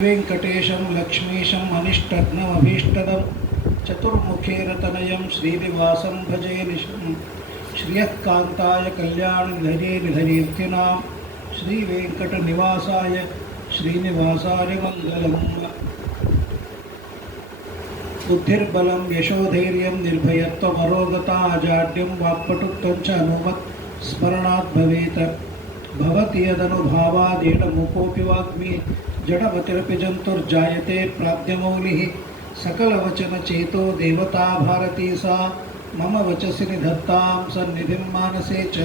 वेंकटेशं लक्ष्मीशं अनिष्टघ्नमभीष्टदं चतुर्मुखेरतनयं श्रीनिवासं भजे निशं श्रियःकान्ताय कल्याणनिधये निधयेऽर्थिनां श्रीवेङ्कटनिवासाय श्रीनिवासाय मङ्गलम्। बुद्धिर्बलं यशोधैर्यं निर्भयत्वमरोगता अजाड्यं वाक्पटुत्वं च अनुमत् स्मरणात् भवेत्। भवति यदनुभावादेडमुकोऽपि वाग्मी जडमतिरपि जन्तुर्जायते प्राज्ञमौलिः सकलवचनचेतो देवता भारती सा मम वचसि निधत्तां सन्निधिं मानसे च।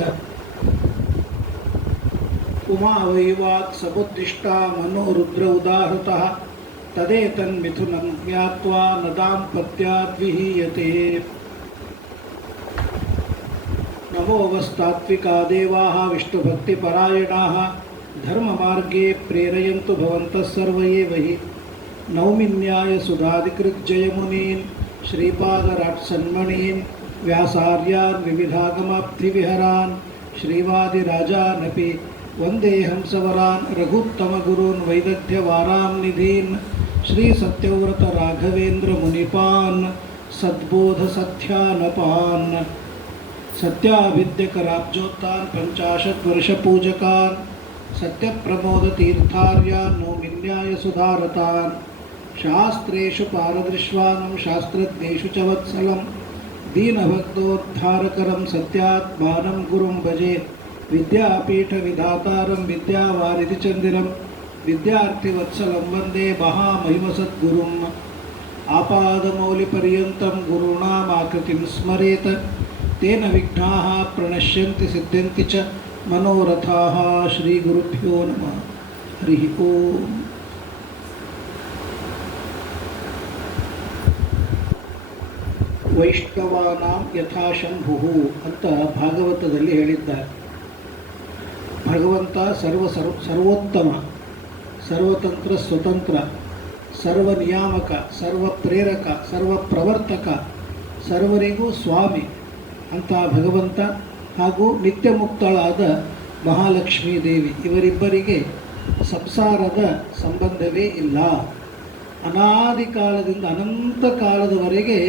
उमा वै वाक् समुद्दिष्टा मनो रुद्र उदाहृतः तदेतन्मिथुनं ज्ञात्वा न दाम्पत्याद् विहीयते। नमो वस्तात्विका देवाः विष्णुभक्तिपरायणाः धर्ममार्गे प्रेरयन्तु भवन्तः सर्व एव हि। नौमिन्याय सुधादिकृज्जयमुनीन् श्रीपादराट्सन्मणीन् व्यासार्यान् विविधागमाब्धिविहरान् श्रीवादिराजानपि वन्दे हंसवरान् रघुत्तमगुरून् वैदग्ध्यवारां निधीन् श्रीसत्यव्रतराघवेन्द्रमुनिपान् सद्बोधसत्यानपान् सत्याभिद्यकराब्जोत्तान् पञ्चाशद्वर्षपूजकान् सत्यप्रमोदतीर्थार्यान् नौमिन्याय सुधारतान् शास्त्रेषु पारदृश्वानं शास्त्रज्ञेषु च वत्सलं दीनभक्तोद्धारकरं सत्यात्मानं गुरुं भजे। विद्यापीठविधातारं विद्यावारिधिचन्दिरं विद्यार्थिवत्सलं वन्दे महामहिमसद्गुरुम्। आपादमौलिपर्यन्तं गुरूणामाकृतिं स्मरेत् तेन विघ्नाः प्रणश्यन्ति सिद्ध्यन्ति च मनोरथाः। श्रीगुरुभ्यो नमः। हरिः ओम्। ವೈಷ್ಣವಾನಾಂ ಯಥಾಶಂಭು ಅಂತ ಭಾಗವತದಲ್ಲಿ ಹೇಳಿದ್ದಾರೆ. ಭಗವಂತ ಸರ್ವೋತ್ತಮ, ಸರ್ವತಂತ್ರ ಸ್ವತಂತ್ರ, ಸರ್ವನಿಯಾಮಕ, ಸರ್ವಪ್ರೇರಕ, ಸರ್ವಪ್ರವರ್ತಕ, ಸರ್ವರಿಗೂ ಸ್ವಾಮಿ ಅಂತ ಭಗವಂತ ಹಾಗೂ ನಿತ್ಯ ಮುಕ್ತಳಾದ ಮಹಾಲಕ್ಷ್ಮೀ ದೇವಿ ಇವರಿಬ್ಬರಿಗೆ ಸಂಸಾರದ ಸಂಬಂಧವೇ ಇಲ್ಲ. ಅನಾದಿ ಕಾಲದಿಂದ ಅನಂತ ಕಾಲದವರೆಗೆ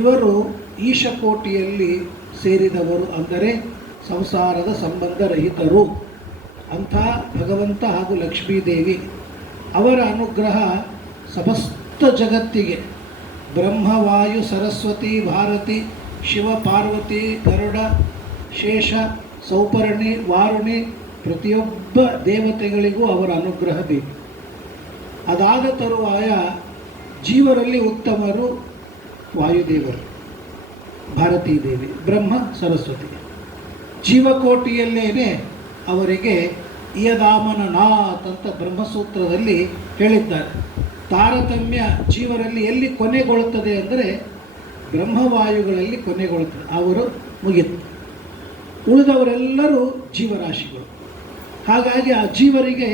ಇವರು ಈಶಕೋಟಿಯಲ್ಲಿ ಸೇರಿದವರು, ಅಂದರೆ ಸಂಸಾರದ ಸಂಬಂಧರಹಿತರು. ಅಂಥ ಭಗವಂತ ಹಾಗೂ ಲಕ್ಷ್ಮೀದೇವಿ ಅವರ ಅನುಗ್ರಹ ಸಮಸ್ತ ಜಗತ್ತಿಗೆ ಬ್ರಹ್ಮವಾಯು ಸರಸ್ವತಿ ಭಾರತಿ ಶಿವ ಪಾರ್ವತಿ ಗರುಡ ಶೇಷ ಸೌಪರ್ಣಿ ವಾರುಣಿ ಪ್ರತಿಯೊಬ್ಬ ದೇವತೆಗಳಿಗೂ ಅವರ ಅನುಗ್ರಹ ಬೇಕು. ಅದಾದ ತರುವಾಯ ಜೀವರಲ್ಲಿ ಉತ್ತಮರು ವಾಯುದೇವರು, ಭಾರತೀ ದೇವಿ, ಬ್ರಹ್ಮ ಸರಸ್ವತಿ. ಜೀವಕೋಟಿಯಲ್ಲೇನೆ ಅವರಿಗೆ ಇಯದಾಮನ ನಾಥ್ ಅಂತ ಬ್ರಹ್ಮಸೂತ್ರದಲ್ಲಿ ಹೇಳಿದ್ದಾರೆ. ತಾರತಮ್ಯ ಜೀವರಲ್ಲಿ ಎಲ್ಲಿ ಕೊನೆಗೊಳ್ಳುತ್ತದೆ ಅಂದರೆ ಬ್ರಹ್ಮವಾಯುಗಳಲ್ಲಿ ಕೊನೆಗೊಳ್ಳುತ್ತದೆ. ಅವರು ಮುಗಿತು, ಉಳಿದವರೆಲ್ಲರೂ ಜೀವರಾಶಿಗಳು. ಹಾಗಾಗಿ ಆ ಜೀವರಿಗೆ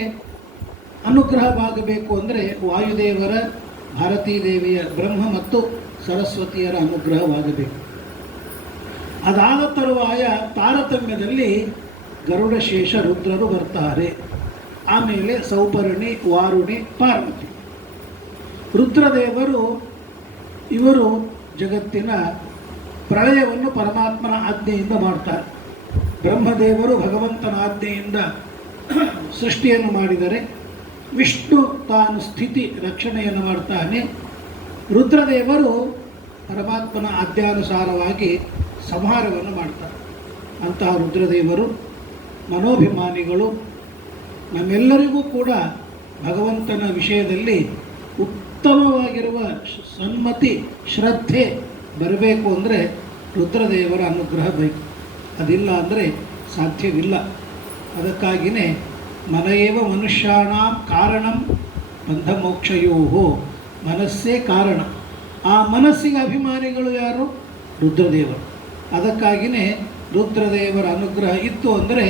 ಅನುಗ್ರಹವಾಗಬೇಕು ಅಂದರೆ ವಾಯುದೇವರ, ಭಾರತೀ ದೇವಿಯ, ಬ್ರಹ್ಮ ಮತ್ತು ಸರಸ್ವತಿಯರ ಅನುಗ್ರಹವಾಗಬೇಕು. ಅದಾದ ತರುವಾಯ ತಾರತಮ್ಯದಲ್ಲಿ ಗರುಡ ಶೇಷ ರುದ್ರರು ಬರ್ತಾರೆ. ಆಮೇಲೆ ಸೌಪರ್ಣಿ ವಾರುಣಿ ಪಾರ್ವತಿ. ರುದ್ರದೇವರು ಇವರು ಜಗತ್ತಿನ ಪ್ರಳಯವನ್ನು ಪರಮಾತ್ಮನ ಆಜ್ಞೆಯಿಂದ ಮಾಡ್ತಾರೆ. ಬ್ರಹ್ಮದೇವರು ಭಗವಂತನ ಆಜ್ಞೆಯಿಂದ ಸೃಷ್ಟಿಯನ್ನು ಮಾಡಿದರೆ, ವಿಷ್ಣು ತಾನು ಸ್ಥಿತಿ ರಕ್ಷಣೆಯನ್ನು ಮಾಡ್ತಾನೆ. ರುದ್ರದೇವರು ಪರಮಾತ್ಮನ ಆಜ್ಞಾನುಸಾರವಾಗಿ ಸಂಹಾರವನ್ನು ಮಾಡ್ತಾರೆ. ಅಂತಹ ರುದ್ರದೇವರು ಮನೋಭಿಮಾನಿಗಳು. ನಮ್ಮೆಲ್ಲರಿಗೂ ಕೂಡ ಭಗವಂತನ ವಿಷಯದಲ್ಲಿ ಉತ್ತಮವಾಗಿರುವ ಸನ್ಮತಿ ಶ್ರದ್ಧೆ ಬರಬೇಕು ಅಂದರೆ ರುದ್ರದೇವರ ಅನುಗ್ರಹ ಬೇಕು. ಅದಿಲ್ಲ ಅಂದರೆ ಸಾಧ್ಯವಿಲ್ಲ. ಅದಕ್ಕಾಗಿಯೇ ಮನಯೇವ ಮನುಷ್ಯಾಣಾಂ ಕಾರಣಂ ಬಂಧಮೋಕ್ಷಯೋ, ಮನಸ್ಸೇ ಕಾರಣ. ಆ ಮನಸ್ಸಿಗೆ ಅಭಿಮಾನಿಗಳು ಯಾರು? ರುದ್ರದೇವರು. ಅದಕ್ಕಾಗಿಯೇ ರುದ್ರದೇವರ ಅನುಗ್ರಹ ಇತ್ತು ಅಂದರೆ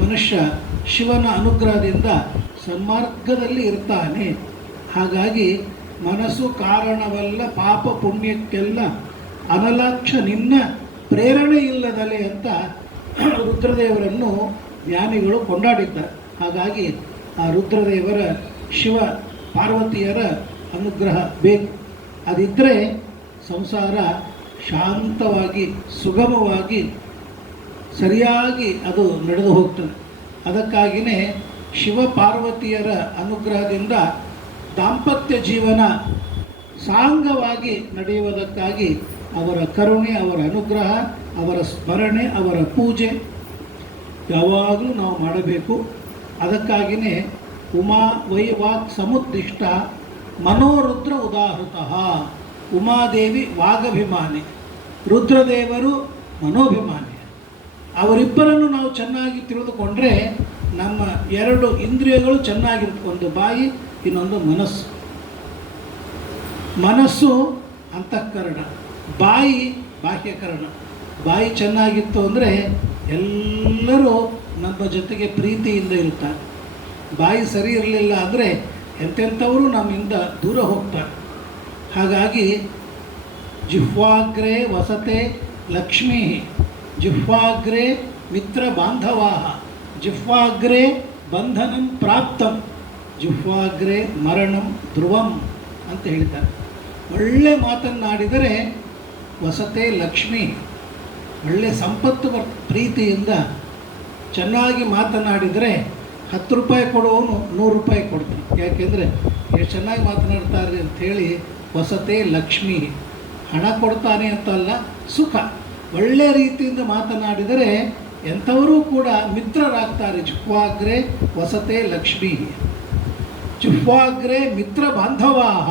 ಮನುಷ್ಯ ಶಿವನ ಅನುಗ್ರಹದಿಂದ ಸನ್ಮಾರ್ಗದಲ್ಲಿ ಇರ್ತಾನೆ. ಹಾಗಾಗಿ ಮನಸ್ಸು ಕಾರಣವಲ್ಲ ಪಾಪ ಪುಣ್ಯಕ್ಕೆಲ್ಲ ಅನಲಾಕ್ಷ ನಿನ್ನ ಪ್ರೇರಣೆ ಇಲ್ಲದಲೆ ಅಂತ ರುದ್ರದೇವರನ್ನು ಜ್ಞಾನಿಗಳು ಕೊಂಡಾಡಿದ್ದಾರೆ. ಹಾಗಾಗಿ ಆ ರುದ್ರದೇವರ ಶಿವ ಪಾರ್ವತಿಯರ ಅನುಗ್ರಹ ಬೇಕು. ಅದಿದ್ದರೆ ಸಂಸಾರ ಶಾಂತವಾಗಿ ಸುಗಮವಾಗಿ ಸರಿಯಾಗಿ ಅದು ನಡೆದು ಹೋಗ್ತದೆ. ಅದಕ್ಕಾಗಿಯೇ ಶಿವಪಾರ್ವತಿಯರ ಅನುಗ್ರಹದಿಂದ ದಾಂಪತ್ಯ ಜೀವನ ಸಾಂಗವಾಗಿ ನಡೆಯುವುದಕ್ಕಾಗಿ ಅವರ ಕರುಣೆ, ಅವರ ಅನುಗ್ರಹ, ಅವರ ಸ್ಮರಣೆ, ಅವರ ಪೂಜೆ ಯಾವಾಗಲೂ ನಾವು ಮಾಡಬೇಕು. ಅದಕ್ಕಾಗಿಯೇ ಉಮಾ ವೈವಾಕ್ ಸಮುದ್ದಿಷ್ಟ ಮನೋರುದ್ರ ಉದಾಹೃತಃ. ಉಮಾದೇವಿ ವಾಗಭಿಮಾನಿ, ರುದ್ರದೇವರು ಮನೋಭಿಮಾನಿ. ಅವರಿಬ್ಬರನ್ನು ನಾವು ಚೆನ್ನಾಗಿ ತಿಳಿದುಕೊಂಡ್ರೆ ನಮ್ಮ ಎರಡು ಇಂದ್ರಿಯಗಳು ಚೆನ್ನಾಗಿರುತ್ತೆ. ಒಂದು ಬಾಯಿ, ಇನ್ನೊಂದು ಮನಸ್ಸು. ಮನಸ್ಸು ಅಂತಃಕರಣ, ಬಾಯಿ ಬಾಹ್ಯಕರಣ. ಬಾಯಿ ಚೆನ್ನಾಗಿತ್ತು ಅಂದರೆ ಎಲ್ಲರೂ ನಮ್ಮ ಜೊತೆಗೆ ಪ್ರೀತಿಯಿಂದ ಇರ್ತಾರೆ. ಬಾಯಿ ಸರಿ ಇರಲಿಲ್ಲ ಅಂದರೆ ಎಂತೆಂಥವರು ನಮ್ಮಿಂದ ದೂರ ಹೋಗ್ತಾರೆ. ಹಾಗಾಗಿ ಜಿಹ್ವಾಗ್ರೇ ವಸತೆ ಲಕ್ಷ್ಮೀ, ಜಿಹ್ವಾಗ್ರೇ ಮಿತ್ರ ಬಾಂಧವಾ, ಜಿಹ್ವಾಗ್ರೇ ಬಂಧನಂ ಪ್ರಾಪ್ತಂ, ಜಿಹ್ವಾಗ್ರೇ ಮರಣಂ ಧ್ರುವಂ ಅಂತ ಹೇಳಿದ್ದಾರೆ. ಒಳ್ಳೆ ಮಾತನ್ನಾಡಿದರೆ ವಸತೆ ಲಕ್ಷ್ಮಿ, ಒಳ್ಳೆ ಸಂಪತ್ತು ಪ್ರೀತಿಯಿಂದ ಚೆನ್ನಾಗಿ ಮಾತನಾಡಿದರೆ 10 ರೂಪಾಯಿ ಕೊಡುವವನು 100 ರೂಪಾಯಿ ಕೊಡ್ತಾನೆ. ಯಾಕೆಂದರೆ ಎಷ್ಟು ಚೆನ್ನಾಗಿ ಮಾತನಾಡ್ತಾರೆ ಅಂಥೇಳಿ. ವಸತೆ ಲಕ್ಷ್ಮಿ, ಹಣ ಕೊಡ್ತಾನೆ ಅಂತಲ್ಲ, ಸುಖ. ಒಳ್ಳೆಯ ರೀತಿಯಿಂದ ಮಾತನಾಡಿದರೆ ಎಂಥವರೂ ಕೂಡ ಮಿತ್ರರಾಗ್ತಾರೆ. ಜಿಹ್ವಾಗ್ರೇ ವಸತೆ ಲಕ್ಷ್ಮೀ, ಜಿಹ್ವಾಗ್ರೇ ಮಿತ್ರ ಬಾಂಧವಾಹ.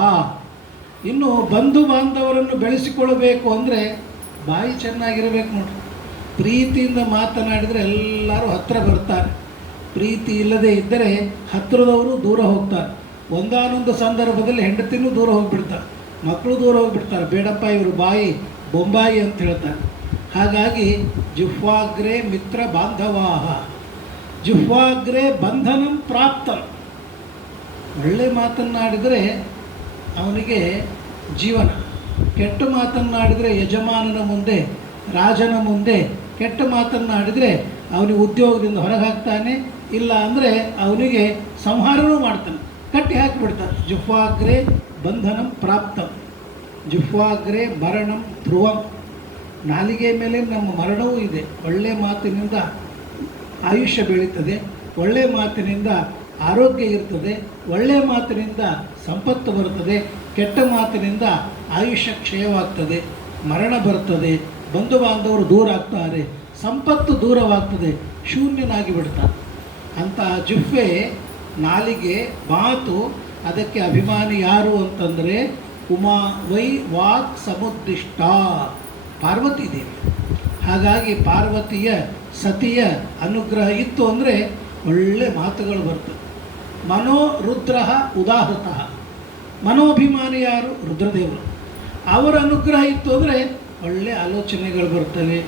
ಇನ್ನು ಬಂಧು ಬಾಂಧವರನ್ನು ಬೆಳೆಸಿಕೊಳ್ಳಬೇಕು ಅಂದರೆ ಬಾಯಿ ಚೆನ್ನಾಗಿರಬೇಕು ನೋಡ್ರಿ. ಪ್ರೀತಿಯಿಂದ ಮಾತನಾಡಿದರೆ ಎಲ್ಲರೂ ಹತ್ತಿರ ಬರ್ತಾರೆ. ಪ್ರೀತಿ ಇಲ್ಲದೆ ಇದ್ದರೆ ಹತ್ತಿರದವರು ದೂರ ಹೋಗ್ತಾರೆ. ಒಂದಾನೊಂದು ಸಂದರ್ಭದಲ್ಲಿ ಹೆಂಡತಿನೂ ದೂರ ಹೋಗಿಬಿಡ್ತಾರೆ, ಮಕ್ಕಳು ದೂರ ಹೋಗಿಬಿಡ್ತಾರೆ. ಬೇಡಪ್ಪ ಇವರು ಬಾಯಿ ಬೊಂಬಾಯಿ ಅಂತ ಹೇಳ್ತಾರೆ. ಹಾಗಾಗಿ ಜಿಹ್ವಾಗ್ರೇ ಮಿತ್ರ ಬಾಂಧವಾಹ, ಜಿಹ್ವಾಗ್ರೇ ಬಂಧನಂ ಪ್ರಾಪ್ತಂ. ಒಳ್ಳೆ ಮಾತನ್ನಾಡಿದರೆ ಅವನಿಗೆ ಜೀವನ, ಕೆಟ್ಟ ಮಾತನ್ನಾಡಿದರೆ ಯಜಮಾನನ ಮುಂದೆ, ರಾಜನ ಮುಂದೆ ಕೆಟ್ಟ ಮಾತನ್ನಾಡಿದರೆ ಅವನಿಗೆ ಉದ್ಯೋಗದಿಂದ ಹೊರಗೆ ಹಾಕ್ತಾನೆ, ಇಲ್ಲ ಅಂದರೆ ಅವನಿಗೆ ಸಂಹಾರನೂ ಮಾಡ್ತಾನೆ, ಕಟ್ಟಿ ಹಾಕಿಬಿಡ್ತಾನೆ. ಜಿಹ್ವಾಗ್ರೇ ಬಂಧನಂ ಪ್ರಾಪ್ತಂ, ಜಿಹ್ವಾಗ್ರೇ ಮರಣಂ ಧ್ರುವಂ. ನಾಲಿಗೆ ಮೇಲೆ ನಮ್ಮ ಮರಣವೂ ಇದೆ. ಒಳ್ಳೆಯ ಮಾತಿನಿಂದ ಆಯುಷ್ಯ ಬೆಳೀತದೆ, ಒಳ್ಳೆಯ ಮಾತಿನಿಂದ ಆರೋಗ್ಯ ಇರ್ತದೆ, ಒಳ್ಳೆಯ ಮಾತಿನಿಂದ ಸಂಪತ್ತು ಬರ್ತದೆ. ಕೆಟ್ಟ ಮಾತಿನಿಂದ ಆಯುಷ್ಯ ಕ್ಷಯವಾಗ್ತದೆ, ಮರಣ ಬರ್ತದೆ, ಬಂಧು ಬಾಂಧವರು ದೂರ ಆಗ್ತಾರೆ, ಸಂಪತ್ತು ದೂರವಾಗ್ತದೆ, ಶೂನ್ಯನಾಗಿ ಬಿಡ್ತಾನೆ. ಅಂತಹ ಜಿಹ್ವೆ, ನಾಲಿಗೆ, ಮಾತು, ಅದಕ್ಕೆ ಅಭಿಮಾನಿ ಯಾರು ಅಂತಂದರೆ ಉಮಾ ವೈ ವಾಕ್ ಸಮುದ್ದಿಷ್ಟ, ಪಾರ್ವತಿ ದೇವಿ. ಹಾಗಾಗಿ ಪಾರ್ವತಿಯ ಸತಿಯ ಅನುಗ್ರಹ ಇತ್ತು ಅಂದರೆ ಒಳ್ಳೆ ಮಾತುಗಳು ಬರ್ತವೆ. ಮನೋ ರುದ್ರ ಉದಾಹೃತಃ. ಮನೋಭಿಮಾನಿ ಯಾರು? ರುದ್ರದೇವರು. ಅವರ ಅನುಗ್ರಹ ಇತ್ತು ಅಂದರೆ ಒಳ್ಳೆ ಆಲೋಚನೆಗಳು ಬರ್ತವೆ,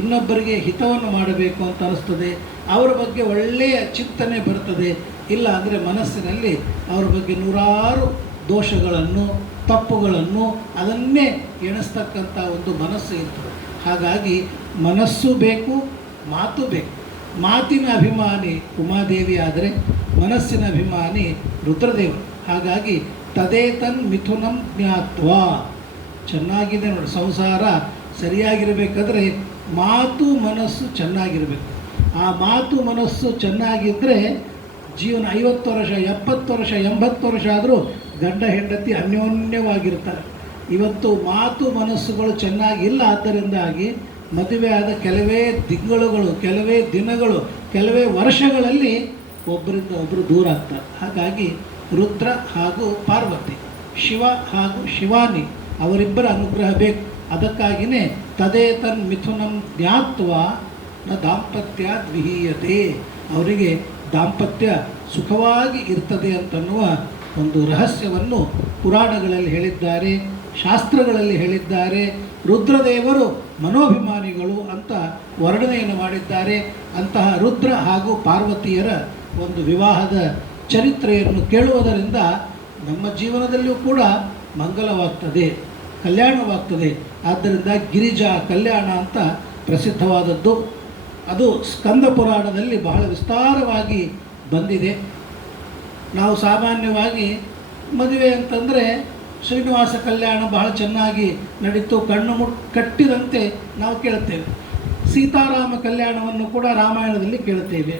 ಇನ್ನೊಬ್ಬರಿಗೆ ಹಿತವನ್ನು ಮಾಡಬೇಕು ಅಂತ ಅನಿಸ್ತದೆ, ಅವರ ಬಗ್ಗೆ ಒಳ್ಳೆಯ ಚಿಂತನೆ ಬರ್ತದೆ. ಇಲ್ಲ ಅಂದರೆ ಮನಸ್ಸಿನಲ್ಲಿ ಅವರ ಬಗ್ಗೆ ನೂರಾರು ದೋಷಗಳನ್ನು, ತಪ್ಪುಗಳನ್ನು ಅದನ್ನೇ ಎಣಿಸ್ತಕ್ಕಂಥ ಒಂದು ಮನಸ್ಸು ಇರ್ತದೆ. ಹಾಗಾಗಿ ಮನಸ್ಸು ಬೇಕು, ಮಾತು ಬೇಕು. ಮಾತಿನ ಅಭಿಮಾನಿ ಉಮಾದೇವಿ ಆದರೆ ಮನಸ್ಸಿನ ಅಭಿಮಾನಿ ರುದ್ರದೇವರು. ಹಾಗಾಗಿ ತದೇತನ್ ಮಿಥುನಂ ಜ್ಞಾತ್ವ. ಚೆನ್ನಾಗಿದೆ ನೋಡಿ, ಸಂಸಾರ ಸರಿಯಾಗಿರಬೇಕಾದ್ರೆ ಮಾತು ಮನಸ್ಸು ಚೆನ್ನಾಗಿರಬೇಕು. ಆ ಮಾತು ಮನಸ್ಸು ಚೆನ್ನಾಗಿದ್ದರೆ ಜೀವನ 50 ವರ್ಷ 70 ವರ್ಷ 80 ವರ್ಷ ಆದರೂ ಗಂಡ ಹೆಂಡತಿ ಅನ್ಯೋನ್ಯವಾಗಿರ್ತಾರೆ. ಇವತ್ತು ಮಾತು ಮನಸ್ಸುಗಳು ಚೆನ್ನಾಗಿಲ್ಲ. ಆದ್ದರಿಂದಾಗಿ ಮದುವೆ ಆದ ಕೆಲವೇ ತಿಂಗಳುಗಳು, ಕೆಲವೇ ದಿನಗಳು, ಕೆಲವೇ ವರ್ಷಗಳಲ್ಲಿ ಒಬ್ಬರಿಂದ ಒಬ್ಬರು ದೂರ ಆಗ್ತಾರೆ. ಹಾಗಾಗಿ ರುದ್ರ ಹಾಗೂ ಪಾರ್ವತಿ, ಶಿವ ಹಾಗೂ ಶಿವಾನಿ ಅವರಿಬ್ಬರ ಅನುಗ್ರಹ ಬೇಕು. ಅದಕ್ಕಾಗಿಯೇ ತದೇತನ್ ಮಿಥುನಂ ಜ್ಞಾತ್ವ ನ ದಾಂಪತ್ಯ ವಿಹೀಯತೆ. ಅವರಿಗೆ ದಾಂಪತ್ಯ ಸುಖವಾಗಿ ಇರ್ತದೆ ಅಂತನ್ನುವ ಒಂದು ರಹಸ್ಯವನ್ನು ಪುರಾಣಗಳಲ್ಲಿ ಹೇಳಿದ್ದಾರೆ, ಶಾಸ್ತ್ರಗಳಲ್ಲಿ ಹೇಳಿದ್ದಾರೆ. ರುದ್ರದೇವರು ಮನೋಭಿಮಾನಿಗಳು ಅಂತ ವರ್ಣನೆಯನ್ನು ಮಾಡಿದ್ದಾರೆ. ಅಂತಹ ರುದ್ರ ಹಾಗೂ ಪಾರ್ವತಿಯರ ಒಂದು ವಿವಾಹದ ಚರಿತ್ರೆಯನ್ನು ಕೇಳುವುದರಿಂದ ನಮ್ಮ ಜೀವನದಲ್ಲಿಯೂ ಕೂಡ ಮಂಗಲವಾಗ್ತದೆ, ಕಲ್ಯಾಣವಾಗ್ತದೆ. ಆದ್ದರಿಂದ ಗಿರಿಜಾ ಕಲ್ಯಾಣ ಅಂತ ಪ್ರಸಿದ್ಧವಾದದ್ದು. ಅದು ಸ್ಕಂದ ಪುರಾಣದಲ್ಲಿ ಬಹಳ ವಿಸ್ತಾರವಾಗಿ ಬಂದಿದೆ. ನಾವು ಸಾಮಾನ್ಯವಾಗಿ ಮದುವೆ ಅಂತಂದರೆ ಶ್ರೀನಿವಾಸ ಕಲ್ಯಾಣ ಬಹಳ ಚೆನ್ನಾಗಿ ನಡೀತು, ಕಣ್ಣು ಕಟ್ಟಿದಂತೆ ನಾವು ಕೇಳುತ್ತೇವೆ. ಸೀತಾರಾಮ ಕಲ್ಯಾಣವನ್ನು ಕೂಡ ರಾಮಾಯಣದಲ್ಲಿ ಕೇಳುತ್ತೇವೆ.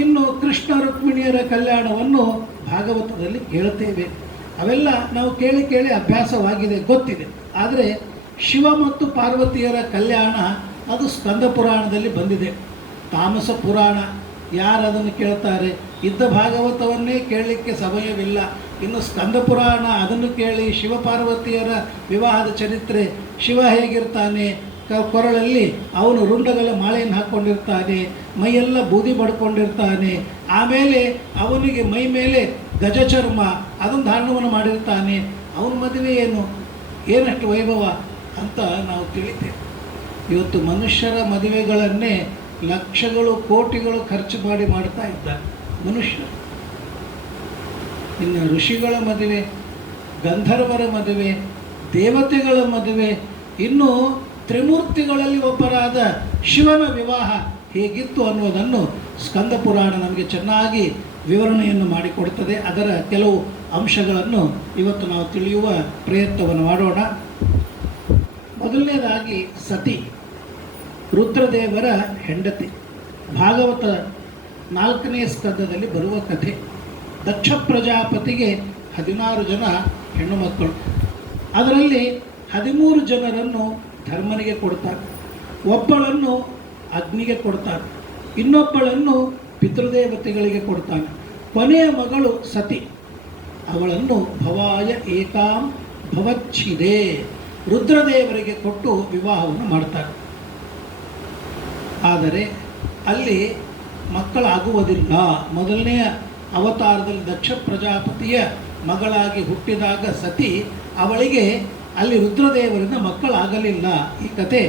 ಇನ್ನು ಕೃಷ್ಣ ರುಕ್ಮಿಣಿಯರ ಕಲ್ಯಾಣವನ್ನು ಭಾಗವತದಲ್ಲಿ ಕೇಳುತ್ತೇವೆ. ಅವೆಲ್ಲ ನಾವು ಕೇಳಿ ಕೇಳಿ ಅಭ್ಯಾಸವಾಗಿದೆ, ಗೊತ್ತಿದೆ. ಆದರೆ ಶಿವ ಮತ್ತು ಪಾರ್ವತಿಯರ ಕಲ್ಯಾಣ ಅದು ಸ್ಕಂದ ಪುರಾಣದಲ್ಲಿ ಬಂದಿದೆ. ತಾಮಸ ಪುರಾಣ ಯಾರು ಅದನ್ನು ಕೇಳ್ತಾರೆ? ಇದ್ದ ಭಾಗವತವನ್ನೇ ಕೇಳಲಿಕ್ಕೆ ಸಮಯವಿಲ್ಲ. ಇನ್ನು ಸ್ಕಂದ ಪುರಾಣ ಅದನ್ನು ಕೇಳಿ ಶಿವಪಾರ್ವತಿಯರ ವಿವಾಹದ ಚರಿತ್ರೆ, ಶಿವ ಹೇಗಿರ್ತಾನೆ, ಕೊರಳಲ್ಲಿ ಅವನು ರುಂಡಗಲ ಮಾಳೆಯನ್ನು ಹಾಕ್ಕೊಂಡಿರ್ತಾನೆ, ಮೈಯೆಲ್ಲ ಬೂದಿ ಬಡ್ಕೊಂಡಿರ್ತಾನೆ, ಆಮೇಲೆ ಅವನಿಗೆ ಮೈ ಮೇಲೆ ಗಜಚರ್ಮ ಅದನ್ನು ಧಾರಣವನ್ನು ಮಾಡಿರ್ತಾನೆ, ಅವನ ಮದುವೆ ಏನಷ್ಟು ವೈಭವ ಅಂತ ನಾವು ತಿಳಿತೇವೆ. ಇವತ್ತು ಮನುಷ್ಯರ ಮದುವೆಗಳನ್ನೇ ಲಕ್ಷಗಳು ಕೋಟಿಗಳು ಖರ್ಚು ಮಾಡಿ ಮಾಡ್ತಾ ಇದ್ದಾರೆ ಮನುಷ್ಯ. ಇನ್ನು ಋಷಿಗಳ ಮದುವೆ, ಗಂಧರ್ವರ ಮದುವೆ, ದೇವತೆಗಳ ಮದುವೆ, ಇನ್ನು ತ್ರಿಮೂರ್ತಿಗಳಲ್ಲಿ ಒಬ್ಬರಾದ ಶಿವನ ವಿವಾಹ ಹೇಗಿತ್ತು ಅನ್ನೋದನ್ನು ಸ್ಕಂದ ಪುರಾಣ ನಮಗೆ ಚೆನ್ನಾಗಿ ವಿವರಣೆಯನ್ನು ಮಾಡಿಕೊಡುತ್ತದೆ. ಅದರ ಕೆಲವು ಅಂಶಗಳನ್ನು ಇವತ್ತು ನಾವು ತಿಳಿಯುವ ಪ್ರಯತ್ನವನ್ನು ಮಾಡೋಣ. ಮೊದಲನೇದಾಗಿ ಸತಿ, ರುದ್ರದೇವರ ಹೆಂಡತಿ. ಭಾಗವತ 4ನೇ ಸ್ಕಂದದಲ್ಲಿ ಬರುವ ಕಥೆ. ದಕ್ಷ ಪ್ರಜಾಪತಿಗೆ 16 ಜನ ಹೆಣ್ಣು ಮಕ್ಕಳು. ಅದರಲ್ಲಿ 13 ಜನರನ್ನು ಧರ್ಮನಿಗೆ ಕೊಡ್ತಾರೆ, ಒಬ್ಬಳನ್ನು ಅಗ್ನಿಗೆ ಕೊಡ್ತಾರೆ, ಇನ್ನೊಬ್ಬಳನ್ನು ಪಿತೃದೇವತೆಗಳಿಗೆ ಕೊಡ್ತಾನೆ. ಕೊನೆಯ ಮಗಳು ಸತಿ, ಅವಳನ್ನು ಭವಾಯ ಏಕಾಂ ಭವಚ್ಛಿದೆ ರುದ್ರದೇವರಿಗೆ ಕೊಟ್ಟು ವಿವಾಹವನ್ನು ಮಾಡ್ತಾರೆ. ಆದರೆ ಅಲ್ಲಿ ಮಕ್ಕಳಾಗುವುದಿಲ್ಲ. ಮೊದಲನೆಯ ಅವತಾರದಲ್ಲಿ ದಕ್ಷ ಪ್ರಜಾಪತಿಯ ಮಗಳಾಗಿ ಹುಟ್ಟಿದಾಗ ಸತಿ, ಅವಳಿಗೆ ಅಲ್ಲಿ ರುದ್ರದೇವರಿಂದ ಮಕ್ಕಳಾಗಲಿಲ್ಲ. ಈ ಕತೆ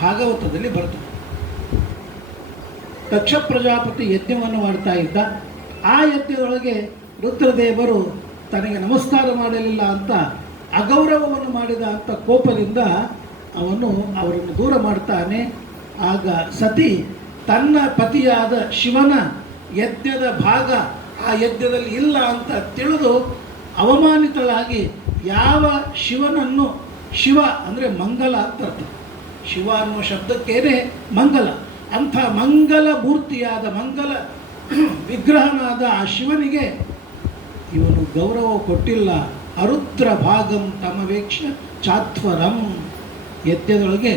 ಭಾಗವತದಲ್ಲಿ ಬರ್ತದೆ. ದಕ್ಷ ಪ್ರಜಾಪತಿ ಯಜ್ಞವನ್ನು ಮಾಡ್ತಾ ಇದ್ದ. ಆ ಯಜ್ಞದೊಳಗೆ ರುದ್ರದೇವರು ತನಗೆ ನಮಸ್ಕಾರ ಮಾಡಲಿಲ್ಲ ಅಂತ ಅಗೌರವವನ್ನು ಮಾಡಿದ ಅಂತ ಕೋಪದಿಂದ ಅವರನ್ನು ದೂರ ಮಾಡ್ತಾನೆ. ಆಗ ಸತಿ ತನ್ನ ಪತಿಯಾದ ಶಿವನ ಯಜ್ಞದ ಭಾಗ ಆ ಯಜ್ಞದಲ್ಲಿ ಇಲ್ಲ ಅಂತ ತಿಳಿದು ಅವಮಾನಿತಳಾಗಿ ಯಾವ ಶಿವನನ್ನು, ಶಿವ ಅಂದರೆ ಮಂಗಲ ಅಂತ ಅರ್ಥ, ಶಿವ ಅನ್ನುವ ಶಬ್ದಕ್ಕೇನೆ ಮಂಗಲ, ಅಂಥ ಮಂಗಲ ಮೂರ್ತಿಯಾದ ಮಂಗಲ ವಿಗ್ರಹನಾದ ಆ ಶಿವನಿಗೆ ಇವನು ಗೌರವ ಕೊಟ್ಟಿಲ್ಲ. ಅರುದ್ರ ಭಾಗಂ ತಮವೇಕ್ಷ ಚಾತ್ವರಂ, ಯಜ್ಞದೊಳಗೆ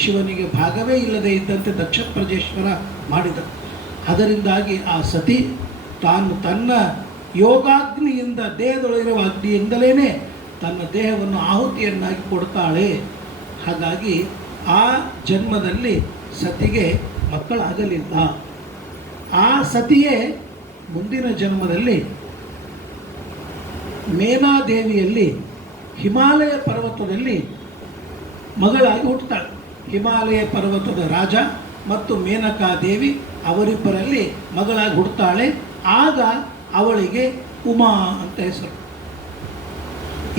ಶಿವನಿಗೆ ಭಾಗವೇ ಇಲ್ಲದೆ ಇದ್ದಂತೆ ದಕ್ಷ ಪ್ರಜೇಶ್ವರ ಮಾಡಿದ. ಅದರಿಂದಾಗಿ ಆ ಸತಿ ತಾನು ತನ್ನ ಯೋಗಾಗ್ನಿಯಿಂದ, ದೇಹದೊಳಗಿರುವ ಅಗ್ನಿಯಿಂದಲೇ ತನ್ನ ದೇಹವನ್ನು ಆಹುತಿಯನ್ನಾಗಿ ಕೊಡ್ತಾಳೆ. ಹಾಗಾಗಿ ಆ ಜನ್ಮದಲ್ಲಿ ಸತಿಗೆ ಮಕ್ಕಳಾಗಲಿಲ್ಲ. ಆ ಸತಿಯೇ ಮುಂದಿನ ಜನ್ಮದಲ್ಲಿ ಮೇನಾದೇವಿಯಲ್ಲಿ ಹಿಮಾಲಯ ಪರ್ವತದಲ್ಲಿ ಮಗಳಾಗಿ ಹುಟ್ಟುತ್ತಾಳೆ. ಹಿಮಾಲಯ ಪರ್ವತದ ರಾಜ ಮತ್ತು ಮೇನಕಾದೇವಿ ಅವರಿಬ್ಬರಲ್ಲಿ ಮಗಳಾಗಿ ಹುಟ್ಟುತ್ತಾಳೆ. ಆಗ ಅವಳಿಗೆ ಉಮಾ ಅಂತ ಹೆಸರು.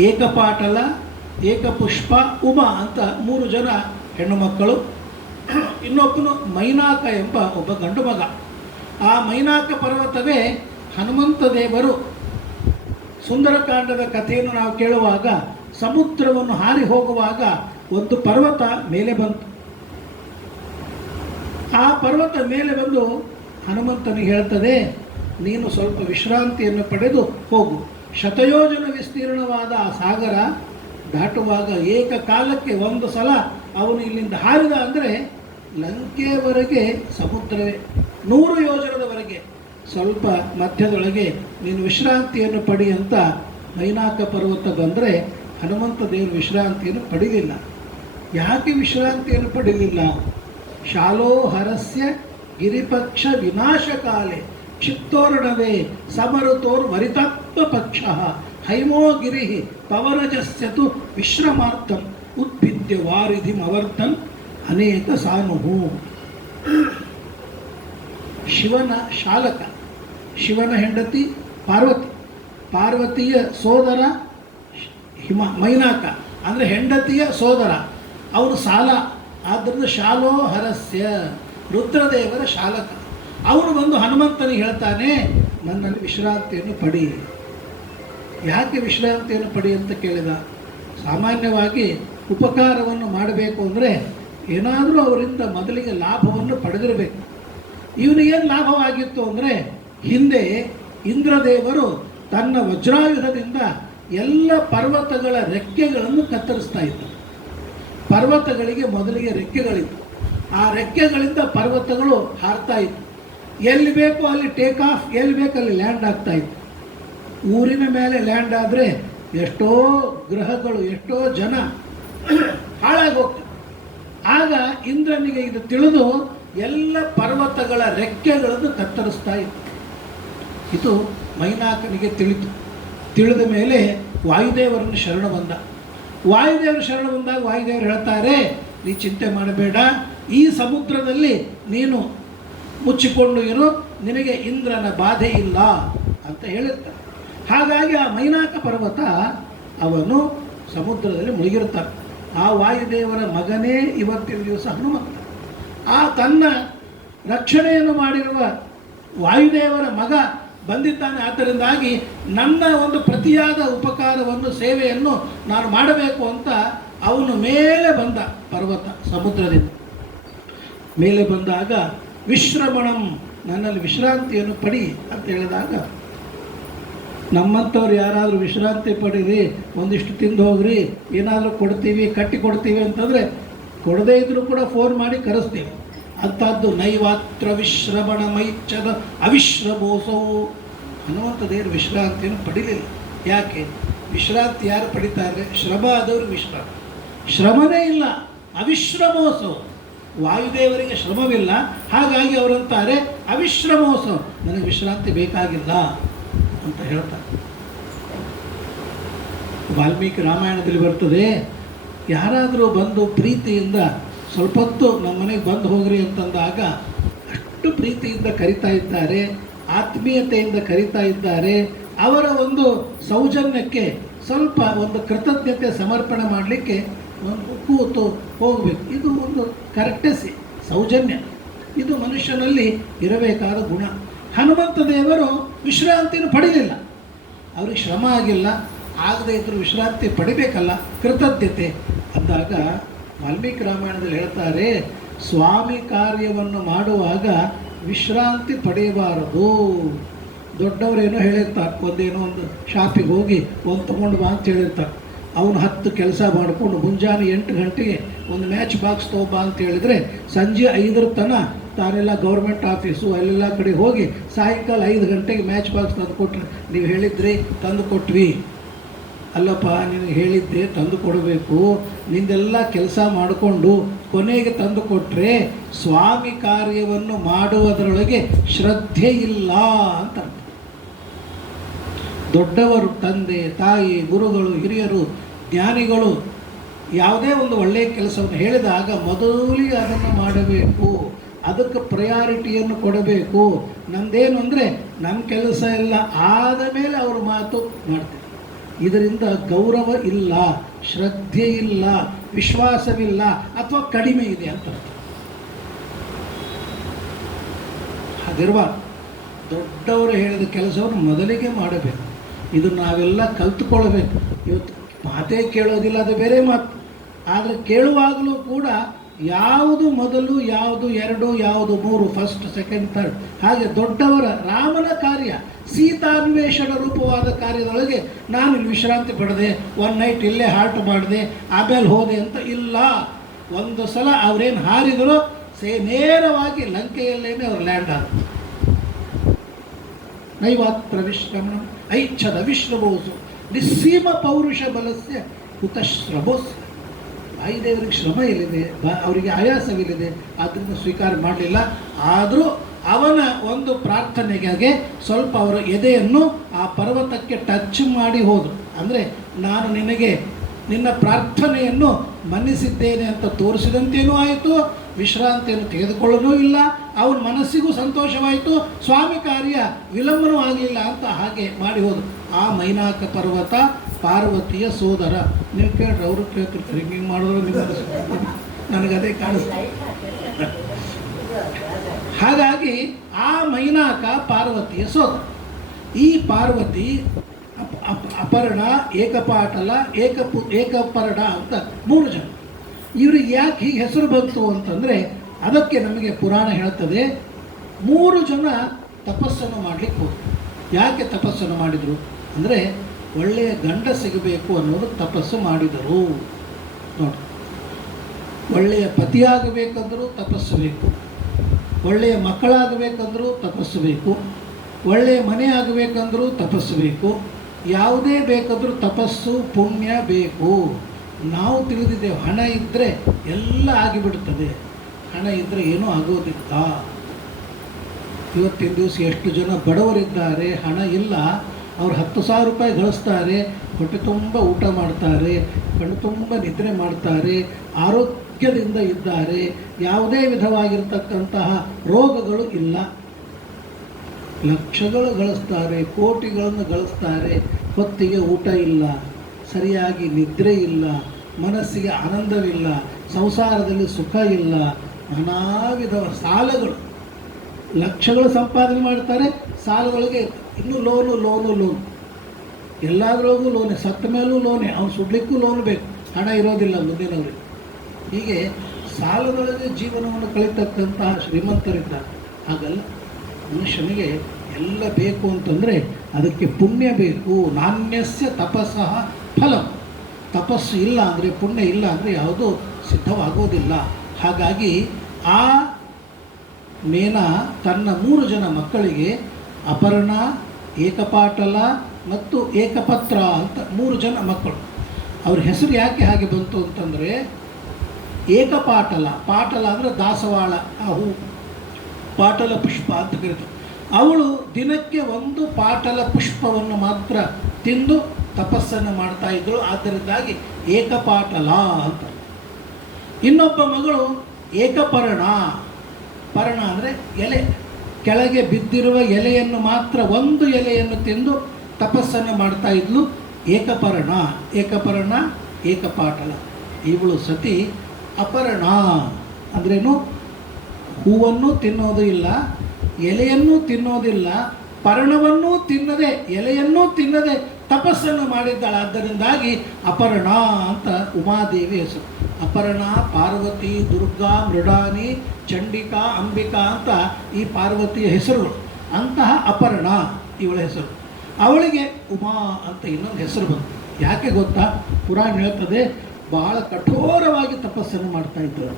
ಏಕಪಾಟಲ, ಏಕಪುಷ್ಪ, ಉಮಾ ಅಂತ 3 ಜನ ಹೆಣ್ಣು ಮಕ್ಕಳು. ಇನ್ನೊಬ್ಬನು ಮೈನಾಕ ಎಂಬ ಒಬ್ಬ ಗಂಡು ಮಗ. ಆ ಮೈನಾಕ ಪರ್ವತವೇ ಹನುಮಂತ ದೇವರು ಸುಂದರಕಾಂಡದ ಕಥೆಯನ್ನು ನಾವು ಕೇಳುವಾಗ ಸಮುದ್ರವನ್ನು ಹಾರಿ ಹೋಗುವಾಗ ಒಂದು ಪರ್ವತ ಮೇಲೆ ಬಂತು. ಆ ಪರ್ವತ ಮೇಲೆ ಬಂದು ಹನುಮಂತನಿಗೆ ಹೇಳ್ತದೆ, ನೀನು ಸ್ವಲ್ಪ ವಿಶ್ರಾಂತಿಯನ್ನು ಪಡೆದು ಹೋಗು. ಶತಯೋಜನ ವಿಸ್ತೀರ್ಣವಾದ ಆ ಸಾಗರ ದಾಟುವಾಗ ಏಕಕಾಲಕ್ಕೆ ಒಂದು ಸಲ ಅವನು ಇಲ್ಲಿಂದ ಹಾರಿದ ಅಂದರೆ ಲಂಕೆಯವರೆಗೆ ಸಮುದ್ರವೇ, 100 ಯೋಜನದವರೆಗೆ. ಸ್ವಲ್ಪ ಮಧ್ಯದೊಳಗೆ ನೀನು ವಿಶ್ರಾಂತಿಯನ್ನು ಪಡಿ ಅಂತ ಮೈನಾಕ ಪರ್ವತ ಬಂದರೆ ಹನುಮಂತ ದೇವರು ವಿಶ್ರಾಂತಿಯನ್ನು ಪಡೀಲಿಲ್ಲ. ಯಾಕೆ ವಿಶ್ರಾಂತಿಯನ್ನು ಪಡೀಲಿಲ್ಲ? ಶಾಲೋಹರಸ್ಯ ಗಿರಿಪಕ್ಷ ವಿನಾಶಕಾಲೆ ಕ್ಷಿಪ್ತೋರ್ಣವೇ ಸಮರುತೋರ್ ವರಿತಾತ್ಮ ಪಕ್ಷ ಹೈಮೋ ಗಿರಿ ಪವನಜಸ್ಯತು ವಿಶ್ರಮಾರ್ಥಂ ಉದ್ಭಿದ್ಯ ವಾರಿಧಿಮವರ್ತನ್ ಅನೇಕ ಸಾನುಹು. ಶಿವನ ಶಾಲಕ, ಶಿವನ ಹೆಂಡತಿ ಪಾರ್ವತಿ, ಪಾರ್ವತಿಯ ಸೋದರ ಮೈನಾಕ ಅಂದರೆ ಹೆಂಡತಿಯ ಸೋದರ, ಅವನು ಸಾಲ. ಆದ್ದರಿಂದ ಶಾಲೋಹರಸ್ಯ ರುದ್ರದೇವರ ಶಾಲಕ. ಅವನು ಬಂದು ಹನುಮಂತನಿಗೆ ಹೇಳ್ತಾನೆ, ನನ್ನಲ್ಲಿ ವಿಶ್ರಾಂತಿಯನ್ನು ಪಡಿ. ಯಾಕೆ ವಿಶ್ರಾಂತಿಯನ್ನು ಪಡಿ ಅಂತ ಕೇಳಿದ. ಸಾಮಾನ್ಯವಾಗಿ ಉಪಕಾರವನ್ನು ಮಾಡಬೇಕು ಅಂದರೆ ಏನಾದರೂ ಅವರಿಂದ ಮೊದಲಿಗೆ ಲಾಭವನ್ನು ಪಡೆದಿರಬೇಕು. ಇವನಿಗೇನು ಲಾಭವಾಗಿತ್ತು ಅಂದರೆ, ಹಿಂದೆ ಇಂದ್ರದೇವರು ತನ್ನ ವಜ್ರಾಯುಧದಿಂದ ಎಲ್ಲ ಪರ್ವತಗಳ ರೆಕ್ಕೆಗಳನ್ನು ಕತ್ತರಿಸ್ತಾ ಇದ್ದರು. ಪರ್ವತಗಳಿಗೆ ಮೊದಲಿಗೆ ರೆಕ್ಕೆಗಳಿತ್ತು. ಆ ರೆಕ್ಕೆಗಳಿಂದ ಪರ್ವತಗಳು ಹಾರ್ತಾ ಇತ್ತು. ಎಲ್ಲಿ ಬೇಕೋ ಅಲ್ಲಿ ಟೇಕ್ ಆಫ್, ಎಲ್ಲಿ ಬೇಕೋ ಅಲ್ಲಿ ಲ್ಯಾಂಡ್ ಆಗ್ತಾ ಇತ್ತು. ಊರಿನ ಮೇಲೆ ಲ್ಯಾಂಡ್ ಆದರೆ ಎಷ್ಟೋ ಗ್ರಹಗಳು, ಎಷ್ಟೋ ಜನ ಹಾಳಾಗೋಗ್ತಾರೆ. ಆಗ ಇಂದ್ರನಿಗೆ ಇದು ತಿಳಿದು ಎಲ್ಲ ಪರ್ವತಗಳ ರೆಕ್ಕೆಗಳನ್ನು ಕತ್ತರಿಸ್ತಾ ಇತ್ತು. ಇದು ಮೈನಾಕನಿಗೆ ತಿಳಿತು. ತಿಳಿದ ಮೇಲೆ ವಾಯುದೇವರನ್ನು ಶರಣ ಬಂದ. ವಾಯುದೇವರು ಶರಣ ಬಂದಾಗ ವಾಯುದೇವರು ಹೇಳ್ತಾರೆ, ನೀ ಚಿಂತೆ ಮಾಡಬೇಡ, ಈ ಸಮುದ್ರದಲ್ಲಿ ನೀನು ಮುಚ್ಚಿಕೊಂಡು ಇರು, ನಿನಗೆ ಇಂದ್ರನ ಬಾಧೆ ಇಲ್ಲ ಅಂತ ಹೇಳಿರ್ತಾರೆ. ಹಾಗಾಗಿ ಆ ಮೈನಾಕ ಪರ್ವತ ಅವನು ಸಮುದ್ರದಲ್ಲಿ ಮುಳುಗಿರ್ತಾನೆ. ಆ ವಾಯುದೇವರ ಮಗನೇ ಇವತ್ತಿನ ದಿವಸ ಹನುಮಂತ. ಆ ತನ್ನ ರಕ್ಷಣೆಯನ್ನು ಮಾಡಿರುವ ವಾಯುದೇವರ ಮಗ ಬಂದಿದ್ದಾನೆ. ಆದ್ದರಿಂದಾಗಿ ನನ್ನ ಒಂದು ಪ್ರತಿಯಾದ ಉಪಕಾರವನ್ನು, ಸೇವೆಯನ್ನು ನಾನು ಮಾಡಬೇಕು ಅಂತ ಅವನು ಮೇಲೆ ಬಂದ. ಪರ್ವತ ಸಮುದ್ರದಿಂದ ಮೇಲೆ ಬಂದಾಗ ವಿಶ್ರಮಣಂ, ನನ್ನಲ್ಲಿ ವಿಶ್ರಾಂತಿಯನ್ನು ಪಡಿ ಅಂತ ಹೇಳಿದಾಗ, ನಮ್ಮಂಥವ್ರು ಯಾರಾದರೂ ವಿಶ್ರಾಂತಿ ಪಡೀರಿ, ಒಂದಿಷ್ಟು ತಿಂದು ಹೋಗ್ರಿ, ಏನಾದರೂ ಕೊಡ್ತೀವಿ, ಕಟ್ಟಿ ಕೊಡ್ತೀವಿ ಅಂತಂದರೆ ಕೊಡದೇ ಇದ್ದರೂ ಕೂಡ ಫೋನ್ ಮಾಡಿ ಕರೆಸ್ತೀವಿ. ಅಂಥದ್ದು ನೈವಾತ್ರ ವಿಶ್ರಮಣ ಮೈಚ್ಛದ ಅವಿಶ್ರಮೋಸವು. ಹನುಮಂತ ದೇವರು ವಿಶ್ರಾಂತಿಯನ್ನು ಪಡಿಲಿಲ್ಲ. ಯಾಕೆ? ವಿಶ್ರಾಂತಿ ಯಾರು ಪಡಿತಾರೆ? ಶ್ರಮ ಆದವರು ವಿಶ್ರಾಂತಿ. ಶ್ರಮನೇ ಇಲ್ಲ, ಅವಿಶ್ರಮೋತ್ಸವ. ವಾಯುದೇವರಿಗೆ ಶ್ರಮವಿಲ್ಲ, ಹಾಗಾಗಿ ಅವರಂತಾರೆ ಅವಿಶ್ರಮೋತ್ಸವ, ನನಗೆ ವಿಶ್ರಾಂತಿ ಬೇಕಾಗಿಲ್ಲ ಅಂತ ಹೇಳ್ತಾರೆ. ವಾಲ್ಮೀಕಿ ರಾಮಾಯಣದಲ್ಲಿ ಬರ್ತದೆ, ಯಾರಾದರೂ ಬಂದು ಪ್ರೀತಿಯಿಂದ ಸ್ವಲ್ಪ ಹೊತ್ತು ನಮ್ಮ ಮನೆಗೆ ಬಂದು ಹೋಗ್ರಿ ಅಂತಂದಾಗ ಅಷ್ಟು ಪ್ರೀತಿಯಿಂದ ಕರಿತಾ ಇದ್ದಾರೆ, ಆತ್ಮೀಯತೆಯಿಂದ ಕರಿತಾ ಇದ್ದಾರೆ. ಅವರ ಒಂದು ಸೌಜನ್ಯಕ್ಕೆ ಸ್ವಲ್ಪ ಒಂದು ಕೃತಜ್ಞತೆ ಸಮರ್ಪಣೆ ಮಾಡಲಿಕ್ಕೆ ಒಂದು ಕೂತು ಹೋಗಬೇಕು. ಇದು ಒಂದು ಕರೆಕ್ಟೆಸಿ, ಸೌಜನ್ಯ. ಇದು ಮನುಷ್ಯನಲ್ಲಿ ಇರಬೇಕಾದ ಗುಣ. ಹನುಮಂತ ದೇವರು ವಿಶ್ರಾಂತಿಯನ್ನು ಪಡೀಲಿಲ್ಲ. ಅವ್ರಿಗೆ ಶ್ರಮ ಆಗಿಲ್ಲ, ಆಗದೇ ಇದ್ದರೂ ವಿಶ್ರಾಂತಿ ಪಡಿಬೇಕಲ್ಲ, ಕೃತಜ್ಞತೆ ಅಂದಾಗ ವಾಲ್ಮೀಕಿ ರಾಮಾಯಣದಲ್ಲಿ ಹೇಳ್ತಾರೆ, ಸ್ವಾಮಿ ಕಾರ್ಯವನ್ನು ಮಾಡುವಾಗ ವಿಶ್ರಾಂತಿ ಪಡೆಯಬಾರದು. ದೊಡ್ಡವರೇನೋ ಹೇಳಿರ್ತಾರೆ, ಒಂದೇನೋ ಒಂದು ಶಾಪಿಗೆ ಹೋಗಿ ಒಂದು ತೊಗೊಂಡು ಬಾ ಅಂತ ಹೇಳಿರ್ತಾರೆ. ಅವನು 10 ಕೆಲಸ ಮಾಡಿಕೊಂಡು ಮುಂಜಾನೆ 8 ಗಂಟೆಗೆ ಒಂದು ಮ್ಯಾಚ್ ಬಾಕ್ಸ್ ತೊಗೊಬಾ ಅಂತ ಹೇಳಿದರೆ ಸಂಜೆ 5 ತನಕ ತಾನೆಲ್ಲ ಗೌರ್ಮೆಂಟ್ ಆಫೀಸು ಅಲ್ಲೆಲ್ಲ ಕಡೆ ಹೋಗಿ ಸಾಯಂಕಾಲ 5 ಗಂಟೆಗೆ ಮ್ಯಾಚ್ ಬಾಕ್ಸ್ ತಂದು ಕೊಟ್ಟರೆ, ನೀವು ಹೇಳಿದ್ರಿ ತಂದು ಕೊಟ್ವಿ. ಅಲ್ಲಪ್ಪ, ನಿನಗೆ ಹೇಳಿದ್ದೆ ತಂದು ಕೊಡಬೇಕು, ನಿಂದೆಲ್ಲ ಕೆಲಸ ಮಾಡಿಕೊಂಡು ಕೊನೆಗೆ ತಂದು ಕೊಟ್ಟರೆ ಸ್ವಾಮಿ ಕಾರ್ಯವನ್ನು ಮಾಡುವುದರೊಳಗೆ ಶ್ರದ್ಧೆ ಇಲ್ಲ ಅಂತ. ದೊಡ್ಡವರು, ತಂದೆ ತಾಯಿ, ಗುರುಗಳು, ಹಿರಿಯರು, ಜ್ಞಾನಿಗಳು ಯಾವುದೇ ಒಂದು ಒಳ್ಳೆಯ ಕೆಲಸವನ್ನು ಹೇಳಿದಾಗ ಮೊದಲಿಗೆ ಅದನ್ನು ಮಾಡಬೇಕು, ಅದಕ್ಕೆ ಪ್ರಯಾರಿಟಿಯನ್ನು ಕೊಡಬೇಕು. ನಮ್ಮದೇನು ಅಂದರೆ ನಮ್ಮ ಕೆಲಸ ಎಲ್ಲ ಆದ ಮೇಲೆ ಅವ್ರ ಮಾತು ಮಾಡ್ತಾರೆ. ಇದರಿಂದ ಗೌರವ ಇಲ್ಲ, ಶ್ರದ್ಧೆ ಇಲ್ಲ, ವಿಶ್ವಾಸವಿಲ್ಲ, ಅಥವಾ ಕಡಿಮೆ ಇದೆ ಅಂತ. ಹಾಗಿರುವಾಗ ದೊಡ್ಡವರು ಹೇಳಿದ ಕೆಲಸವನ್ನು ಮೊದಲಿಗೆ ಮಾಡಬೇಕು. ಇದು ನಾವೆಲ್ಲ ಕಲ್ತುಕೊಳ್ಬೇಕು. ಇವತ್ತು ಮಾತೇ ಕೇಳೋದಿಲ್ಲ, ಅದು ಬೇರೆ ಮಾತು. ಆದರೆ ಕೇಳುವಾಗಲೂ ಕೂಡ ಯಾವುದು ಮೊದಲು, ಯಾವುದು ಎರಡು, ಯಾವುದು ಮೂರು, ಫಸ್ಟ್, ಸೆಕೆಂಡ್, ಥರ್ಡ್, ಹಾಗೆ ದೊಡ್ಡವರ ರಾಮನ ಕಾರ್ಯ ಸೀತಾನ್ವೇಷಣ ರೂಪವಾದ ಕಾರ್ಯದೊಳಗೆ ನಾನು ಇಲ್ಲಿ ವಿಶ್ರಾಂತಿ ಪಡೆದೆ, 1 ನೈಟ್ ಇಲ್ಲೇ ಹಾಲ್ಟ್ ಮಾಡಿದೆ, ಆಮೇಲೆ ಹೋದೆ ಅಂತ ಇಲ್ಲ. ಒಂದು ಸಲ ಅವರೇನು ಹಾರಿದರೋ ನೇರವಾಗಿ ಲಂಕೆಯಲ್ಲೇನೆ ಅವ್ರು ಲ್ಯಾಂಡ್ ಆದರು. ನೈವಾತ್ರ ವಿಶ್ರಮಣ ಐಚ್ಛದ ವಿಶ್ರಮೋಸು ನಿಸ್ಸೀಮ ಪೌರುಷ ಬಲಸ್ಯ ಹುತಶ್ರಮೋಸ್. ವಾಯುದೇವರಿಗೆ ಶ್ರಮ ಎಲ್ಲಿದೆ, ಅವರಿಗೆ ಆಯಾಸವಿಲ್ಲಿದೆ, ಆದ್ದರಿಂದ ಸ್ವೀಕಾರ ಮಾಡಲಿಲ್ಲ. ಆದರೂ ಅವನ ಒಂದು ಪ್ರಾರ್ಥನೆಗೆ ಸ್ವಲ್ಪ ಅವರ ಎದೆಯನ್ನು ಆ ಪರ್ವತಕ್ಕೆ ಟಚ್ ಮಾಡಿ ಹೋದರು. ಅಂದರೆ ನಾನು ನಿನಗೆ ನಿನ್ನ ಪ್ರಾರ್ಥನೆಯನ್ನು ಮನ್ನಿಸಿದ್ದೇನೆ ಅಂತ ತೋರಿಸಿದಂತೇನೂ ಆಯಿತು, ವಿಶ್ರಾಂತಿಯನ್ನು ತೆಗೆದುಕೊಳ್ಳಲೂ ಇಲ್ಲ, ಅವನ ಮನಸ್ಸಿಗೂ ಸಂತೋಷವಾಯಿತು, ಸ್ವಾಮಿ ಕಾರ್ಯ ವಿಳಂಬನೂ ಆಗಲಿಲ್ಲ ಅಂತ ಹಾಗೆ ಮಾಡಿ ಹೋದರು. ಆ ಮೈನಾಕ ಪರ್ವತ ಪಾರ್ವತಿಯ ಸೋದರ. ನೀವು ಕೇಳ್ರಿ, ಅವರು ಕೇಳ್ತಿರ್ತಾರೆ, ಹಿಂಗೆ ಮಾಡಿದ್ರು ನಿಮ್ಮ ನನಗದೇ ಕಾಣಿಸ್ತಾರೆ. ಹಾಗಾಗಿ ಆ ಮೈನಾಕ ಪಾರ್ವತಿಯ ಸೋದರ. ಈ ಪಾರ್ವತಿ ಅಪರ್ಣ, ಏಕಪಾಟಲ, ಏಕಪರ್ಣ ಅಂತ 3 ಜನ. ಇವ್ರಿಗೆ ಯಾಕೆ ಹೀಗೆ ಹೆಸರು ಬಂತು ಅಂತಂದರೆ ಅದಕ್ಕೆ ನಮಗೆ ಪುರಾಣ ಹೇಳ್ತದೆ 3 ಜನ ತಪಸ್ಸನ್ನು ಮಾಡಲಿಕ್ಕೆ ಹೋದರು. ಯಾಕೆ ತಪಸ್ಸನ್ನು ಮಾಡಿದರು ಅಂದರೆ ಒಳ್ಳೆಯ ಗಂಡ ಸಿಗಬೇಕು ಅನ್ನೋದು ತಪಸ್ಸು ಮಾಡಿದರು. ನೋಡಿ, ಒಳ್ಳೆಯ ಪತಿಯಾಗಬೇಕಂದ್ರೂ ತಪಸ್ಸು ಬೇಕು, ಒಳ್ಳೆಯ ಮಕ್ಕಳಾಗಬೇಕಂದ್ರೂ ತಪಸ್ಸು ಬೇಕು, ಒಳ್ಳೆಯ ಮನೆ ಆಗಬೇಕಂದ್ರೂ ತಪಸ್ಸು ಬೇಕು, ಯಾವುದೇ ಬೇಕಾದರೂ ತಪಸ್ಸು ಪುಣ್ಯ ಬೇಕು. ನಾವು ತಿಳಿದಿದ್ದೇವೆ ಹಣ ಇದ್ದರೆ ಎಲ್ಲ ಆಗಿಬಿಡುತ್ತದೆ, ಹಣ ಇದ್ದರೆ ಏನೂ ಆಗೋದಿಲ್ಲ. ಇವತ್ತಿನ ದಿವಸ ಎಷ್ಟು ಜನ ಬಡವರಿದ್ದಾರೆ, ಹಣ ಇಲ್ಲ, ಅವ್ರು 10,000 ರೂಪಾಯಿ ಗಳಿಸ್ತಾರೆ, ಹೊಟ್ಟೆ ತುಂಬ ಊಟ ಮಾಡ್ತಾರೆ, ಕಣ್ಣು ತುಂಬ ನಿದ್ರೆ ಮಾಡ್ತಾರೆ, ಆರೋಗ್ಯದಿಂದ ಇದ್ದಾರೆ, ಯಾವುದೇ ವಿಧವಾಗಿರ್ತಕ್ಕಂತಹ ರೋಗಗಳು ಇಲ್ಲ. ಲಕ್ಷಗಳು ಗಳಿಸ್ತಾರೆ, ಕೋಟಿಗಳನ್ನು ಗಳಿಸ್ತಾರೆ, ಹೊತ್ತಿಗೆ ಊಟ ಇಲ್ಲ, ಸರಿಯಾಗಿ ನಿದ್ರೆ ಇಲ್ಲ, ಮನಸ್ಸಿಗೆ ಆನಂದವಿಲ್ಲ, ಸಂಸಾರದಲ್ಲಿ ಸುಖ ಇಲ್ಲ, ನಾನಾ ವಿಧವ ಸಾಲಗಳು, ಲಕ್ಷಗಳು ಸಂಪಾದನೆ ಮಾಡ್ತಾರೆ, ಸಾಲಗಳಿಗೆ ಇನ್ನೂ ಲೋನು ಎಲ್ಲದರೊಳಗೂ ಲೋನೆ, ಸತ್ತ ಮೇಲೂ ಲೋನೆ, ಅವ್ನು ಸುಡ್ಲಿಕ್ಕೂ ಲೋನ್ ಬೇಕು, ಹಣ ಇರೋದಿಲ್ಲ ಮುಂದಿನವರಿಗೆ. ಹೀಗೆ ಸಾಲದೊಳಗೆ ಜೀವನವನ್ನು ಕಳೀತಕ್ಕಂತಹ ಶ್ರೀಮಂತರಿದ್ದಾರೆ. ಹಾಗಲ್ಲ, ಮನುಷ್ಯನಿಗೆ ಎಲ್ಲ ಬೇಕು ಅಂತಂದರೆ ಅದಕ್ಕೆ ಪುಣ್ಯ ಬೇಕು. ನಾಣ್ಯಸ್ಯ ತಪಸ್ಸಃ ಫಲಂ. ತಪಸ್ಸು ಇಲ್ಲ ಅಂದರೆ, ಪುಣ್ಯ ಇಲ್ಲ ಅಂದರೆ ಯಾವುದೂ ಸಿದ್ಧವಾಗೋದಿಲ್ಲ. ಹಾಗಾಗಿ ಆ ಮೇನ ತನ್ನ 3 ಜನ ಮಕ್ಕಳಿಗೆ ಅಪರ್ಣ, ಏಕಪಾಟಲ ಮತ್ತು ಏಕಪತ್ರ ಅಂತ 3 ಜನ ಮಕ್ಕಳು. ಅವ್ರ ಹೆಸರು ಯಾಕೆ ಹಾಗೆ ಬಂತು ಅಂತಂದರೆ, ಏಕಪಾಟಲ, ಪಾಟಲ ಅಂದರೆ ದಾಸವಾಳ, ಆ ಹೂ, ಪಾಟಲ ಪುಷ್ಪ ಅಂತ ಕರೀತಾರೆ. ಅವಳು ದಿನಕ್ಕೆ 1 ಪಾಟಲ ಪುಷ್ಪವನ್ನು ಮಾತ್ರ ತಿಂದು ತಪಸ್ಸನ್ನು ಮಾಡ್ತಾ ಇದ್ದಳು, ಆದ್ದರಿಂದಾಗಿ ಏಕಪಾಟಲ ಅಂತ. ಇನ್ನೊಬ್ಬ ಮಗಳು ಏಕಪರ್ಣ. ಪರ್ಣ ಅಂದರೆ ಎಲೆ, ಕೆಳಗೆ ಬಿದ್ದಿರುವ ಎಲೆಯನ್ನು ಮಾತ್ರ, 1 ಎಲೆಯನ್ನು ತಿಂದು ತಪಸ್ಸನ್ನು ಮಾಡ್ತಾ ಇದ್ಲು, ಏಕಪರ್ಣ. ಏಕಪರ್ಣ, ಏಕಪಾಟಲ. ಇವಳು ಸತಿ ಅಪರ್ಣ ಅಂದ್ರೇನು, ಹೂವನ್ನು ತಿನ್ನೋದು ಇಲ್ಲ, ಎಲೆಯನ್ನೂ ತಿನ್ನೋದಿಲ್ಲ, ಪರ್ಣವನ್ನೂ ತಿನ್ನದೆ, ಎಲೆಯನ್ನೂ ತಿನ್ನದೆ ತಪಸ್ಸನ್ನು ಮಾಡಿದ್ದಾಳೆ. ಆದ್ದರಿಂದಾಗಿ ಅಪರ್ಣ ಅಂತ ಉಮಾದೇವಿ ಹೆಸರು. ಅಪರ್ಣ, ಪಾರ್ವತಿ, ದುರ್ಗಾ, ಮೃಡಾನಿ, ಚಂಡಿಕಾ, ಅಂಬಿಕಾ ಅಂತ ಈ ಪಾರ್ವತಿಯ ಹೆಸರುಗಳು. ಅಂತಹ ಅಪರ್ಣ ಇವಳ ಹೆಸರು. ಅವಳಿಗೆ ಉಮಾ ಅಂತ ಇನ್ನೊಂದು ಹೆಸರು ಬಂತು. ಯಾಕೆ ಗೊತ್ತಾ? ಪುರಾಣ ಹೇಳ್ತದೆ, ಬಹಳ ಕಠೋರವಾಗಿ ತಪಸ್ಸನ್ನು ಮಾಡ್ತಾ ಇದ್ದರು.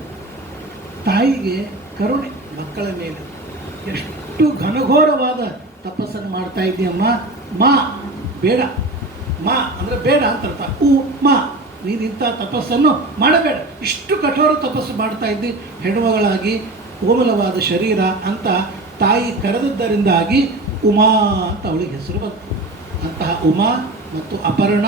ತಾಯಿಗೆ ಕರುಣೆ ಮಕ್ಕಳ ಮೇಲೆ. ಎಷ್ಟು ಘನಘೋರವಾದ ತಪಸ್ಸನ್ನು ಮಾಡ್ತಾ ಇದ್ದೀಯಮ್ಮ, ಮಾ ಬೇಡ, ಮಾ ಅಂದರೆ ಬೇಡ ಅಂತ ಅರ್ಥ. ಮಾ ನೀನು ಇಂಥ ತಪಸ್ಸನ್ನು ಮಾಡಬೇಡ, ಇಷ್ಟು ಕಠೋರ ತಪಸ್ಸು ಮಾಡ್ತಾ ಇದ್ದಿ, ಹೆಣ್ಣುಮಗಳಾಗಿ ಕೋಮಲವಾದ ಶರೀರ ಅಂತ ತಾಯಿ ಕರೆದದ್ದರಿಂದಾಗಿ ಉಮಾ ಅಂತ ಅವಳಿಗೆ ಹೆಸರು ಬಂತು. ಅಂತಹ ಉಮಾ ಮತ್ತು ಅಪರ್ಣ,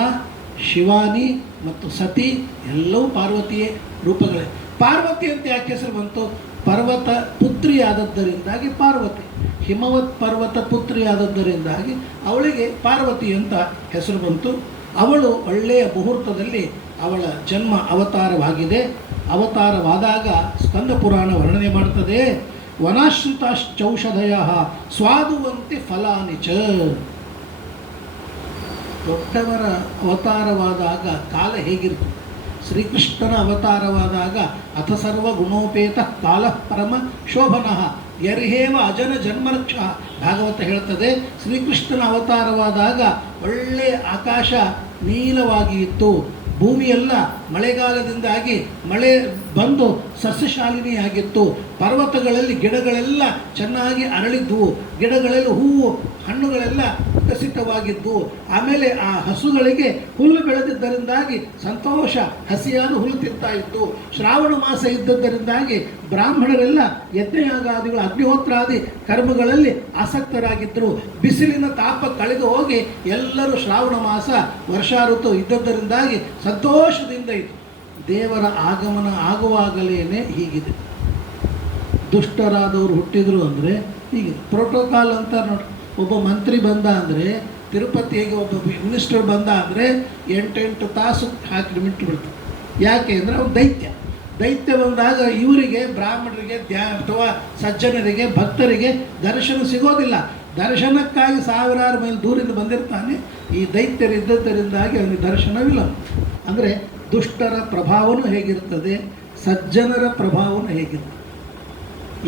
ಶಿವಾನಿ ಮತ್ತು ಸತಿ ಎಲ್ಲವೂ ಪಾರ್ವತಿಯೇ ರೂಪಗಳೇ. ಪಾರ್ವತಿ ಅಂತ ಯಾಕೆ ಹೆಸರು ಬಂತು? ಪರ್ವತ ಪುತ್ರಿಯಾದದ್ದರಿಂದಾಗಿ ಪಾರ್ವತಿ, ಹಿಮವತ್ ಪರ್ವತ ಪುತ್ರಿಯಾದದ್ದರಿಂದಾಗಿ ಅವಳಿಗೆ ಪಾರ್ವತಿ ಅಂತ ಹೆಸರು ಬಂತು. ಅವಳು ಒಳ್ಳೆಯ ಮುಹೂರ್ತದಲ್ಲಿ ಅವಳ ಜನ್ಮ ಅವತಾರವಾಗಿದೆ. ಅವತಾರವಾದಾಗ ಸ್ಕಂದ ಪುರಾಣ ವರ್ಣನೆ ಮಾಡ್ತದೆ, ವನಾಶ್ರಿತಾಶ್ಚೌಷಧಯ ಸ್ವಾದುವಂತಿ ಫಲಾನಿ ಚ. ದೊಡ್ಡವರ ಅವತಾರವಾದಾಗ ಕಾಲ ಹೇಗಿರ್ತದೆ? ಶ್ರೀಕೃಷ್ಣನ ಅವತಾರವಾದಾಗ ಅಥ ಸರ್ವ ಗುಣೋಪೇತ ಕಾಲ ಪರಮ ಶೋಭನಃ ಯರ್ಹೇವ ಅಜನ ಜನ್ಮರಕ್ಷ. ಭಾಗವತ ಹೇಳ್ತದೆ, ಶ್ರೀಕೃಷ್ಣನ ಅವತಾರವಾದಾಗ ಒಳ್ಳೆಯ ಆಕಾಶ ನೀಲವಾಗಿ ಇತ್ತು, ಭೂಮಿಯೆಲ್ಲ ಮಳೆಗಾಲದಿಂದಾಗಿ ಮಳೆ ಬಂದು ಸಸ್ಯಶಾಲಿನಿಯಾಗಿತ್ತು, ಪರ್ವತಗಳಲ್ಲಿ ಗಿಡಗಳೆಲ್ಲ ಚೆನ್ನಾಗಿ ಅರಳಿದ್ವು, ಗಿಡಗಳಲ್ಲಿ ಹೂವು ಹಣ್ಣುಗಳೆಲ್ಲ ವಿಕಸಿತವಾಗಿದ್ವು. ಆಮೇಲೆ ಆ ಹಸುಗಳಿಗೆ ಹುಲ್ಲು ಬೆಳೆದಿದ್ದರಿಂದಾಗಿ ಸಂತೋಷ, ಹಸಿಯಾದ ಹುಲ್ಲು ತಿಂತಾ ಇತ್ತು. ಶ್ರಾವಣ ಮಾಸ ಇದ್ದದ್ದರಿಂದಾಗಿ ಬ್ರಾಹ್ಮಣರೆಲ್ಲ ಯಜ್ಞಯಾಗಾದಿಗಳು, ಅಗ್ನಿಹೋತ್ರಾದಿ ಕರ್ಮಗಳಲ್ಲಿ ಆಸಕ್ತರಾಗಿದ್ದರು. ಬಿಸಿಲಿನ ತಾಪ ಕಳೆದು ಹೋಗಿ ಎಲ್ಲರೂ ಶ್ರಾವಣ ಮಾಸ ವರ್ಷಾ ಋತು ಇದ್ದದ್ದರಿಂದಾಗಿ ಸಂತೋಷದಿಂದ ಇತ್ತು. ದೇವರ ಆಗಮನ ಆಗುವಾಗಲೇ ಹೀಗಿದೆ. ದುಷ್ಟರಾದವರು ಹುಟ್ಟಿದರು ಅಂದರೆ ಹೀಗೆ ಪ್ರೋಟೋಕಾಲ್ ಅಂತ ನೋಡಿ. ಒಬ್ಬ ಮಂತ್ರಿ ಬಂದ ಅಂದರೆ, ತಿರುಪತಿಗೆ ಒಬ್ಬ ಮಿನಿಸ್ಟರ್ ಬಂದ ಅಂದರೆ 8 ತಾಸು ಹಾಕಿ ಬಿಡ್ತಾರೆ. ಯಾಕೆ ಅಂದರೆ ಅವ್ರು ದೈತ್ಯ ಬಂದಾಗ ಇವರಿಗೆ, ಬ್ರಾಹ್ಮಣರಿಗೆ ಅಥವಾ ಸಜ್ಜನರಿಗೆ ಭಕ್ತರಿಗೆ ದರ್ಶನ ಸಿಗೋದಿಲ್ಲ. ದರ್ಶನಕ್ಕಾಗಿ ಸಾವಿರಾರು ಮೈಲ್ ದೂರಿಂದ ಬಂದಿರ್ತಾನೆ, ಈ ದೈತ್ಯರಿದ್ದದ್ದರಿಂದಾಗಿ ಅವನಿಗೆ ದರ್ಶನವಿಲ್ಲ. ಅಂದರೆ ದುಷ್ಟರ ಪ್ರಭಾವನೂ ಹೇಗಿರ್ತದೆ, ಸಜ್ಜನರ ಪ್ರಭಾವನೂ ಹೇಗಿರ್ತದೆ.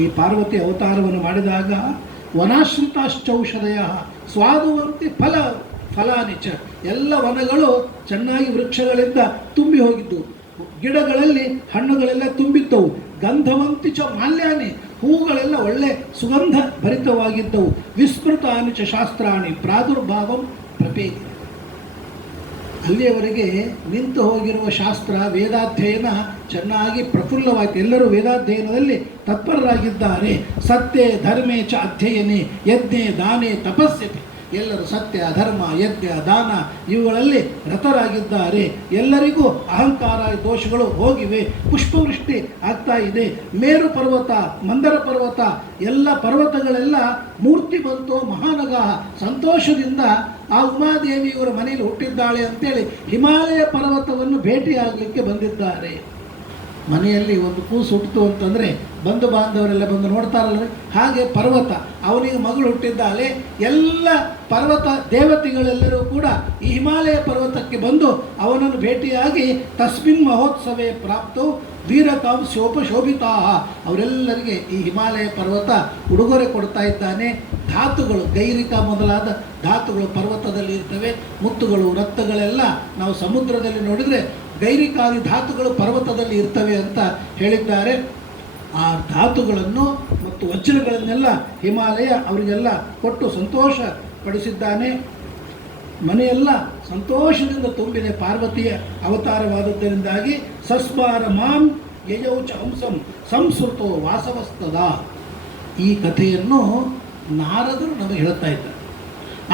ಈ ಪಾರ್ವತಿ ಅವತಾರವನ್ನು ಮಾಡಿದಾಗ ವನಾಶ್ರಿತಾಶ್ಚೌಷಧಯ ಸ್ವಾದುವಂತೆ ಫಲಾನಿಚ, ಎಲ್ಲ ವನಗಳು ಚೆನ್ನಾಗಿ ವೃಕ್ಷಗಳಿಂದ ತುಂಬಿ ಹೋಗಿದ್ದು, ಗಿಡಗಳಲ್ಲಿ ಹಣ್ಣುಗಳೆಲ್ಲ ತುಂಬಿದ್ದವು. ಗಂಧವಂತಿ ಚ ಮಾಲ್ಯಾನಿ, ಹೂಗಳೆಲ್ಲ ಒಳ್ಳೆ ಸುಗಂಧ ಭರಿತವಾಗಿದ್ದವು. ವಿಸ್ಮೃತಾನಿ ಚ ಶಾಸ್ತ್ರಾಣಿ ಪ್ರಾದುರ್ಭಾವಂ ಪ್ರಪೇತಿ, ಅಲ್ಲಿಯವರೆಗೆ ನಿಂತು ಹೋಗಿರುವ ಶಾಸ್ತ್ರ ವೇದಾಧ್ಯಯನ ಚೆನ್ನಾಗಿ ಪ್ರಫುಲ್ಲವಾಯಿತು. ಎಲ್ಲರೂ ವೇದಾಧ್ಯಯನದಲ್ಲಿ ತತ್ಪರರಾಗಿದ್ದಾರೆ. ಸತ್ಯೇ ಧರ್ಮೇ ಚ ಅಧ್ಯಯನೇ ಯಜ್ಞೆ ದಾನೇ ತಪಸ್ಯತೆ, ಎಲ್ಲರೂ ಸತ್ಯ ಧರ್ಮ ಯಜ್ಞ ದಾನ ಇವುಗಳಲ್ಲಿ ರತರಾಗಿದ್ದಾರೆ. ಎಲ್ಲರಿಗೂ ಅಹಂಕಾರ ದೋಷಗಳು ಹೋಗಿವೆ. ಪುಷ್ಪವೃಷ್ಟಿ ಆಗ್ತಾ ಇದೆ. ಮೇರು ಪರ್ವತ, ಮಂದರ ಪರ್ವತ, ಎಲ್ಲ ಪರ್ವತಗಳೆಲ್ಲ ಮೂರ್ತಿ ಬಂತು. ಮಹಾನಗ ಸಂತೋಷದಿಂದ ಆ ಉಮಾದೇವಿಯವರ ಮನೆಯಲ್ಲಿ ಹುಟ್ಟಿದ್ದಾಳೆ ಅಂತೇಳಿ ಹಿಮಾಲಯ ಪರ್ವತವನ್ನು ಭೇಟಿಯಾಗಲಿಕ್ಕೆ ಬಂದಿದ್ದಾರೆ. ಮನೆಯಲ್ಲಿ ಒಂದು ಕೂಸು ಹುಟ್ಟಿತು ಅಂತಂದರೆ ಬಂಧು ಬಾಂಧವರೆಲ್ಲ ಬಂದು ನೋಡ್ತಾರಲ್ವ, ಹಾಗೆ ಪರ್ವತ ಅವನಿಗೆ ಮಗಳು ಹುಟ್ಟಿದ್ದಾಳೆ. ಎಲ್ಲ ಪರ್ವತ ದೇವತೆಗಳೆಲ್ಲರೂ ಕೂಡ ಈ ಹಿಮಾಲಯ ಪರ್ವತಕ್ಕೆ ಬಂದು ಅವನನ್ನು ಭೇಟಿಯಾಗಿ ತಸ್ಮಿನ್ ಮಹೋತ್ಸವೇ ಪ್ರಾಪ್ತವು ವೀರಕಾಂಶೋಪಶೋಭಿತಾ, ಅವರೆಲ್ಲರಿಗೆ ಈ ಹಿಮಾಲಯ ಪರ್ವತ ಉಡುಗೊರೆ ಕೊಡ್ತಾ ಇದ್ದಾನೆ. ಧಾತುಗಳು ಗೈರಿಕ ಮೊದಲಾದ ಧಾತುಗಳು ಪರ್ವತದಲ್ಲಿ ಇರ್ತವೆ. ಮುತ್ತುಗಳು ರಕ್ತಗಳೆಲ್ಲ ನಾವು ಸಮುದ್ರದಲ್ಲಿ ನೋಡಿದರೆ ಗೈರಿಕಾದಿ ಧಾತುಗಳು ಪರ್ವತದಲ್ಲಿ ಇರ್ತವೆ ಅಂತ ಹೇಳಿದ್ದಾರೆ. ಆ ಧಾತುಗಳನ್ನು ಮತ್ತು ವಜ್ರಗಳನ್ನೆಲ್ಲ ಹಿಮಾಲಯ ಅವರಿಗೆಲ್ಲ ಕೊಟ್ಟು ಸಂತೋಷ ಪಡಿಸಿದ್ದಾನೆ. ಮನೆಯೆಲ್ಲ ಸಂತೋಷದಿಂದ ತುಂಬಿದೆ. ಪಾರ್ವತಿಯ ಅವತಾರವಾದದ್ದರಿಂದಾಗಿ ಸಸ್ಮಾರ ಮಾಂ ಯಯೌಚ ಹಂಸಂ ಸಂಸ್ಕೃತೋ ವಾಸವಸ್ತದ, ಈ ಕಥೆಯನ್ನು ನಾರದರು ನಮಗೆ ಹೇಳ್ತಾ ಇದ್ದಾರೆ.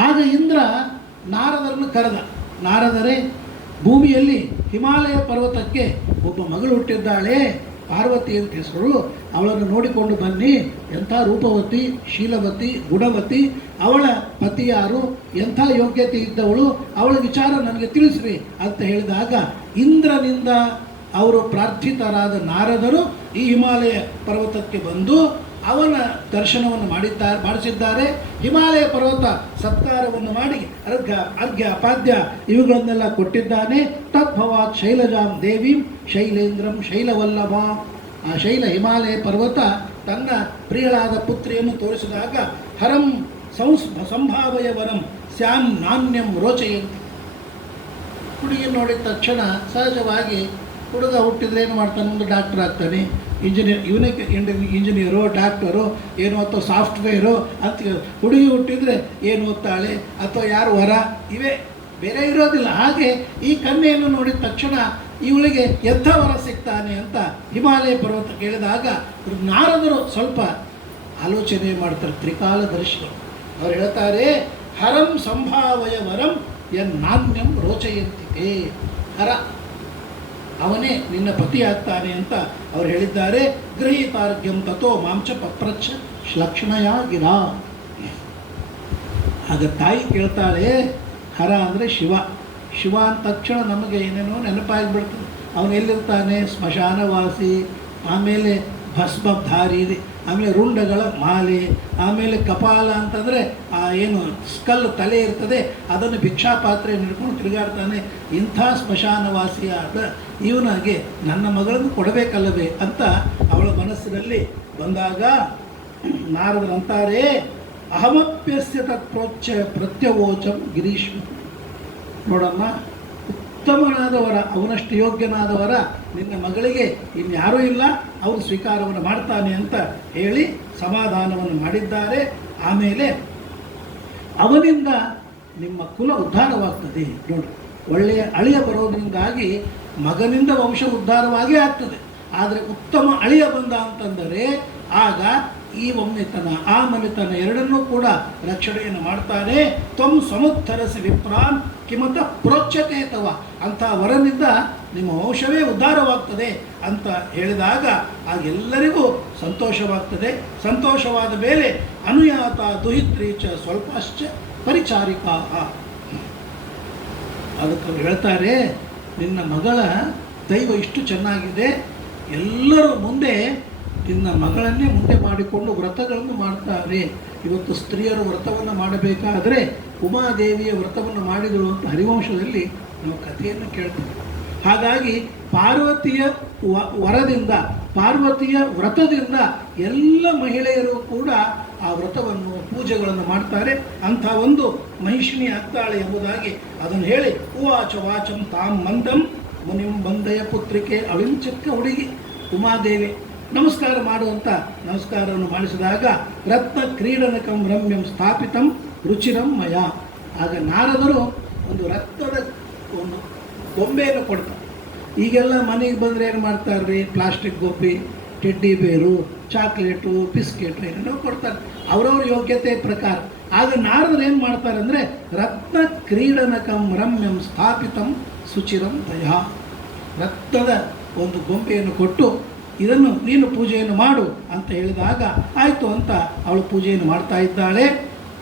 ಆಗ ಇಂದ್ರ ನಾರದರನ್ನು ಕರೆದ. ನಾರದರೇ, ಭೂಮಿಯಲ್ಲಿ ಹಿಮಾಲಯ ಪರ್ವತಕ್ಕೆ ಒಬ್ಬ ಮಗಳು ಹುಟ್ಟಿದ್ದಾಳೆ, ಪಾರ್ವತಿ ಅಂತ ಹೆಸರು. ಅವಳನ್ನು ನೋಡಿಕೊಂಡು ಬನ್ನಿ. ಎಂಥ ರೂಪವತಿ, ಶೀಲವತಿ, ಗುಣವತಿ, ಅವಳ ಪತಿ ಯಾರು, ಎಂಥ ಯೋಗ್ಯತೆ ಇದ್ದವಳು, ಅವಳ ವಿಚಾರ ನನಗೆ ತಿಳಿಸ್ರಿ ಅಂತ ಹೇಳಿದಾಗ ಇಂದ್ರನಿಂದ ಅವರು ಪ್ರಾರ್ಥಿತರಾದ ನಾರದರು ಈ ಹಿಮಾಲಯ ಪರ್ವತಕ್ಕೆ ಬಂದು ಅವನ ದರ್ಶನವನ್ನು ಮಾಡಿಸಿದ್ದಾರೆ. ಹಿಮಾಲಯ ಪರ್ವತ ಸತ್ಕಾರವನ್ನು ಮಾಡಿ ಅರ್ಘ್ಯ ಪಾದ್ಯ ಇವುಗಳನ್ನೆಲ್ಲ ಕೊಟ್ಟಿದ್ದಾನೆ. ತದ್ಭವಾತ್ ಶೈಲಜಾಂ ದೇವೀಂ ಶೈಲೇಂದ್ರಂ ಶೈಲವಲ್ಲಭ, ಆ ಶೈಲ ಹಿಮಾಲಯ ಪರ್ವತ ತನ್ನ ಪ್ರಿಯಳಾದ ಪುತ್ರಿಯನ್ನು ತೋರಿಸಿದಾಗ ಹರಂ ಸಂಭಾವಯ ವರಂ ಸ್ಯಾಂ ನಾಣ್ಯಂ ರೋಚಯಂತಿ. ಹುಡುಗಿ ನೋಡಿದ ತಕ್ಷಣ ಸಹಜವಾಗಿ ಹುಡುಗ ಹುಟ್ಟಿದ್ರೆ ಏನು ಮಾಡ್ತಾನೆ, ಒಂದು ಡಾಕ್ಟರ್ ಆಗ್ತಾನೆ, ಇಂಜಿನಿಯರು ಡಾಕ್ಟರು ಏನು ಅಥವಾ ಸಾಫ್ಟ್ವೇರು ಅಂತ. ಹುಡುಗಿ ಹುಟ್ಟಿದರೆ ಏನು ಓದ್ತಾಳೆ ಅಥವಾ ಯಾರು ವರ, ಇವೇ ಬೇರೆ ಇರೋದಿಲ್ಲ. ಹಾಗೆ ಈ ಕನ್ಯೆಯನ್ನು ನೋಡಿದ ತಕ್ಷಣ ಇವಳಿಗೆ ಎಂಥ ವರ ಸಿಗ್ತಾನೆ ಅಂತ ಹಿಮಾಲಯ ಪರ್ವತ ಕೇಳಿದಾಗ ನಾರದರು ಸ್ವಲ್ಪ ಆಲೋಚನೆ ಮಾಡ್ತಾರೆ. ತ್ರಿಕಾಲದರ್ಶಿಗಳು ಅವ್ರು ಹೇಳ್ತಾರೆ, ಹರಂ ಸಂಭಾವಯ ವರಂ ನಾಣ್ಯಂ ರೋಚಯಂತಿಕೆ, ಹರ ಅವನೇ ನಿನ್ನ ಪತಿ ಆಗ್ತಾನೆ ಅಂತ ಅವ್ರು ಹೇಳಿದ್ದಾರೆ. ಗೃಹೀತಾರ್ಘ್ಯಂ ತಥೋ ಮಾಂಚ ಪಪ್ರಚ್ಛ ಶ್ಲಕ್ಷ್ಣಯಾಗಿರ. ಆಗ ತಾಯಿ ಕೇಳ್ತಾಳೆ, ಹರ ಅಂದರೆ ಶಿವ. ಶಿವ ಅಂದ ತಕ್ಷಣ ನಮಗೆ ಏನೇನೋ ನೆನಪಾಗಿಬಿಡ್ತದೆ. ಅವನು ಎಲ್ಲಿರ್ತಾನೆ, ಸ್ಮಶಾನವಾಸಿ, ಆಮೇಲೆ ಭಸ್ಮಧಾರಿ, ಆಮೇಲೆ ರುಂಡಗಳ ಮಾಲೆ, ಆಮೇಲೆ ಕಪಾಲ ಅಂತಂದರೆ ಆ ಏನು ಸ್ಕಲ್ ತಲೆ ಇರ್ತದೆ ಅದನ್ನು ಭಿಕ್ಷಾಪಾತ್ರೆ ಹಿಡ್ಕೊಂಡು ತಿರುಗಾಡ್ತಾನೆ. ಇಂಥ ಸ್ಮಶಾನವಾಸಿಯಾದ ಇವನಿಗೆ ನನ್ನ ಮಗಳನ್ನು ಕೊಡಬೇಕಲ್ಲವೇ ಅಂತ ಅವಳ ಮನಸ್ಸಿನಲ್ಲಿ ಬಂದಾಗ ನಾರದರಂತಾರೆ, ಅಹಮಪ್ಯಸ್ಯ ತತ್ಪ್ರೋಚ್ಛ ಪ್ರತ್ಯವೋಚಂ ಗಿರೀಶ್ವ. ನೋಡಮ್ಮ, ಉತ್ತಮನಾದವರ, ಅವನಷ್ಟು ಯೋಗ್ಯನಾದವರ ನಿನ್ನ ಮಗಳಿಗೆ ಇನ್ಯಾರೂ ಇಲ್ಲ, ಅವರು ಸ್ವೀಕಾರವನ್ನು ಮಾಡ್ತಾನೆ ಅಂತ ಹೇಳಿ ಸಮಾಧಾನವನ್ನು ಮಾಡಿದ್ದಾರೆ. ಆಮೇಲೆ ಅವನಿಂದ ನಿಮ್ಮ ಕುಲ ಉದ್ಧಾರವಾಗ್ತದೆ. ನೋಡಿ, ಒಳ್ಳೆಯ ಅಳಿಯ ಬರೋದ್ರಿಂದಾಗಿ ಮಗನಿಂದ ವಂಶ ಉದ್ಧಾರವಾಗೇ ಆಗ್ತದೆ. ಆದರೆ ಉತ್ತಮ ಅಳಿಯ ಬಂದ ಅಂತಂದರೆ ಆಗ ಈ ಒಮ್ಮೆತನ ಆ ಮನೆತನ ಎರಡನ್ನೂ ಕೂಡ ರಕ್ಷಣೆಯನ್ನು ಮಾಡ್ತಾನೆ. ತ್ವಂ ಸಮುತ್ತರಸಿ ವಿಪ್ರಾನ್ ಕಿಮತ ಪ್ರೋಚ್ಯತೆ ತವ, ಅಂಥ ವರನಿಂದ ನಿಮ್ಮ ವಂಶವೇ ಉದ್ಧಾರವಾಗ್ತದೆ ಅಂತ ಹೇಳಿದಾಗ ಆ ಎಲ್ಲರಿಗೂ ಸಂತೋಷವಾಗ್ತದೆ. ಸಂತೋಷವಾದ ಮೇಲೆ ಅನುಯಾತ ದುಹಿತ್ರಿ ಚ ಸ್ವಲ್ಪಶ್ಚ ಪರಿಚಾರಿಕಾ, ಅದಕ್ಕೆ ಹೇಳ್ತಾರೆ, ನಿನ್ನ ಮಗಳ ದೈವ ಇಷ್ಟು ಚೆನ್ನಾಗಿದೆ, ಎಲ್ಲರೂ ಮುಂದೆ ನಿನ್ನ ಮಗಳನ್ನೇ ಮುಂದೆ ಮಾಡಿಕೊಂಡು ವ್ರತಗಳನ್ನು ಮಾಡ್ತಾರೆ. ಇವತ್ತು ಸ್ತ್ರೀಯರು ವ್ರತವನ್ನು ಮಾಡಬೇಕಾದರೆ ಉಮಾದೇವಿಯ ವ್ರತವನ್ನು ಮಾಡಿದಳು ಅಂತ ಹರಿವಂಶದಲ್ಲಿ ನಾವು ಕಥೆಯನ್ನು ಕೇಳ್ತೇವೆ. ಹಾಗಾಗಿ ಪಾರ್ವತಿಯ ವರದಿಂದ, ಪಾರ್ವತಿಯ ವ್ರತದಿಂದ ಎಲ್ಲ ಮಹಿಳೆಯರು ಕೂಡ ಆ ವ್ರತವನ್ನು, ಪೂಜೆಗಳನ್ನು ಮಾಡ್ತಾರೆ. ಅಂಥ ಒಂದು ಮಹಿಷಿಣಿ ಆಗ್ತಾಳೆ ಎಂಬುದಾಗಿ ಅದನ್ನು ಹೇಳಿ, ಉವಾಚ ವಾಚಂ ತಾಂ ಮಂದಂ ಮುನಿಂ ಬಂದಯ ಪುತ್ರಿಕೆ, ಅವಳಿನ ಚಿಕ್ಕ ಹುಡುಗಿ ಉಮಾದೇವಿ ನಮಸ್ಕಾರ ಮಾಡುವಂಥ ನಮಸ್ಕಾರವನ್ನು ಮಾಡಿಸಿದಾಗ ರತ್ನ ಕ್ರೀಡನಕಂ ರಮ್ಯಂ ಸ್ಥಾಪಿತಂ ರುಚಿರಂ ಮಯ. ಆಗ ನಾರದರು ಒಂದು ರತ್ನದ ಒಂದು ಗೊಂಬೆಯನ್ನು ಕೊಡ್ತಾರೆ. ಈಗೆಲ್ಲ ಮನೆಗೆ ಬಂದರೆ ಏನು ಮಾಡ್ತಾರೆ ರೀ, ಪ್ಲಾಸ್ಟಿಕ್ ಗೊಂಬೆ, ಟೆಡ್ಡಿ ಬೇರು, ಚಾಕ್ಲೇಟು, ಬಿಸ್ಕೆಟು ಏನೇನೋ ಕೊಡ್ತಾರೆ ಅವರವ್ರ ಯೋಗ್ಯತೆ ಪ್ರಕಾರ. ಆಗ ನಾರದರು ಏನು ಮಾಡ್ತಾರೆ ಅಂದರೆ ರತ್ನ ಕ್ರೀಡನಕಂ ರಮ್ಯಂ ಸ್ಥಾಪಿತಂ ಸುಚಿರಂ ದಯ, ರತ್ನದ ಒಂದು ಗೊಂಬೆಯನ್ನು ಕೊಟ್ಟು ಇದನ್ನು ನೀನು ಪೂಜೆಯನ್ನು ಮಾಡು ಅಂತ ಹೇಳಿದಾಗ ಆಯಿತು ಅಂತ ಅವಳು ಪೂಜೆಯನ್ನು ಮಾಡ್ತಾ ಇದ್ದಾಳೆ.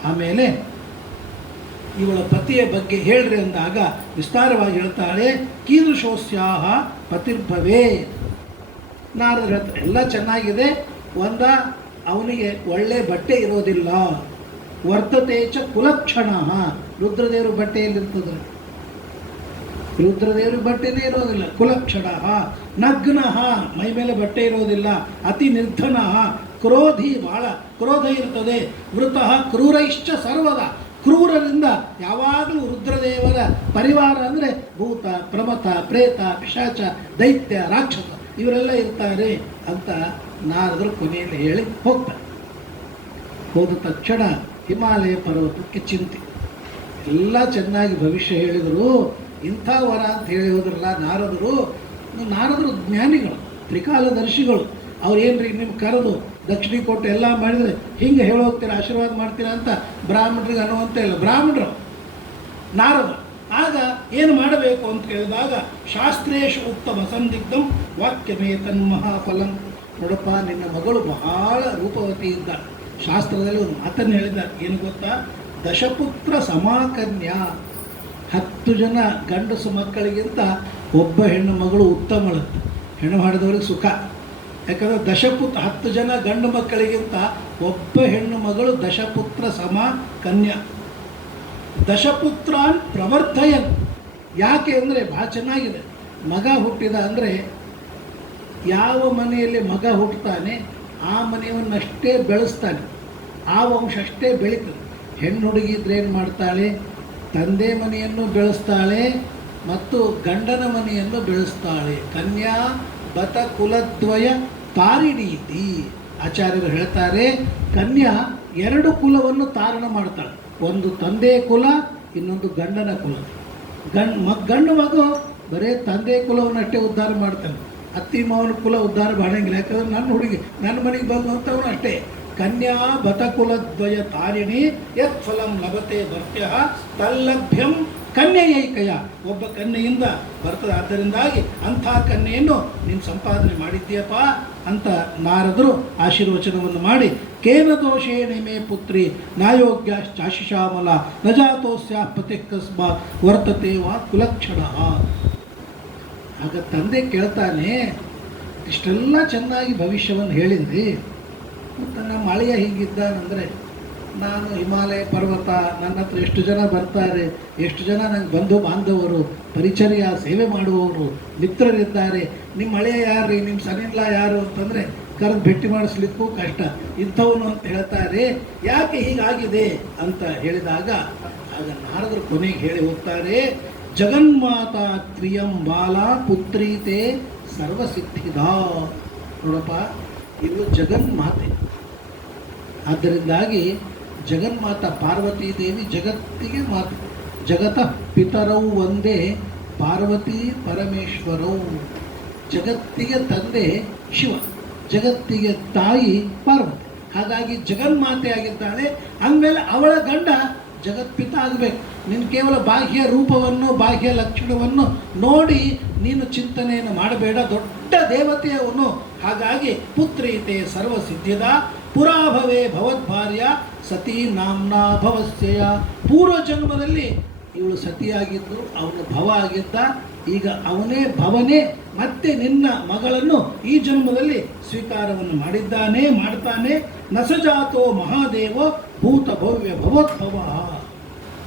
ಆಮೇಲೆ ಇವಳ ಪತಿಯ ಬಗ್ಗೆ ಹೇಳ್ರಿ ಅಂದಾಗ ವಿಸ್ತಾರವಾಗಿ ಹೇಳ್ತಾಳೆ, ಕೀದೃಶೋಸ್ಯಾಹ ಪತಿರ್ಭವೇ. ನಾರದ್ರ ಹತ್ರ ಎಲ್ಲ ಚೆನ್ನಾಗಿದೆ, ಅವನಿಗೆ ಒಳ್ಳೆ ಬಟ್ಟೆ ಇರೋದಿಲ್ಲ. ವರ್ತತೆ ಚ ಕುಲಕ್ಷಣ, ರುದ್ರದೇವರು ಬಟ್ಟೆಯಲ್ಲಿರ್ತದೆ, ರುದ್ರದೇವರು ಬಟ್ಟೆನೇ ಇರೋದಿಲ್ಲ. ಕುಲಕ್ಷಣ ನಗ್ನ, ಮೈ ಮೇಲೆ ಬಟ್ಟೆ ಇರೋದಿಲ್ಲ. ಅತಿ ನಿರ್ಧನ, ಕ್ರೋಧಿ, ಬಹಳ ಕ್ರೋಧ ಇರ್ತದೆ. ವೃತಃ ಕ್ರೂರೈಶ್ಚ ಸರ್ವದ, ಕ್ರೂರರಿಂದ ಯಾವಾಗಲೂ ರುದ್ರದೇವರ ಪರಿವಾರ ಅಂದರೆ ಭೂತ, ಪ್ರಮಥ, ಪ್ರೇತ, ಪಿಶಾಚ, ದೈತ್ಯ, ರಾಕ್ಷಸ ಇವರೆಲ್ಲ ಇರ್ತಾರೆ ಅಂತ ನಾರದರು ಕೊನೆಯಲ್ಲಿ ಹೇಳಿ ಹೋಗ್ತಾರೆ. ಹೋದ ತಕ್ಷಣ ಹಿಮಾಲಯ ಪರ್ವತಕ್ಕೆ ಚಿಂತೆ. ಎಲ್ಲ ಚೆನ್ನಾಗಿ ಭವಿಷ್ಯ ಹೇಳಿದರು. ಇಂಥ ವರ ಅಂತ ಹೇಳಿ ಹೋದ್ರಲ್ಲ ನಾರದರು. ನಾರದರು ಜ್ಞಾನಿಗಳು, ತ್ರಿಕಾಲದರ್ಶಿಗಳು. ಅವ್ರು ಏನ್ರಿ ನಿಮ್ಗೆ ಕರೆದು ದಕ್ಷಿಣೆ ಕೊಟ್ಟು ಎಲ್ಲ ಮಾಡಿದರೆ ಹಿಂಗೆ ಹೇಳೋಗ್ತೀರಾ, ಆಶೀರ್ವಾದ ಮಾಡ್ತೀರಾ ಅಂತ ಬ್ರಾಹ್ಮಣರಿಗೆ ಅನ್ನುವಂಥ ಇಲ್ಲ. ಬ್ರಾಹ್ಮಣರು ನಾರದರು. ಆಗ ಏನು ಮಾಡಬೇಕು ಅಂತ ಕೇಳಿದಾಗ ಶಾಸ್ತ್ರೇಶು ಉತ್ತಮ ಸಂದಿಗ್ಧಂ ವಾಕ್ಯಮೇ ತನ್ಮಹಾಫಲಂ. ನೋಡಪ್ಪ, ನಿನ್ನ ಮಗಳು ಬಹಳ ರೂಪವತಿ ಇದ್ದ. ಶಾಸ್ತ್ರದಲ್ಲಿ ಒಂದು ಮಾತನ್ನು ಹೇಳಿದ್ದಾರೆ, ಏನು ಗೊತ್ತಾ, ದಶಪುತ್ರ ಸಮಾಕನ್ಯಾ. 10 ಜನ ಗಂಡಸು ಮಕ್ಕಳಿಗಿಂತ ಒಬ್ಬ ಹೆಣ್ಣು ಮಗಳು ಉತ್ತಮಳು. ಹೆಣ್ಣು ಮಾಡಿದವ್ರಿಗೆ ಸುಖ. ಯಾಕಂದರೆ 10 ಜನ ಗಂಡು ಮಕ್ಕಳಿಗಿಂತ ಒಬ್ಬ ಹೆಣ್ಣು ಮಗಳು ದಶಪುತ್ರ ಸಮ ಕನ್ಯಾ. ದಶಪುತ್ರಾನ್ ಪ್ರವರ್ಧಯನ್. ಯಾಕೆ ಅಂದರೆ ಭಾಳ ಚೆನ್ನಾಗಿದೆ. ಮಗ ಹುಟ್ಟಿದ ಅಂದರೆ ಯಾವ ಮನೆಯಲ್ಲಿ ಮಗ ಹುಟ್ಟುತ್ತಾನೆ ಆ ಮನೆಯವನ್ನಷ್ಟೇ ಬೆಳೆಸ್ತಾನೆ, ಆ ವಂಶ ಅಷ್ಟೇ ಬೆಳೀತದೆ. ಹೆಣ್ಣು ಹುಡುಗಿ ಇದ್ರೆ ಏನು ಮಾಡ್ತಾಳೆ, ತಂದೆ ಮನೆಯನ್ನು ಬೆಳೆಸ್ತಾಳೆ ಮತ್ತು ಗಂಡನ ಮನೆಯನ್ನು ಬೆಳೆಸ್ತಾಳೆ. ಕನ್ಯಾ ಬತ ಕುಲದ್ವಯ ತಾರಿಣೀತಿ. ಆಚಾರ್ಯರು ಹೇಳ್ತಾರೆ, ಕನ್ಯಾ 2 ಕುಲವನ್ನು ತಾರಣ ಮಾಡ್ತಾಳೆ. ಒಂದು ತಂದೆಯ ಕುಲ, ಇನ್ನೊಂದು ಗಂಡನ ಕುಲ. ಗಂಡು ಮಗು ಬರೀ ತಂದೆ ಕುಲವನ್ನಷ್ಟೇ ಉದ್ಧಾರ ಮಾಡ್ತಾನೆ, ಅತ್ತಿ ಮಾವನ ಕುಲ ಉದ್ಧಾರ ಮಾಡಂಗಿಲ್ಲ. ಯಾಕಂದ್ರೆ ನನ್ನ ಹುಡುಗಿ ನನ್ನ ಮನೆಗೆ ಬಂದು ಅಂತವನು ಅಷ್ಟೇ. ಕನ್ಯಾ ಬತಕುಲದ್ವಯ ತಾರಿಣಿ ಯತ್ ಫಲಂ ಲಭತೆ ಭರ್ತ್ಯ ತಲ್ಲಭ್ಯಂ ಕನ್ಯೆಯೈಕಯ. ಒಬ್ಬ ಕನ್ಯೆಯಿಂದ ಬರ್ತದೆ. ಆದ್ದರಿಂದಾಗಿ ಅಂಥ ಕನ್ಯೆಯನ್ನು ನೀನು ಸಂಪಾದನೆ ಮಾಡಿದ್ದೀಯಪ್ಪ ಅಂತ ನಾರದರು ಆಶೀರ್ವಚನವನ್ನು ಮಾಡಿ, ಕೇನ ದೋಷೇಣ ಮೇ ಪುತ್ರಿ ನಾಯೋಗ್ಯಾಶ್ಚಾಶಿಷಾಮಲ ನಜಾತೋಸ್ಯಾ ಪತಿ ಕಸ್ಮಾ ವರ್ತತೆ ವಾ ಕುಲಕ್ಷಣ. ಆಗ ತಂದೆ ಕೇಳ್ತಾನೆ, ಇಷ್ಟೆಲ್ಲ ಚೆನ್ನಾಗಿ ಭವಿಷ್ಯವನ್ನು ಹೇಳಿದ್ರಿ, ಮತ್ತು ನಮ್ಮ ಅಳಿಯ ಹೀಗಿದ್ದಾನಂದರೆ, ನಾನು ಹಿಮಾಲಯ ಪರ್ವತ, ನನ್ನ ಹತ್ರ ಎಷ್ಟು ಜನ ಬರ್ತಾರೆ, ಎಷ್ಟು ಜನ ನಂಗೆ ಬಂಧು ಬಾಂಧವರು, ಪರಿಚರ್ಯ ಸೇವೆ ಮಾಡುವವರು, ಮಿತ್ರರಿದ್ದಾರೆ. ನಿಮ್ಮ ಅಳಿಯ ಯಾರು ರೀ, ನಿಮ್ಮ ಸನಿಲ್ಲ ಯಾರು ಅಂತಂದರೆ ಕರೆದು ಭೇಟಿ ಮಾಡಿಸ್ಲಿಕ್ಕೂ ಕಷ್ಟ, ಇಂಥವನು ಅಂತ ಹೇಳ್ತಾರೆ. ಯಾಕೆ ಹೀಗಾಗಿದೆ ಅಂತ ಹೇಳಿದಾಗ ಆಗ ನಾರದರು ಕೊನೆಗೆ ಹೇಳಿ ಹೋಗ್ತಾರೆ, ಜಗನ್ಮಾತಾ ತ್ರಿಯಂ ಬಾಲ ಪುತ್ರೀತೆ ಸರ್ವಸಿದ್ಧಿದ. ನೋಡಪ್ಪ, ಇದು ಜಗನ್ಮಾತೆ. ಆದ್ದರಿಂದಾಗಿ ಜಗನ್ಮಾತಾ ಪಾರ್ವತೀ ದೇವಿ ಜಗತ್ತಿಗೆ ಮಾತೆ. ಜಗತಃ ಪಿತರೌ ಒಂದೇ ಪಾರ್ವತಿ ಪರಮೇಶ್ವರೌ. ಜಗತ್ತಿಗೆ ತಂದೆ ಶಿವ, ಜಗತ್ತಿಗೆ ತಾಯಿ ಪಾರ್ವತಿ. ಹಾಗಾಗಿ ಜಗನ್ಮಾತೆ ಆಗಿದ್ದಾಳೆ. ಅಂದಮೇಲೆ ಅವಳ ಗಂಡ ಜಗತ್ಪಿತ ಆಗಬೇಕು. ನೀನು ಕೇವಲ ಬಾಹ್ಯ ರೂಪವನ್ನು, ಬಾಹ್ಯ ಲಕ್ಷಣವನ್ನು ನೋಡಿ ನೀನು ಚಿಂತನೆಯನ್ನು ಮಾಡಬೇಡ, ದೊಡ್ಡ ದೇವತೆಯವನು. ಹಾಗಾಗಿ ಪುತ್ರೀತೆ ಸರ್ವಸಿದ್ಧಿದ ಪುರಾಭವೇ ಭವದ್ಭಾರ್ಯ ಸತೀ ನಾಮ್ನಾ ಭವಸ್ಯಯ. ಪೂರ್ವ ಜನ್ಮದಲ್ಲಿ ಇವಳು ಸತಿಯಾಗಿದ್ದು ಅವನು ಭವ ಆಗಿದ್ದ. ಈಗ ಅವನೇ ಭವನೇ ಮತ್ತೆ ನಿನ್ನ ಮಗಳನ್ನು ಈ ಜನ್ಮದಲ್ಲಿ ಸ್ವೀಕಾರವನ್ನು ಮಾಡ್ತಾನೆ. ನಸಜಾತೋ ಮಹಾದೇವೋ ಭೂತ ಭವ್ಯ ಭವೋದ್ಭವ.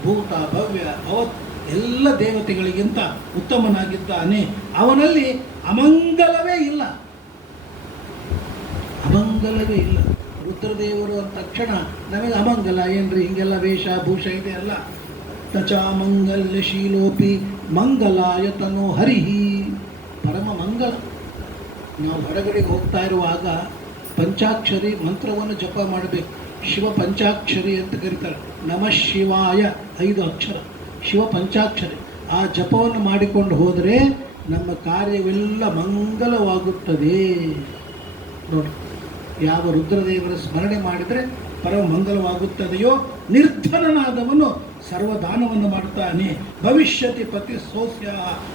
ಭೂತ ಭವ್ಯ ಭವತ್ ಎಲ್ಲ ದೇವತೆಗಳಿಗಿಂತ ಉತ್ತಮನಾಗಿದ್ದಾನೆ. ಅವನಲ್ಲಿ ಅಮಂಗಲವೇ ಇಲ್ಲ, ಅಮಂಗಲವೇ ಇಲ್ಲ. ರುದ್ರದೇವರು ಅಂದ ತಕ್ಷಣ ನಮಗೆ ಅಮಂಗಲ ಏನ್ರಿ, ಹಿಂಗೆಲ್ಲ ವೇಷ ಭೂಷ ಇದೆ ಅಲ್ಲ. ತಚಾಮಂಗಲ್ಯಶೀಲೋಪಿ ಮಂಗಲಾಯತನೋ ಹರಿಹಿ. ಪರಮ ಮಂಗಲ. ನಾವು ಹೊರಗಡೆಗೆ ಹೋಗ್ತಾ ಇರುವಾಗ ಪಂಚಾಕ್ಷರಿ ಮಂತ್ರವನ್ನು ಜಪ ಮಾಡಬೇಕು. ಶಿವ ಪಂಚಾಕ್ಷರಿ ಅಂತ ಕರೀತಾರೆ. ನಮಃ ಶಿವಾಯ 5 ಅಕ್ಷರ, ಶಿವ ಪಂಚಾಕ್ಷರಿ. ಆ ಜಪವನ್ನು ಮಾಡಿಕೊಂಡು ಹೋದರೆ ನಮ್ಮ ಕಾರ್ಯವೆಲ್ಲ ಮಂಗಲವಾಗುತ್ತದೆ. ನೋಡಿ, ಯಾವ ರುದ್ರದೇವರ ಸ್ಮರಣೆ ಮಾಡಿದರೆ ಪರಮ ಮಂಗಲವಾಗುತ್ತದೆಯೋ ನಿರ್ಧನನಾದವನು ಸರ್ವದಾನವನ್ನು ಮಾಡ್ತಾನೆ. ಭವಿಷ್ಯತಿ ಪತಿ ಸೋಸ್ಯ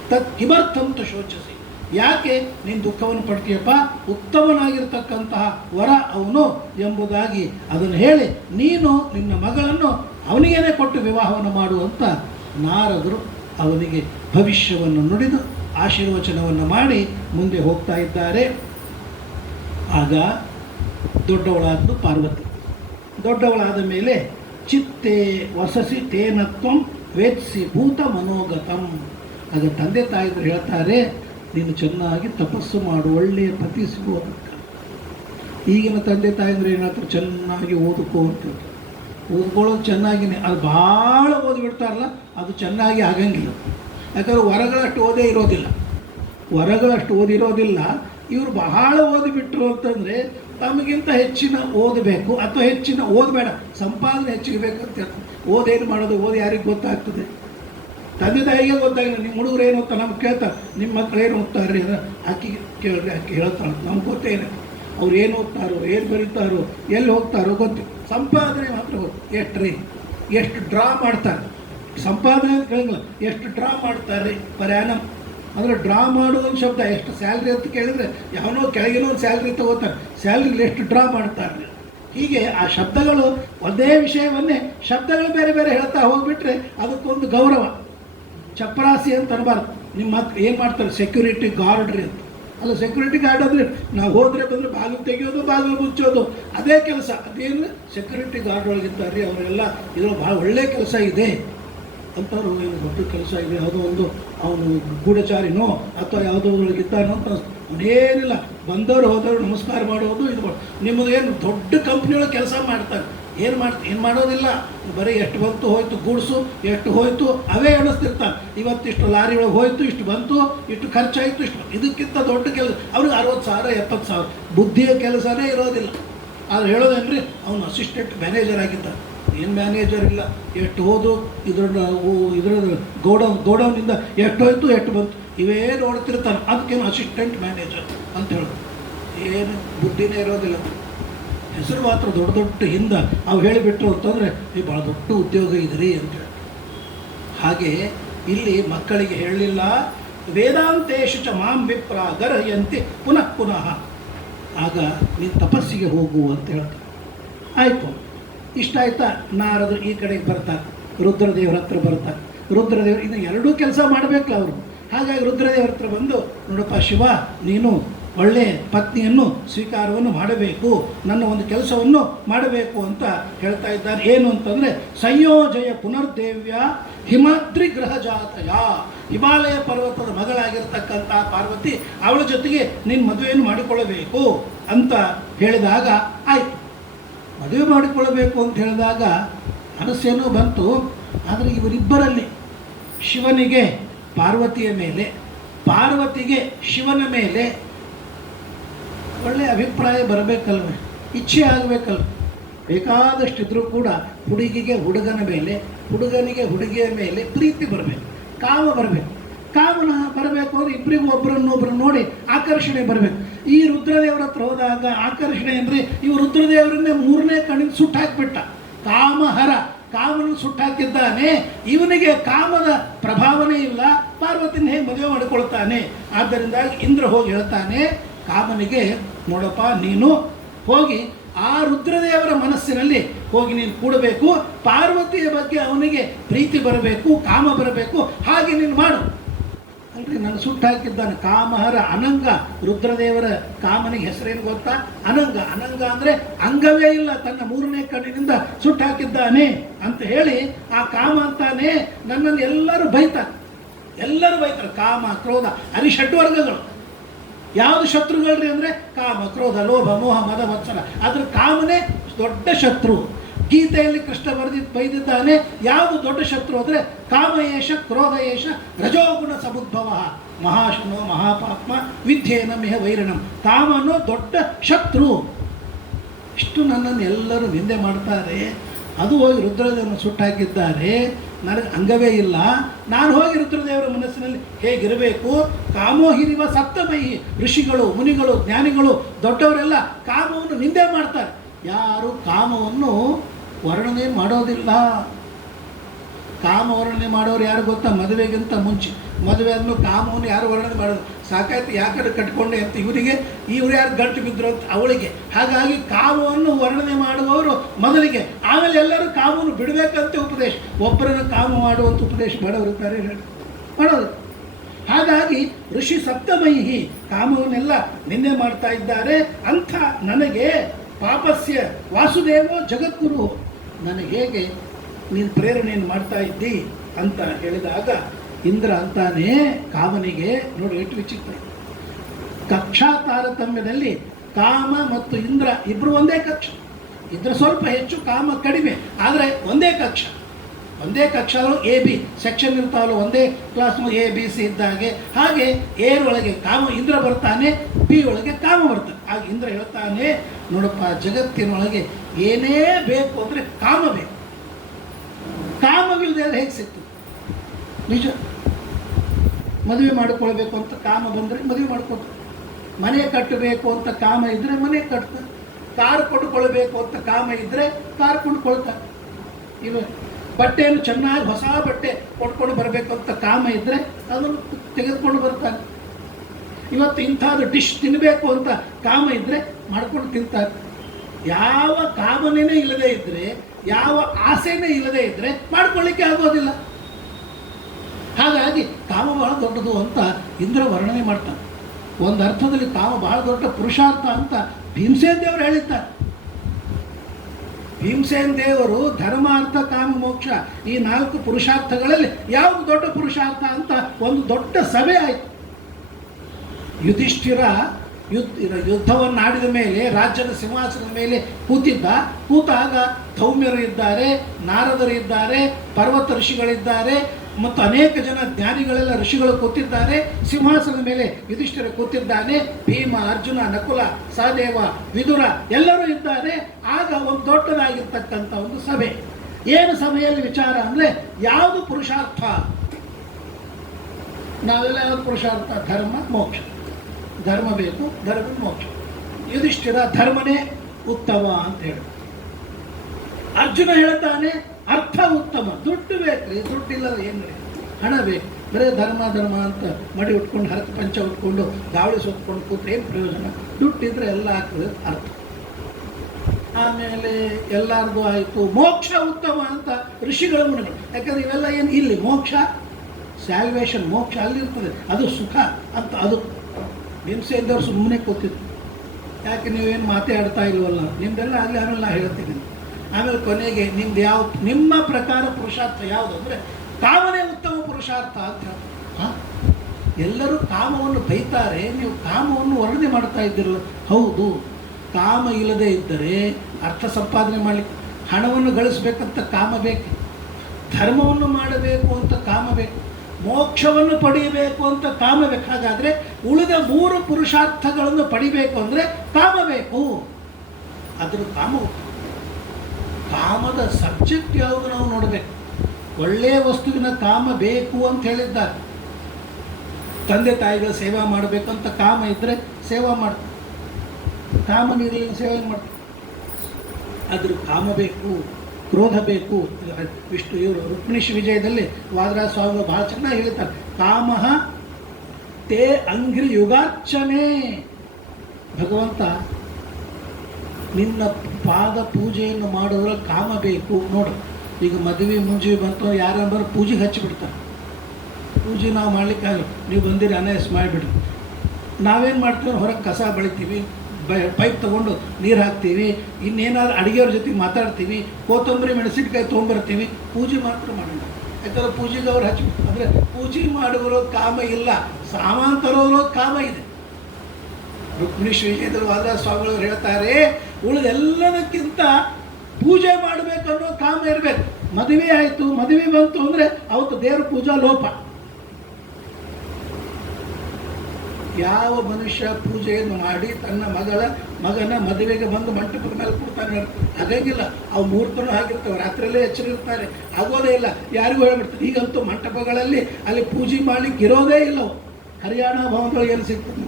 ತತ್ ಕಿಮರ್ಥಂತ ಶೋಚಿಸಿ. ಯಾಕೆ ನೀನು ದುಃಖವನ್ನು ಪಡ್ತೀಯಪ್ಪ, ಉತ್ತಮನಾಗಿರ್ತಕ್ಕಂತಹ ವರ ಅವನು ಎಂಬುದಾಗಿ ಅದನ್ನು ಹೇಳಿ ನೀನು ನಿನ್ನ ಮಗಳನ್ನು ಅವನಿಗೇನೆ ಕೊಟ್ಟು ವಿವಾಹವನ್ನು ಮಾಡುವಂತ ನಾರದರು ಅವನಿಗೆ ಭವಿಷ್ಯವನ್ನು ನುಡಿದು ಆಶೀರ್ವಚನವನ್ನು ಮಾಡಿ ಮುಂದೆ ಹೋಗ್ತಾ ಇದ್ದಾರೆ. ಆಗ ದೊಡ್ಡವಳಾದ್ದು ಪಾರ್ವತಿ. ದೊಡ್ಡವಳಾದ ಮೇಲೆ ಚಿತ್ತೆ ವಸಸಿ ತೇನತ್ವಂ ವೇತ್ಸಿ ಭೂತ ಮನೋಗತಂ. ಆಗ ತಂದೆ ತಾಯಿದ್ರು ಹೇಳ್ತಾರೆ, ನೀನು ಚೆನ್ನಾಗಿ ತಪಸ್ಸು ಮಾಡು, ಒಳ್ಳೆಯ ಪತಿ ಸಿಗುವುದಕ್ಕೆ. ಈಗಿನ ತಂದೆ ತಾಯಿದ್ರು ಏನಾದ್ರು ಚೆನ್ನಾಗಿ ಓದ್ಕೋ ಅಂತ ಓದ್ಕೊಳ್ಳೋದು ಚೆನ್ನಾಗಿನೇ, ಅದು ಭಾಳ ಓದಿಬಿಡ್ತಾರಲ್ಲ, ಅದು ಚೆನ್ನಾಗಿ ಆಗಂಗಿಲ್ಲ. ಯಾಕಂದ್ರೆ ಹೊರಗಳಷ್ಟು ಓದೇ ಇರೋದಿಲ್ಲ, ಹೊರಗಳಷ್ಟು ಓದಿರೋದಿಲ್ಲ. ಇವರು ಬಹಳ ಓದಿಬಿಟ್ರು ಅಂತಂದರೆ ತಮಗಿಂತ ಹೆಚ್ಚಿನ ಓದಬೇಕು ಅಥವಾ ಹೆಚ್ಚಿನ ಓದಬೇಡ, ಸಂಪಾದನೆ ಹೆಚ್ಚಿಗೆ ಬೇಕಂತ ಹೇಳ್ತಾರೆ. ಓದೇನು ಮಾಡೋದು, ಓದಿ ಯಾರಿಗೆ ಗೊತ್ತಾಗ್ತದೆ? ತಂದೆ ತಾಯಿಗೆ ಗೊತ್ತಾಗಿಲ್ಲ. ನಿಮ್ಮ ಹುಡುಗರು ಏನು ಓದ್ತಾರೆ ನಮ್ಗೆ ಕೇಳ್ತಾರೆ, ನಿಮ್ಮ ಮಕ್ಕಳು ಏನು ಓದ್ತಾರ್ರಿ ಅಂದ್ರೆ ಆಕೆಗೆ ಕೇಳಿದ್ರೆ ಆಕೆ ಹೇಳ್ತಾಳೆ, ನಮ್ಗೆ ಗೊತ್ತೇನೆ ಅವ್ರು ಏನು ಓದ್ತಾರೋ, ಏನು ಬರೀತಾರೋ, ಎಲ್ಲಿ ಹೋಗ್ತಾರೋ ಗೊತ್ತಿಲ್ಲ. ಸಂಪಾದನೆ ಮಾತ್ರ ಗೊತ್ತು. ಎಷ್ಟು ರೀ, ಎಷ್ಟು ಡ್ರಾ ಮಾಡ್ತಾರೆ. ಸಂಪಾದನೆ ಅಂತ ಕೇಳಿಲ್ಲ, ಎಷ್ಟು ಡ್ರಾ ಮಾಡ್ತಾರೆ ಪರ್ಯಾನಮ್ ಅಂದರೆ ಡ್ರಾ ಮಾಡೋದೊಂದು ಶಬ್ದ. ಎಷ್ಟು ಸ್ಯಾಲ್ರಿ ಅಂತ ಕೇಳಿದರೆ ಯಾವನೋ ಕೆಳಗಿನ ಒಂದು ಸ್ಯಾಲ್ರಿ ತಗೋತಾರೆ, ಸ್ಯಾಲ್ರಿಲಿ ಎಷ್ಟು ಡ್ರಾ ಮಾಡ್ತಾರೆ. ಹೀಗೆ ಆ ಶಬ್ದಗಳು ಒಂದೇ ವಿಷಯವನ್ನೇ ಶಬ್ದಗಳು ಬೇರೆ ಬೇರೆ ಹೇಳ್ತಾ ಹೋಗ್ಬಿಟ್ರೆ ಅದಕ್ಕೊಂದು ಗೌರವ. ಚಪರಾಸಿ ಅಂತ ಅನ್ಬಾರ್ದು. ನಿಮ್ಮ ಮಕ್ಕಳು ಏನು ಮಾಡ್ತಾರೆ, ಸೆಕ್ಯೂರಿಟಿ ಗಾರ್ಡ್ರಿ ಅಂತ. ಅಲ್ಲ, ಸೆಕ್ಯೂರಿಟಿ ಗಾರ್ಡ್ ಅಂದರೆ ನಾವು ಹೋದರೆ ಬಂದರೆ ಬಾಗಿಲು ತೆಗೆಯೋದು, ಬಾಗಿಲು ಮುಚ್ಚೋದು, ಅದೇ ಕೆಲಸ. ಅದೇನು ಸೆಕ್ಯೂರಿಟಿ ಗಾರ್ಡ್ ಒಳಗಿದ್ದಾರೆ ಅವರೆಲ್ಲ. ಇದರಲ್ಲಿ ಭಾಳ ಒಳ್ಳೆಯ ಕೆಲಸ ಇದೆ ಅಂಥವ್ರು, ಏನು ದೊಡ್ಡ ಕೆಲಸ ಇದೆ, ಯಾವುದೋ ಒಂದು ಅವನು ಗೂಢಚಾರಿನೋ ಅಥವಾ ಯಾವುದೋ ಒಳಗಿದ್ದಾನೋ ಅಂತ ಅವನೇನಿಲ್ಲ. ಬಂದವರು ಹೋದವರು ನಮಸ್ಕಾರ ಮಾಡೋದು, ಇದು ನಿಮ್ಮದೇನು ದೊಡ್ಡ ಕಂಪ್ನಿಯೊಳಗೆ ಕೆಲಸ ಮಾಡ್ತಾರೆ. ಏನು ಮಾಡೋದಿಲ್ಲ, ಬರೀ ಎಷ್ಟು ಬಂತು ಹೋಯ್ತು, ಗೂಡ್ಸು ಎಷ್ಟು ಹೋಯ್ತು ಅವೇ ಎಣಿಸ್ತಿರ್ತಾನೆ. ಇವತ್ತಿಷ್ಟು ಲಾರಿ ಒಳಗೆ ಹೋಯ್ತು, ಇಷ್ಟು ಬಂತು, ಇಷ್ಟು ಖರ್ಚಾಯಿತು, ಇಷ್ಟು. ಇದಕ್ಕಿಂತ ದೊಡ್ಡ ಕೆಲಸ ಅವ್ರಿಗೆ 60,000 70,000. ಬುದ್ಧಿಯ ಕೆಲಸನೇ ಇರೋದಿಲ್ಲ. ಆದರೆ ಹೇಳೋದೇನ್ರಿ, ಅವನು ಅಸಿಸ್ಟೆಂಟ್ ಮ್ಯಾನೇಜರ್ ಆಗಿದ್ದಾನೆ. ಏನು ಮ್ಯಾನೇಜರ್ ಇಲ್ಲ, ಎಷ್ಟು ಹೋದು ಇದ್ರ ಗೋಡೌನಿಂದ ಎಷ್ಟು ಹೋಯ್ತು ಎಷ್ಟು ಬಂತು ಇವೇ ನೋಡ್ತಿರ್ತಾನೆ. ಅದಕ್ಕೇನು ಅಸಿಸ್ಟೆಂಟ್ ಮ್ಯಾನೇಜರ್ ಅಂತ ಹೇಳೋದು. ಏನು ಬುದ್ಧಿನೇ ಇರೋದಿಲ್ಲ. ಹೆಸರು ಮಾತ್ರ ದೊಡ್ಡ ದೊಡ್ಡ ಹಿಂದೆ ಅವು ಹೇಳಿಬಿಟ್ರು ಅಂತಂದರೆ ಈ ಭಾಳ ದೊಡ್ಡ ಉದ್ಯೋಗ ಇದ್ರಿ ಅಂತೇಳಿ. ಹಾಗೆ ಇಲ್ಲಿ ಮಕ್ಕಳಿಗೆ ಹೇಳಲಿಲ್ಲ, ವೇದಾಂತೇಶು ಚ ಮಾಂ ವಿಪ್ರ ಗರ್ಹಯಂತಿ ಪುನಃ ಪುನಃ. ಆಗ ನೀನು ತಪಸ್ಸಿಗೆ ಹೋಗು ಅಂತ ಹೇಳ್ತಾರೆ. ಆಯಿತು, ಇಷ್ಟ ಆಯ್ತಾ? ನಾರದರು ಈ ಕಡೆಗೆ ಬರ್ತಾರೆ, ರುದ್ರದೇವರ ಹತ್ರ ಬರ್ತಾರೆ. ರುದ್ರದೇವರು ಇನ್ನು ಎರಡೂ ಕೆಲಸ ಮಾಡಬೇಕಲ್ಲ ಅವರು. ಹಾಗಾಗಿ ರುದ್ರದೇವರ ಹತ್ರ ಬಂದು, ನೋಡಪ್ಪ ಶಿವ, ನೀನು ಒಳ್ಳೆ ಪತ್ನಿಯನ್ನು ಸ್ವೀಕಾರವನ್ನು ಮಾಡಬೇಕು, ನನ್ನ ಒಂದು ಕೆಲಸವನ್ನು ಮಾಡಬೇಕು ಅಂತ ಹೇಳ್ತಾ ಇದ್ದಾರೆ. ಏನು ಅಂತಂದರೆ, ಸಂಯೋಜಯ ಪುನರ್ದೇವ್ಯ ಹಿಮಾದ್ರಿ ಗ್ರಹ ಜಾತಯ. ಹಿಮಾಲಯ ಪರ್ವತದ ಮಗಳಾಗಿರ್ತಕ್ಕಂಥ ಪಾರ್ವತಿ, ಅವಳ ಜೊತೆಗೆ ನೀನು ಮದುವೆಯನ್ನು ಮಾಡಿಕೊಳ್ಳಬೇಕು ಅಂತ ಹೇಳಿದಾಗ ಆಯಿತು. ಮದುವೆ ಮಾಡಿಕೊಳ್ಳಬೇಕು ಅಂತ ಹೇಳಿದಾಗ ಮನಸ್ಸೇನೋ ಬಂತು. ಆದರೆ ಇವರಿಬ್ಬರಲ್ಲಿ ಶಿವನಿಗೆ ಪಾರ್ವತಿಯ ಮೇಲೆ, ಪಾರ್ವತಿಗೆ ಶಿವನ ಮೇಲೆ ಒಳ್ಳೆಯ ಅಭಿಪ್ರಾಯ ಬರಬೇಕಲ್ವ, ಇಚ್ಛೆ ಆಗಬೇಕಲ್ವ. ಬೇಕಾದಷ್ಟಿದ್ರೂ ಕೂಡ ಹುಡುಗಿಗೆ ಹುಡುಗನ ಮೇಲೆ, ಹುಡುಗನಿಗೆ ಹುಡುಗಿಯ ಮೇಲೆ ಪ್ರೀತಿ ಬರಬೇಕು, ಕಾಮ ಬರಬೇಕು. ಕಾಮನ ಬರಬೇಕು ಅಂದರೆ ಇಬ್ಬರಿಗೂ ಒಬ್ಬರನ್ನೊಬ್ಬರು ನೋಡಿ ಆಕರ್ಷಣೆ ಬರಬೇಕು. ಈ ರುದ್ರದೇವರ ಹತ್ರ ಹೋದಾಗ ಆಕರ್ಷಣೆ ಅಂದರೆ ಇವು ರುದ್ರದೇವರನ್ನೇ 3ನೇ ಕಣ್ಣಿಂದ ಸುಟ್ಟು ಹಾಕಿಬಿಟ್ಟ. ಕಾಮಹರ, ಕಾಮನ ಸುಟ್ಟಾಕಿದ್ದಾನೆ. ಇವನಿಗೆ ಕಾಮದ ಪ್ರಭಾವನೆ ಇಲ್ಲ, ಪಾರ್ವತಿನ ಹೇಗೆ ಮದುವೆ ಮಾಡಿಕೊಳ್ತಾನೆ. ಆದ್ದರಿಂದಾಗಿ ಇಂದ್ರ ಹೋಗಿ ಹೇಳ್ತಾನೆ ಕಾಮನಿಗೆ, ನೋಡಪ್ಪ ನೀನು ಹೋಗಿ ಆ ರುದ್ರದೇವರ ಮನಸ್ಸಿನಲ್ಲಿ ಹೋಗಿ ನೀನು ಕೂಡಬೇಕು, ಪಾರ್ವತಿಯ ಬಗ್ಗೆ ಅವನಿಗೆ ಪ್ರೀತಿ ಬರಬೇಕು, ಕಾಮ ಬರಬೇಕು, ಹಾಗೆ ನೀನು ಮಾಡು. ಅಲ್ರಿ ನನ್ನ ಸುಟ್ಟು ಹಾಕಿದ್ದಾನೆ ಕಾಮಹರ ಅನಂಗ. ರುದ್ರದೇವರ ಕಾಮನಿಗೆ ಹೆಸರೇನು ಗೊತ್ತಾ? ಅನಂಗ. ಅನಂಗ ಅಂದರೆ ಅಂಗವೇ ಇಲ್ಲ, ತನ್ನ ಮೂರನೇ ಕಣ್ಣಿನಿಂದ ಸುಟ್ಟು ಹಾಕಿದ್ದಾನೆ ಅಂತ ಹೇಳಿ ಆ ಕಾಮ ಅಂತಾನೆ ನನ್ನನ್ನು ಎಲ್ಲರೂ ಬೈತಾರೆ. ಕಾಮ ಕ್ರೋಧ ಅರಿಷಡ್ವರ್ಗಗಳು. ಯಾವುದು ಶತ್ರುಗಳ್ರಿ ಅಂದರೆ ಕಾಮ ಕ್ರೋಧ ಲೋಭ ಮೋಹ ಮದ ಮತ್ಸರ. ಅದ್ರ ಕಾಮನೇ ದೊಡ್ಡ ಶತ್ರು. ಗೀತೆಯಲ್ಲಿ ಕೃಷ್ಣ ಬೈದಿದ್ದಾನೆ ಯಾವುದು ದೊಡ್ಡ ಶತ್ರು ಅಂದರೆ ಕಾಮ ಏಷ ಕ್ರೋಧ ಏಷ ರಜೋಗುಣ ಸಮುದ್ಭವ ಮಹಾಶನೋ ಮಹಾಪಾತ್ಮ ವಿದ್ಯೇನ ಮಿಹ ವೈರಣಂ. ಕಾಮನು ದೊಡ್ಡ ಶತ್ರು. ಇಷ್ಟು ನನ್ನನ್ನು ಎಲ್ಲರೂ ನಿಂದೆ ಮಾಡ್ತಾರೆ. ಅದು ಹೋಗಿ ರುದ್ರದೇವರನ್ನು ಸುಟ್ಟಾಕಿದ್ದಾರೆ. ನನಗೆ ಅಂಗವೇ ಇಲ್ಲ. ನಾನು ಹೋಗಿ ರುದ್ರದೇವರ ಮನಸ್ಸಿನಲ್ಲಿ ಹೇಗಿರಬೇಕು? ಕಾಮೋ ಹಿರಿವ ಸಪ್ತಮಯಿ. ಋಷಿಗಳು ಮುನಿಗಳು ಜ್ಞಾನಿಗಳು ದೊಡ್ಡವರೆಲ್ಲ ಕಾಮವನ್ನು ನಿಂದೆ ಮಾಡ್ತಾರೆ. ಯಾರು ಕಾಮವನ್ನು ವರ್ಣನೆ ಮಾಡೋದಿಲ್ಲ. ಕಾಮ ವರ್ಣನೆ ಮಾಡೋರು ಯಾರು ಗೊತ್ತಾ? ಮದುವೆಗಿಂತ ಮುಂಚೆ. ಮದುವೆ ಆದ್ಮೇಲೆ ಕಾಮವನ್ನು ಯಾರು ವರ್ಣನೆ ಮಾಡೋದು? ಸಾಕಾಯ್ತು ಯಾಕಡೆ ಕಟ್ಕೊಂಡೆ ಅಂತ ಇವರಿಗೆ, ಇವ್ರು ಯಾರು ಗಂಟು ಬಿದ್ದರು ಅಂತ ಅವಳಿಗೆ. ಹಾಗಾಗಿ ಕಾಮವನ್ನು ವರ್ಣನೆ ಮಾಡುವವರು ಮೊದಲಿಗೆ, ಆಮೇಲೆ ಎಲ್ಲರೂ ಕಾಮವನ್ನು ಬಿಡಬೇಕಂತ ಉಪದೇಶ. ಒಬ್ಬರನ್ನು ಕಾಮ ಮಾಡುವಂಥ ಉಪದೇಶ ಮಾಡೋರು ಇದ್ದಾರೆ ಮಾಡೋದು. ಹಾಗಾಗಿ ಋಷಿ ಸಪ್ತಮೈಹಿ ಕಾಮವನ್ನೆಲ್ಲ ನಿನ್ನೆ ಮಾಡ್ತಾ ಇದ್ದಾರೆ. ಅಂಥ ನನಗೆ ಪಾಪಸ್ಯ ವಾಸುದೇವೋ ಜಗದ್ಗುರು, ನನಗೆ ಹೇಗೆ ನೀನು ಪ್ರೇರಣೆಯನ್ನು ಮಾಡ್ತಾ ಇದ್ದಿ ಅಂತ ಹೇಳಿದಾಗ ಇಂದ್ರ ಅಂತಾನೆ ಕಾಮನಿಗೆ, ನೋಡಿ ಎಷ್ಟು ವಿಚಿತ್ರ. ಕಕ್ಷಾ ತಾರತಮ್ಯದಲ್ಲಿ ಕಾಮ ಮತ್ತು ಇಂದ್ರ ಇಬ್ಬರು ಒಂದೇ ಕಕ್ಷ. ಇಂದ್ರ ಸ್ವಲ್ಪ ಹೆಚ್ಚು, ಕಾಮ ಕಡಿಮೆ, ಆದರೆ ಒಂದೇ ಕಕ್ಷ. ಎ ಬಿ ಸೆಕ್ಷನ್ ಇರ್ತಾವಲ್ಲ, ಒಂದೇ ಕ್ಲಾಸ್ ABC ಇದ್ದಾಗೆ. ಹಾಗೆ ಎ ಒಳಗೆ ಕಾಮ ಇಂದ್ರ ಬರ್ತಾನೆ, ಬಿ ಒಳಗೆ ಕಾಮ ಬರ್ತಾನೆ. ಆಗ ಇಂದ್ರ ಹೇಳ್ತಾನೆ, ನೋಡಪ್ಪ ಜಗತ್ತಿನೊಳಗೆ ಏನೇ ಬೇಕು ಅಂದರೆ ಕಾಮ ಬೇಕು. ಕಾಮವಿಲ್ಲದೆ ಹೇಗೆ ಸಿಗ್ತದೆ? ನಿಜ. ಮದುವೆ ಮಾಡಿಕೊಳ್ಬೇಕು ಅಂತ ಕಾಮ ಬಂದರೆ ಮದುವೆ ಮಾಡ್ಕೊತಾರೆ. ಮನೆ ಕಟ್ಟಬೇಕು ಅಂತ ಕಾಮ ಇದ್ದರೆ ಮನೆ ಕಟ್ತಾರೆ. ಕಾರ್ ಕೊಂಡುಕೊಳ್ಬೇಕು ಅಂತ ಕಾಮ ಇದ್ದರೆ ಕಾರ್ ಕೊಂಡುಕೊಳ್ತಾರೆ. ಇವೆ ಬಟ್ಟೆಯನ್ನು ಚೆನ್ನಾಗಿ ಹೊಸ ಬಟ್ಟೆ ಕೊಂಡ್ಕೊಂಡು ಬರಬೇಕು ಅಂತ ಕಾಮ ಇದ್ದರೆ ಅದನ್ನು ತೆಗೆದುಕೊಂಡು ಬರ್ತಾನೆ. ಇವತ್ತು ಇಂಥದ್ದು ಡಿಶ್ ತಿನ್ನಬೇಕು ಅಂತ ಕಾಮ ಇದ್ದರೆ ಮಾಡ್ಕೊಂಡು ತಿಂತಾರೆ. ಯಾವ ಕಾಮನೇ ಇಲ್ಲದೆ ಇದ್ದರೆ, ಯಾವ ಆಸೆನೇ ಇಲ್ಲದೆ ಇದ್ದರೆ ಮಾಡ್ಕೊಳ್ಳಿಕ್ಕೆ ಆಗೋದಿಲ್ಲ. ಹಾಗಾಗಿ ಕಾಮ ಬಹಳ ದೊಡ್ಡದು ಅಂತ ಇಂದ್ರ ವರ್ಣನೆ ಮಾಡ್ತಾನೆ. ಒಂದು ಅರ್ಥದಲ್ಲಿ ಕಾಮ ಬಹಳ ದೊಡ್ಡ ಪುರುಷಾರ್ಥ ಅಂತ ಭೀಮಸೇನ ದೇವರು ಹೇಳಿದ್ದಾರೆ. ಭೀಮಸೇನ ದೇವರು ಧರ್ಮ ಅರ್ಥ ಕಾಮ ಮೋಕ್ಷ ಈ 4 ಪುರುಷಾರ್ಥಗಳಲ್ಲಿ ಯಾವುದು ದೊಡ್ಡ ಪುರುಷಾರ್ಥ ಅಂತ ಒಂದು ದೊಡ್ಡ ಸಭೆ ಆಯಿತು. ಯುಧಿಷ್ಠಿರ ಯುದ್ಧವನ್ನು ಆಡಿದ ಮೇಲೆ ರಾಜ್ಯದ ಸಿಂಹಾಸನದ ಮೇಲೆ ಕೂತಾಗ ಧೌಮ್ಯರು ಇದ್ದಾರೆ, ನಾರದರು ಇದ್ದಾರೆ, ಪರ್ವತ ಋಷಿಗಳಿದ್ದಾರೆ ಮತ್ತು ಅನೇಕ ಜನ ಜ್ಞಾನಿಗಳೆಲ್ಲ ಋಷಿಗಳು ಕೂತಿದ್ದಾರೆ. ಸಿಂಹಾಸನದ ಮೇಲೆ ಯುಧಿಷ್ಠಿರ ಕೂತಿದ್ದಾನೆ. ಭೀಮ, ಅರ್ಜುನ, ನಕುಲ, ಸಹದೇವ, ವಿದುರ ಎಲ್ಲರೂ ಇದ್ದಾರೆ. ಆಗ ಒಂದು ದೊಡ್ಡದಾಗಿರ್ತಕ್ಕಂಥ ಒಂದು ಸಭೆ. ಏನು ಸಭೆಯಲ್ಲಿ ವಿಚಾರ ಅಂದರೆ ಯಾವುದು ಪುರುಷಾರ್ಥ? ನಾವೆಲ್ಲ ಯಾವುದು ಪುರುಷಾರ್ಥ? ಧರ್ಮ ಮೋಕ್ಷ. ಧರ್ಮ ಬೇಕು, ಧರ್ಮ ಮೋಕ್ಷ. ಯುಧಿಷ್ಠಿರ ಧರ್ಮನೇ ಉತ್ತಮ ಅಂತ ಹೇಳಿ. ಅರ್ಜುನ ಹೇಳ್ತಾನೆ ಅರ್ಥ ಉತ್ತಮ. ದುಡ್ಡು ಬೇಕ್ರಿ, ದುಡ್ಡಿಲ್ಲ ಏನ್ರಿ, ಹಣ ಬೇಕು. ಬರೀ ಧರ್ಮ ಅಂತ ಮಡಿ ಉಟ್ಕೊಂಡು ಹರಕ ಪಂಚ ಉಟ್ಕೊಂಡು ಗಾವಳಿ ಸುತ್ಕೊಂಡು ಕೂತ್ರೆ ಏನು ಪ್ರಯೋಜನ? ದುಡ್ಡಿದ್ರೆ ಎಲ್ಲ ಆಗ್ತದೆ ಅರ್ಥ. ಆಮೇಲೆ ಎಲ್ಲರದು ಆಯಿತು. ಮೋಕ್ಷ ಉತ್ತಮ ಅಂತ ಋಷಿಗಳ ಮುನಿಗಳು. ಯಾಕಂದರೆ ಇವೆಲ್ಲ ಏನು ಇಲ್ಲಿ ಮೋಕ್ಷ ಸ್ಯಾಲ್ವೇಷನ್, ಮೋಕ್ಷ ಅಲ್ಲಿರ್ತದೆ, ಅದು ಸುಖ ಅಂತ. ಅದು ಭೀಮಸೇನದವ್ರು ಸುಮ್ಮನೆ ಕೂತಿದ್ರು. ಯಾಕೆ ನೀವೇನು ಮಾತಾಡ್ತಾ ಇಲ್ವಲ್ಲ, ನಿಮ್ದೆಲ್ಲ ಆಗಲಿ, ಆಮೇಲೆ ನಾ ಹೇಳ್ತೀನಿ. ಆಮೇಲೆ ಕೊನೆಗೆ ನಿಮ್ದು ನಿಮ್ಮ ಪ್ರಕಾರ ಪುರುಷಾರ್ಥ ಯಾವುದು ಅಂದರೆ ಕಾಮನೇ ಉತ್ತಮ ಪುರುಷಾರ್ಥ ಅಂತ ಹೇಳ್ತಾರೆ. ಎಲ್ಲರೂ ಕಾಮವನ್ನು ಬೈತಾರೆ, ನೀವು ಕಾಮವನ್ನು ವರ್ಣನೆ ಮಾಡ್ತಾ ಇದ್ದೀರಲ್ಲ. ಹೌದು, ಕಾಮ ಇಲ್ಲದೆ ಇದ್ದರೆ ಅರ್ಥ ಸಂಪಾದನೆ ಮಾಡಲಿಕ್ಕೆ, ಹಣವನ್ನು ಗಳಿಸ್ಬೇಕಂತ ಕಾಮ ಬೇಕು, ಧರ್ಮವನ್ನು ಮಾಡಬೇಕು ಅಂತ ಕಾಮ ಬೇಕು, ಮೋಕ್ಷವನ್ನು ಪಡೆಯಬೇಕು ಅಂತ ಕಾಮ ಬೇಕು. ಹಾಗಾದರೆ ಉಳಿದ 3 ಪುರುಷಾರ್ಥಗಳನ್ನು ಪಡಿಬೇಕು ಅಂದರೆ ಕಾಮ ಬೇಕು. ಅದರ ಕಾಮದ ಸಬ್ಜೆಕ್ಟ್ ಯಾವುದು ನಾವು ನೋಡಬೇಕು. ಒಳ್ಳೆಯ ವಸ್ತುವಿನ ಕಾಮ ಬೇಕು ಅಂತ ಹೇಳಿದ್ದಾರೆ. ತಂದೆ ತಾಯಿಗಳ ಸೇವಾ ಮಾಡಬೇಕು ಅಂತ ಕಾಮ ಇದ್ದರೆ ಸೇವಾ ಮಾಡ್ತಾರೆ. ಕಾಮ ನೀರಿನ ಸೇವೆ ಮಾಡ್ತಾರೆ. ಅದ್ರ ಕಾಮ ಬೇಕು, ಕ್ರೋಧ ಬೇಕು. ಇವರು ರುಕ್ಮಿಣೀಶ್ ವಿಜಯದಲ್ಲಿ ವಾದರಾಜ ಸ್ವಾಮಿ ಬಹಳ ಚೆನ್ನಾಗಿ ಹೇಳ್ತಾರೆ. ಕಾಮ ತೇ ಅಂಗ್ರಿ ಯುಗಾರ್ಚನೆ. ಭಗವಂತ ನಿನ್ನ ಪಾದ ಪೂಜೆಯನ್ನು ಮಾಡೋದ್ರ ಕಾಮ ಬೇಕು. ನೋಡು, ಈಗ ಮದುವೆ ಮುಂಜಿ ಬಂತು, ಯಾರಂದ್ರೆ ಪೂಜೆಗೆ ಹಚ್ಚಿಬಿಡ್ತಾರೆ. ಪೂಜೆ ನಾವು ಮಾಡಲಿಕ್ಕಾಗಲ್ಲ, ನೀವು ಬಂದಿರಿ ಅನಾಯಸ್ ಮಾಡಿಬಿಡ್ರಿ. ನಾವೇನು ಮಾಡ್ತೀವಿ, ಹೊರಗೆ ಕಸ ಬಳಿತೀವಿ, ಪೈಪ್ ತೊಗೊಂಡು ನೀರು ಹಾಕ್ತೀವಿ, ಇನ್ನೇನಾದ್ರು ಅಡುಗೆಯವ್ರ ಜೊತೆಗೆ ಮಾತಾಡ್ತೀವಿ, ಕೊತ್ತಂಬರಿ ಮೆಣಸಿನ್ಕಾಯಿ ತೊಗೊಂಬರ್ತೀವಿ, ಪೂಜೆ ಮಾತ್ರ ಮಾಡೋಣ. ಯಾಕಂದ್ರೆ ಪೂಜೆಗೆ ಅವ್ರು ಅಂದರೆ ಪೂಜೆ ಮಾಡುವ ಕಾಮ ಇಲ್ಲ, ಸಾಮಾನು ತರೋರು ಕಾಮ ಇದೆ. ರುಕ್ಮಿಣಿ ಶ್ರೀಜೇಂದ್ರವಾದ ಸ್ವಾಮಿಗಳವರು ಹೇಳ್ತಾರೆ, ಉಳಿದೆಲ್ಲದಕ್ಕಿಂತ ಪೂಜೆ ಮಾಡಬೇಕನ್ನೋ ಕಾಮ ಇರಬೇಕು. ಮದುವೆ ಆಯಿತು, ಮದುವೆ ಬಂತು ಅಂದರೆ ಅವತ್ತು ದೇವ್ರ ಪೂಜಾ ಲೋಪ. ಯಾವ ಮನುಷ್ಯ ಪೂಜೆಯನ್ನು ಮಾಡಿ ತನ್ನ ಮಗನ ಮದುವೆಗೆ ಬಂದು ಮಂಟಪದ ಮೇಲೆ ಕೊಡ್ತಾನೆ, ಹಾಗಾಗಿಲ್ಲ. ಅವು ಮುಹೂರ್ತನೂ ಆಗಿರ್ತವೆ, ರಾತ್ರಿಯಲ್ಲೇ ಎಚ್ಚರಿರ್ತಾರೆ, ಆಗೋದೇ ಇಲ್ಲ. ಯಾರಿಗೂ ಹೇಳ್ಬಿಡ್ತಾರೆ. ಈಗಂತೂ ಮಂಟಪಗಳಲ್ಲಿ ಅಲ್ಲಿ ಪೂಜೆ ಮಾಡಲಿಕ್ಕೆ ಇರೋದೇ ಇಲ್ಲ. ಹರಿಯಾಣ ಭವನಗಳು ಎಲ್ಲಿ ಸಿಗ್ತದೆ,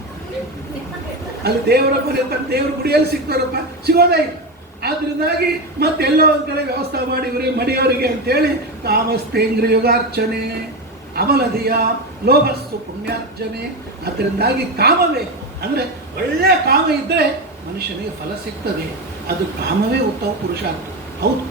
ಅಲ್ಲಿ ದೇವರ ಮನೆ ತನ್ನ ದೇವ್ರ ಗುಡಿಯಲ್ಲಿ ಸಿಗ್ತಾರಪ್ಪ, ಸಿಗೋದೇ ಇಲ್ಲ. ಆದ್ರಿಂದಾಗಿ ಮತ್ತೆಲ್ಲ ಒಂದು ಕಡೆ ವ್ಯವಸ್ಥೆ ಮಾಡಿವ್ರಿ ಮನೆಯವರಿಗೆ ಅಂತೇಳಿ ಕಾಮಸ್ತೇಂಗ್ರಿ ಯುಗಾರ್ಚನೆ ಅಮಲಧಿಯ ಲೋಭಸ್ಸು ಪುಣ್ಯಾರ್ಜನೆ. ಅದರಿಂದಾಗಿ ಕಾಮವೇ ಅಂದರೆ ಒಳ್ಳೆಯ ಕಾಮ ಇದ್ದರೆ ಮನುಷ್ಯನಿಗೆ ಫಲ ಸಿಗ್ತದೆ. ಅದು ಕಾಮವೇ ಉತ್ತಮ ಪುರುಷಾರ್ಥ. ಹೌದು,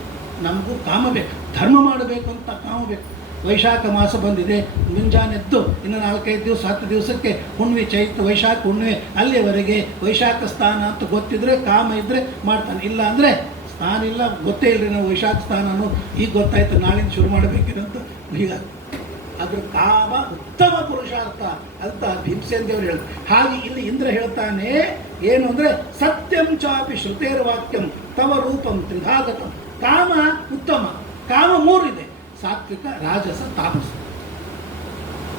ನಮಗೂ ಕಾಮ ಬೇಕು, ಧರ್ಮ ಮಾಡಬೇಕು ಅಂತ ಕಾಮ ಬೇಕು. ವೈಶಾಖ ಮಾಸ ಬಂದಿದೆ, ಮುಂಜಾನೆದ್ದು ಇನ್ನು 4-5 ದಿವಸ 10 ದಿವಸಕ್ಕೆ ಹುಣ್ಣಿಮೆ, ಚೈತ್ರ ವೈಶಾಖ ಹುಣ್ಣಿಮೆ, ಅಲ್ಲಿವರೆಗೆ ವೈಶಾಖ ಸ್ನಾನ ಅಂತ ಗೊತ್ತಿದ್ರೆ ಕಾಮ ಇದ್ದರೆ ಮಾಡ್ತಾನೆ. ಇಲ್ಲ ಅಂದರೆ ಸ್ನಾನ ಇಲ್ಲ, ಗೊತ್ತೇ ಇಲ್ಲರಿ ನಾವು ವೈಶಾಖ ಸ್ನಾನನು ಈಗ ಗೊತ್ತಾಯ್ತು, ನಾಳಿಂದ ಶುರು ಮಾಡಬೇಕೇನಂತ. ಈಗ ಅದ್ರ ಕಾಮ ಉತ್ತಮ ಪುರುಷಾರ್ಥ ಅಂತ ಭೀಮಸೇನ ದೇವರು ಹೇಳ್ತಾರೆ. ಹಾಗೆ ಇಲ್ಲಿ ಇಂದ್ರ ಹೇಳ್ತಾನೆ ಏನು ಅಂದರೆ, ಸತ್ಯಂ ಚಾಪಿ ಶ್ರುತೇರ್ವಾಕ್ಯಂ ತವ ರೂಪಂ ತ್ರಿಧಾಗತಂ. ಕಾಮ ಉತ್ತಮ, ಕಾಮ 3 ಇದೆ: ಸಾತ್ವಿಕ, ರಾಜಸ, ತಾಮಸ.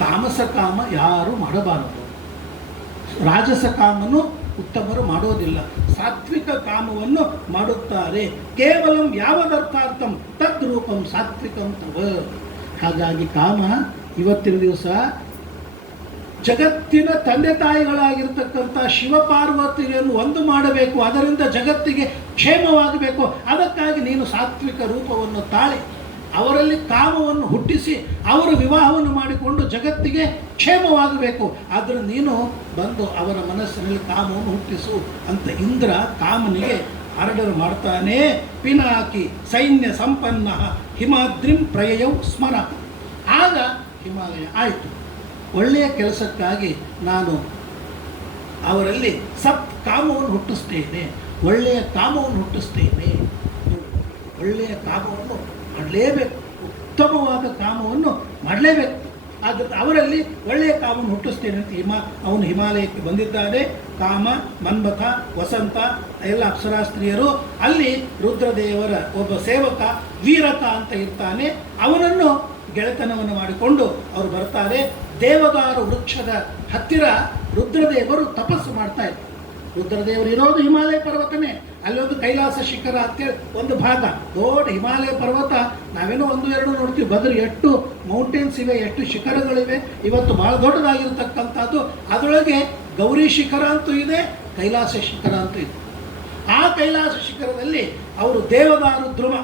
ತಾಮಸ ಕಾಮ ಯಾರು ಮಾಡಬಾರದು. ರಾಜಸ ಕಾಮನು ಉತ್ತಮರು ಮಾಡೋದಿಲ್ಲ, ಸಾತ್ವಿಕ ಕಾಮವನ್ನು ಮಾಡುತ್ತಾರೆ. ಕೇವಲಂ ಯಾವದರ್ಥಾರ್ಥಂ ತದ್ರೂಪಂ ಸಾತ್ವಿಕಂ ತವ. ಹಾಗಾಗಿ ಕಾಮ ಇವತ್ತಿನ ದಿವಸ ಜಗತ್ತಿನ ತಂದೆ ತಾಯಿಗಳಾಗಿರ್ತಕ್ಕಂಥ ಶಿವಪಾರ್ವತಿಯನ್ನು ಒಂದು ಮಾಡಬೇಕು, ಅದರಿಂದ ಜಗತ್ತಿಗೆ ಕ್ಷೇಮವಾಗಬೇಕು. ಅದಕ್ಕಾಗಿ ನೀನು ಸಾತ್ವಿಕ ರೂಪವನ್ನು ತಾಳಿ ಅವರಲ್ಲಿ ಕಾಮವನ್ನು ಹುಟ್ಟಿಸಿ ಅವರು ವಿವಾಹವನ್ನು ಮಾಡಿಕೊಂಡು ಜಗತ್ತಿಗೆ ಕ್ಷೇಮವಾಗಬೇಕು. ಆದರೆ ನೀನು ಬಂದು ಅವರ ಮನಸ್ಸಿನಲ್ಲಿ ಕಾಮವನ್ನು ಹುಟ್ಟಿಸು ಅಂತ ಇಂದ್ರ ಕಾಮನಿಗೆ ಆರ್ಡರ್ ಮಾಡ್ತಾನೆ. ಪಿನಾಕಿ ಸೈನ್ಯ ಸಂಪನ್ನ ಹಿಮಾದ್ರಿಂ ಪ್ರಯಯೌ ಸ್ಮರ. ಆಗ ಹಿಮಾಲಯ ಆಯಿತು. ಒಳ್ಳೆಯ ಕೆಲಸಕ್ಕಾಗಿ ನಾನು ಅವರಲ್ಲಿ ಕಾಮವನ್ನು ಹುಟ್ಟಿಸ್ತೇನೆ, ಒಳ್ಳೆಯ ಕಾಮವನ್ನು ಹುಟ್ಟಿಸ್ತೇನೆ. ಒಳ್ಳೆಯ ಕಾಮವನ್ನು ಮಾಡಲೇಬೇಕು, ಉತ್ತಮವಾದ ಕಾಮವನ್ನು ಮಾಡಲೇಬೇಕು. ಆದರೆ ಅವರಲ್ಲಿ ಒಳ್ಳೆಯ ಕಾಮವನ್ನು ಹುಟ್ಟಿಸ್ತೇನೆ ಅಂತ ಅವನು ಹಿಮಾಲಯಕ್ಕೆ ಬಂದಿದ್ದಾನೆ. ಕಾಮ, ಮನ್ಮಥ, ವಸಂತ ಎಲ್ಲ ಅಪ್ಸರಾಸ್ತ್ರೀಯರು. ಅಲ್ಲಿ ರುದ್ರದೇವರ ಒಬ್ಬ ಸೇವಕ ವೀರಕ ಅಂತ ಇರ್ತಾನೆ. ಅವನನ್ನು ಗೆಳೆತನವನ್ನು ಮಾಡಿಕೊಂಡು ಅವರು ಬರ್ತಾರೆ. ದೇವದಾರು ವೃಕ್ಷದ ಹತ್ತಿರ ರುದ್ರದೇವರು ತಪಸ್ಸು ಮಾಡ್ತಾ ಇದ್ದಾರೆ. ರುದ್ರದೇವರು ಇರೋದು ಹಿಮಾಲಯ ಪರ್ವತನೇ. ಅಲ್ಲಿ ಒಂದು ಕೈಲಾಸ ಶಿಖರ ಅಂತೇಳಿ ಒಂದು ಭಾಗ, ದೊಡ್ಡ ಹಿಮಾಲಯ ಪರ್ವತ. ನಾವೇನೋ 1-2 ನೋಡ್ತೀವಿ, ಬದಲು ಎಷ್ಟು ಮೌಂಟೇನ್ಸ್ ಇವೆ, ಎಷ್ಟು ಶಿಖರಗಳಿವೆ. ಇವತ್ತು ಭಾಳ ದೊಡ್ಡದಾಗಿರ್ತಕ್ಕಂಥದ್ದು. ಅದರೊಳಗೆ ಗೌರಿ ಶಿಖರ ಅಂತೂ ಇದೆ, ಕೈಲಾಸ ಶಿಖರ ಅಂತೂ ಇದೆ. ಆ ಕೈಲಾಸ ಶಿಖರದಲ್ಲಿ ಅವರು ದೇವದಾರು ಧ್ರುವ,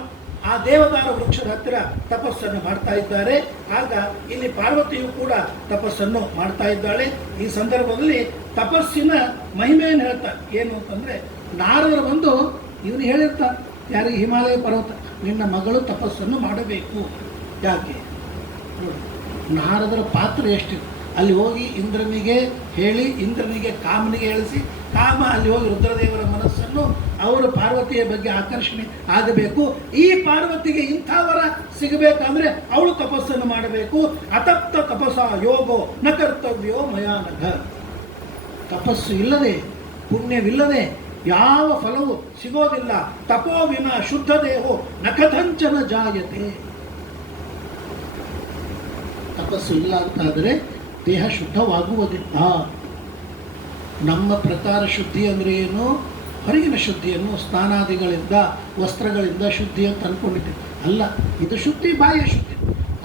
ಆ ದೇವದಾರು ವೃಕ್ಷದ ಹತ್ತಿರ ತಪಸ್ಸನ್ನು ಮಾಡ್ತಾ ಇದ್ದಾರೆ. ಆಗ ಇಲ್ಲಿ ಪಾರ್ವತಿಯು ಕೂಡ ತಪಸ್ಸನ್ನು ಮಾಡ್ತಾ ಇದ್ದಾಳೆ. ಈ ಸಂದರ್ಭದಲ್ಲಿ ತಪಸ್ಸಿನ ಮಹಿಮೆಯನ್ನು ಹೇಳ್ತಾರೆ. ಏನು ಅಂತಂದರೆ, ನಾರದರು ಬಂದು ಇವನು ಹೇಳಿರ್ತಾರೆ ಯಾರಿಗೆ, ಹಿಮಾಲಯ ಪರ್ವತ, ನಿನ್ನ ಮಗಳು ತಪಸ್ಸನ್ನು ಮಾಡಬೇಕು. ಯಾಕೆ ನೋಡಿ, ನಾರದರ ಪಾತ್ರ ಎಷ್ಟಿದೆ. ಅಲ್ಲಿ ಹೋಗಿ ಇಂದ್ರನಿಗೆ ಹೇಳಿ, ಇಂದ್ರನಿಗೆ ಕಾಮನಿಗೆ ಹೇಳಿಸಿ, ಕಾಮ ಅಲ್ಲಿ ಹೋಗಿ ರುದ್ರದೇವರ ಮನಸ್ಸನ್ನು ಅವರು ಪಾರ್ವತಿಯ ಬಗ್ಗೆ ಆಕರ್ಷಣೆ ಆಗಬೇಕು. ಈ ಪಾರ್ವತಿಗೆ ಇಂಥ ವರ ಸಿಗಬೇಕಂದ್ರೆ ಅವಳು ತಪಸ್ಸನ್ನು ಮಾಡಬೇಕು. ಅತಪ್ತ ತಪಸ್ಸ ಯೋಗೋ ನ ಕರ್ತವ್ಯೋ ಮಯಾನಘ. ತಪಸ್ಸು ಇಲ್ಲದೆ, ಪುಣ್ಯವಿಲ್ಲದೆ ಯಾವ ಫಲವು ಸಿಗೋದಿಲ್ಲ. ತಪೋ ವಿನ ಶುದ್ಧ ದೇಹೋ ನ ಕಥಂಚನ ಜಾಯತೆ. ತಪಸ್ಸು ಇಲ್ಲ ಅಂತಾದರೆ ದೇಹ ಶುದ್ಧವಾಗುವುದಿಲ್ಲ. ನಮ್ಮ ಪ್ರಕಾರ ಶುದ್ಧಿ ಅಂದರೆ ಏನು? ಹೊರಗಿನ ಶುದ್ಧಿಯನ್ನು ಸ್ನಾನಾದಿಗಳಿಂದ, ವಸ್ತ್ರಗಳಿಂದ ಶುದ್ಧಿ ಅಂತ ಅಂದ್ಕೊಂಡಿದ್ದೇವೆ. ಅಲ್ಲ, ಇದು ಶುದ್ಧಿ ಬಾಹ್ಯ ಶುದ್ಧಿ.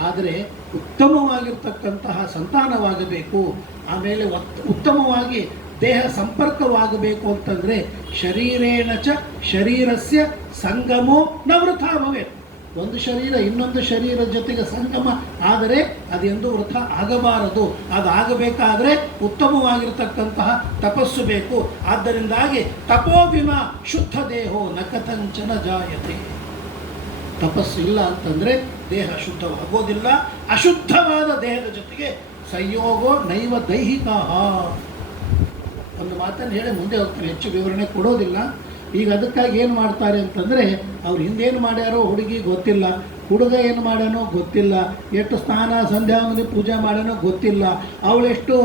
ಆದರೆ ಉತ್ತಮವಾಗಿರ್ತಕ್ಕಂತಹ ಸಂತಾನವಾಗಬೇಕು, ಆಮೇಲೆ ಉತ್ತಮವಾಗಿ ದೇಹ ಸಂಪರ್ಕವಾಗಬೇಕು ಅಂತಂದರೆ ಶರೀರೇಣ ಚ ಶರೀರಸ್ಯ ಸಂಗಮೋ ನ ವೃಥಾ ಭವೇತ್. ಒಂದು ಶರೀರ ಇನ್ನೊಂದು ಶರೀರದ ಜೊತೆಗೆ ಸಂಗಮ ಆದರೆ ಅದೆಂದೂ ವೃಥ ಆಗಬಾರದು. ಅದಾಗಬೇಕಾದರೆ ಉತ್ತಮವಾಗಿರ್ತಕ್ಕಂತಹ ತಪಸ್ಸು ಬೇಕು. ಆದ್ದರಿಂದಾಗಿ ತಪೋವಿನ ಶುದ್ಧ ದೇಹೋ ನ ಕಥಂಚನ ಜಾಯತೆ. ತಪಸ್ಸು ಇಲ್ಲ ಅಂತಂದರೆ ದೇಹ ಶುದ್ಧವಾಗೋದಿಲ್ಲ. ಅಶುದ್ಧವಾದ ದೇಹದ ಜೊತೆಗೆ ಸಂಯೋಗೋ ನೈವ ದೈಹಿಕ. ಒಂದು ಮಾತನ್ನು ಹೇಳಿ ಮುಂದೆ ಹೋಗ್ತಾರೆ, ಹೆಚ್ಚು ವಿವರಣೆ ಕೊಡೋದಿಲ್ಲ. ಈಗ ಅದಕ್ಕಾಗಿ ಏನು ಮಾಡ್ತಾರೆ ಅಂತಂದರೆ, ಅವ್ರು ಹಿಂದೇನು ಮಾಡ್ಯಾರೋ ಹುಡುಗಿ ಗೊತ್ತಿಲ್ಲ, ಹುಡುಗ ಏನು ಮಾಡ್ಯಾನೋ ಗೊತ್ತಿಲ್ಲ, ಎಷ್ಟು ಸ್ನಾನ ಸಂಧ್ಯಾವಂದನೆ ಪೂಜೆ ಮಾಡ್ಯಾನೋ ಗೊತ್ತಿಲ್ಲ, ಅವಳೆಷ್ಟು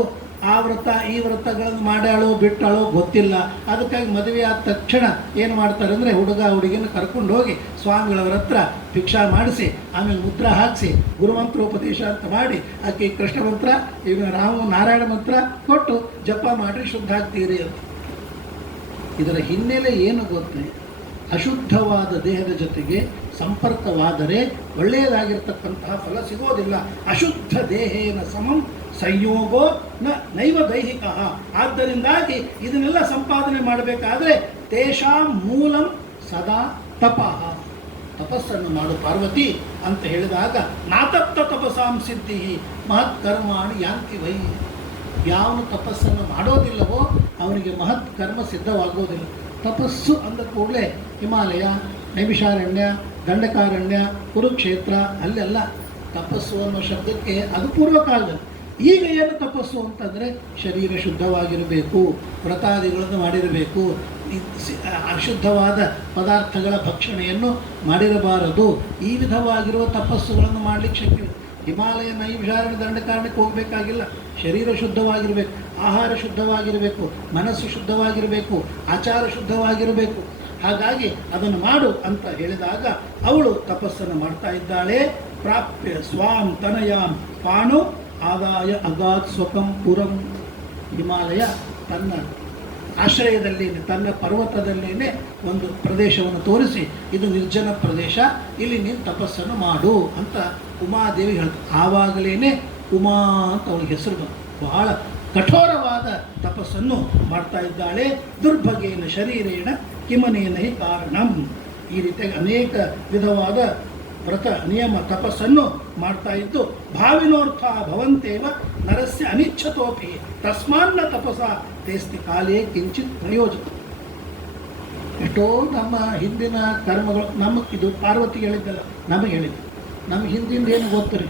ಆ ವ್ರತ ಈ ವ್ರತಗಳನ್ನು ಮಾಡ್ಯಾಳೋ ಬಿಟ್ಟಾಳೋ ಗೊತ್ತಿಲ್ಲ. ಅದಕ್ಕಾಗಿ ಮದುವೆ ಆದ ತಕ್ಷಣ ಏನು ಮಾಡ್ತಾರೆ ಅಂದರೆ, ಹುಡುಗ ಹುಡುಗಿನ ಕರ್ಕೊಂಡು ಹೋಗಿ ಸ್ವಾಮಿಗಳವರ ಹತ್ರ ಭಿಕ್ಷಾ ಮಾಡಿಸಿ, ಆಮೇಲೆ ಮುದ್ರ ಹಾಕಿಸಿ, ಗುರುಮಂತ್ರೋಪದೇಶ ಅಂತ ಮಾಡಿ, ಆಕೆ ಕೃಷ್ಣ ಮಂತ್ರ, ಈಗ ನಾರಾಯಣ ಮಂತ್ರ ಕೊಟ್ಟು ಜಪ ಮಾಡಿ ಶುದ್ಧ ಆಗ್ತೀರಿ ಅಂತ. ಇದರ ಹಿನ್ನೆಲೆ ಏನು ಗೊತ್ತೇ? ಅಶುದ್ಧವಾದ ದೇಹದ ಜೊತೆಗೆ ಸಂಪರ್ಕವಾದರೆ ಒಳ್ಳೆಯದಾಗಿರ್ತಕ್ಕಂತಹ ಫಲ ಸಿಗೋದಿಲ್ಲ. ಅಶುದ್ಧ ದೇಹೇನ ಸಮಂ ಸಂಯೋಗೋ ನೈವ ದೈಹಿಕ. ಆದ್ದರಿಂದಾಗಿ ಇದನ್ನೆಲ್ಲ ಸಂಪಾದನೆ ಮಾಡಬೇಕಾದ್ರೆ ತೇಷಾಂ ಮೂಲಂ ಸದಾ ತಪಃ. ತಪಸ್ಸನ್ನು ಮಾಡು ಪಾರ್ವತಿ ಅಂತ ಹೇಳಿದಾಗ, ನಾತಪ್ತ ತಪಸಾಂ ಸಿದ್ಧಿ ಮಹತ್ ಕರ್ಮಾಣಿ ಯಾಂತಿ ವೈ. ಯಾವನು ತಪಸ್ಸನ್ನು ಮಾಡೋದಿಲ್ಲವೋ ಅವನಿಗೆ ಮಹತ್ ಕರ್ಮ ಸಿದ್ಧವಾಗೋದಿಲ್ಲ. ತಪಸ್ಸು ಅಂದ ಕೂಡಲೇ ಹಿಮಾಲಯ, ನೈಮಿಷಾರಣ್ಯ, ದಂಡಕಾರಣ್ಯ, ಕುರುಕ್ಷೇತ್ರ ಅಲ್ಲೆಲ್ಲ ತಪಸ್ಸು ಅನ್ನೋ ಶಬ್ದಕ್ಕೆ ಅದು ಪೂರ್ವಕಾಲದಲ್ಲಿ. ಈಗ ಏನು ತಪಸ್ಸು ಅಂತಂದರೆ, ಶರೀರ ಶುದ್ಧವಾಗಿರಬೇಕು, ವ್ರತಾದಿಗಳನ್ನು ಮಾಡಿರಬೇಕು, ಅಶುದ್ಧವಾದ ಪದಾರ್ಥಗಳ ಭಕ್ಷಣೆಯನ್ನು ಮಾಡಿರಬಾರದು. ಈ ವಿಧವಾಗಿರುವ ತಪಸ್ಸುಗಳನ್ನು ಮಾಡಲಿಕ್ಕೆ ಶಕ್ತಿ. ಹಿಮಾಲಯ, ನೈಮಿಷಾರಣ್ಯ, ದಂಡಕಾರಣ್ಯಕ್ಕೆ ಹೋಗಬೇಕಾಗಿಲ್ಲ. ಶರೀರ ಶುದ್ಧವಾಗಿರಬೇಕು, ಆಹಾರ ಶುದ್ಧವಾಗಿರಬೇಕು, ಮನಸ್ಸು ಶುದ್ಧವಾಗಿರಬೇಕು, ಆಚಾರ ಶುದ್ಧವಾಗಿರಬೇಕು. ಹಾಗಾಗಿ ಅದನ್ನು ಮಾಡು ಅಂತ ಹೇಳಿದಾಗ ಅವಳು ತಪಸ್ಸನ್ನು ಮಾಡ್ತಾ ಇದ್ದಾಳೆ. ಪ್ರಾಪ್ಯ ಸ್ವಾಂ ತನಯಾಂ ಪಾಣು ಆದಾಯ ಅಗಾತ್ ಸ್ವಕಂ ಪುರಂ. ಹಿಮಾಲಯ ತನ್ನ ಆಶ್ರಯದಲ್ಲಿನೇ, ತನ್ನ ಪರ್ವತದಲ್ಲಿನೇ ಒಂದು ಪ್ರದೇಶವನ್ನು ತೋರಿಸಿ, ಇದು ನಿರ್ಜನ ಪ್ರದೇಶ, ಇಲ್ಲಿ ನೀನು ತಪಸ್ಸನ್ನು ಮಾಡು ಅಂತ ಉಮಾದೇವಿ ಹೇಳ್ತಾರೆ. ಆವಾಗಲೇ ಉಮಾ ಅಂತ ಅವಳಿಗೆ ಹೆಸರು ಬಂತು. ಬಹಳ ಕಠೋರವಾದ ತಪಸ್ಸನ್ನು ಮಾಡ್ತಾ ಇದ್ದಾಳೆ. ದುರ್ಭಗೇನ ಶರೀರೇಣ ಕಿಮನೇನ ಹಿ ಕಾರಣಂ. ಈ ರೀತಿಯಾಗಿ ಅನೇಕ ವಿಧವಾದ ವ್ರತ ನಿಯಮ ತಪಸ್ಸನ್ನು ಮಾಡ್ತಾ ಇದ್ದು, ಭಾವಿನೋರ್ಥ ಭವಂತೇವ ನರಸ್ಯ ಅನಿಚ್ಛತೋಪಿ ತಸ್ಮಾನ್ನ ತಪಸ ತೇಸ್ತಿ ಕಾಲೇ ಕಿಂಚಿತ್ ಪ್ರಯೋಜನ. ಎಷ್ಟೋ ನಮ್ಮ ಹಿಂದಿನ ಕರ್ಮಗಳು, ನಮಗೆ ಇದು ಪಾರ್ವತಿಗೆ ಹೇಳಿದ್ದಲ್ಲ, ನಮಗೆ ಹೇಳಿದ್ದು. ನಮಗೆ ಹಿಂದಿಂದ ಏನು ಗೊತ್ತರಿ?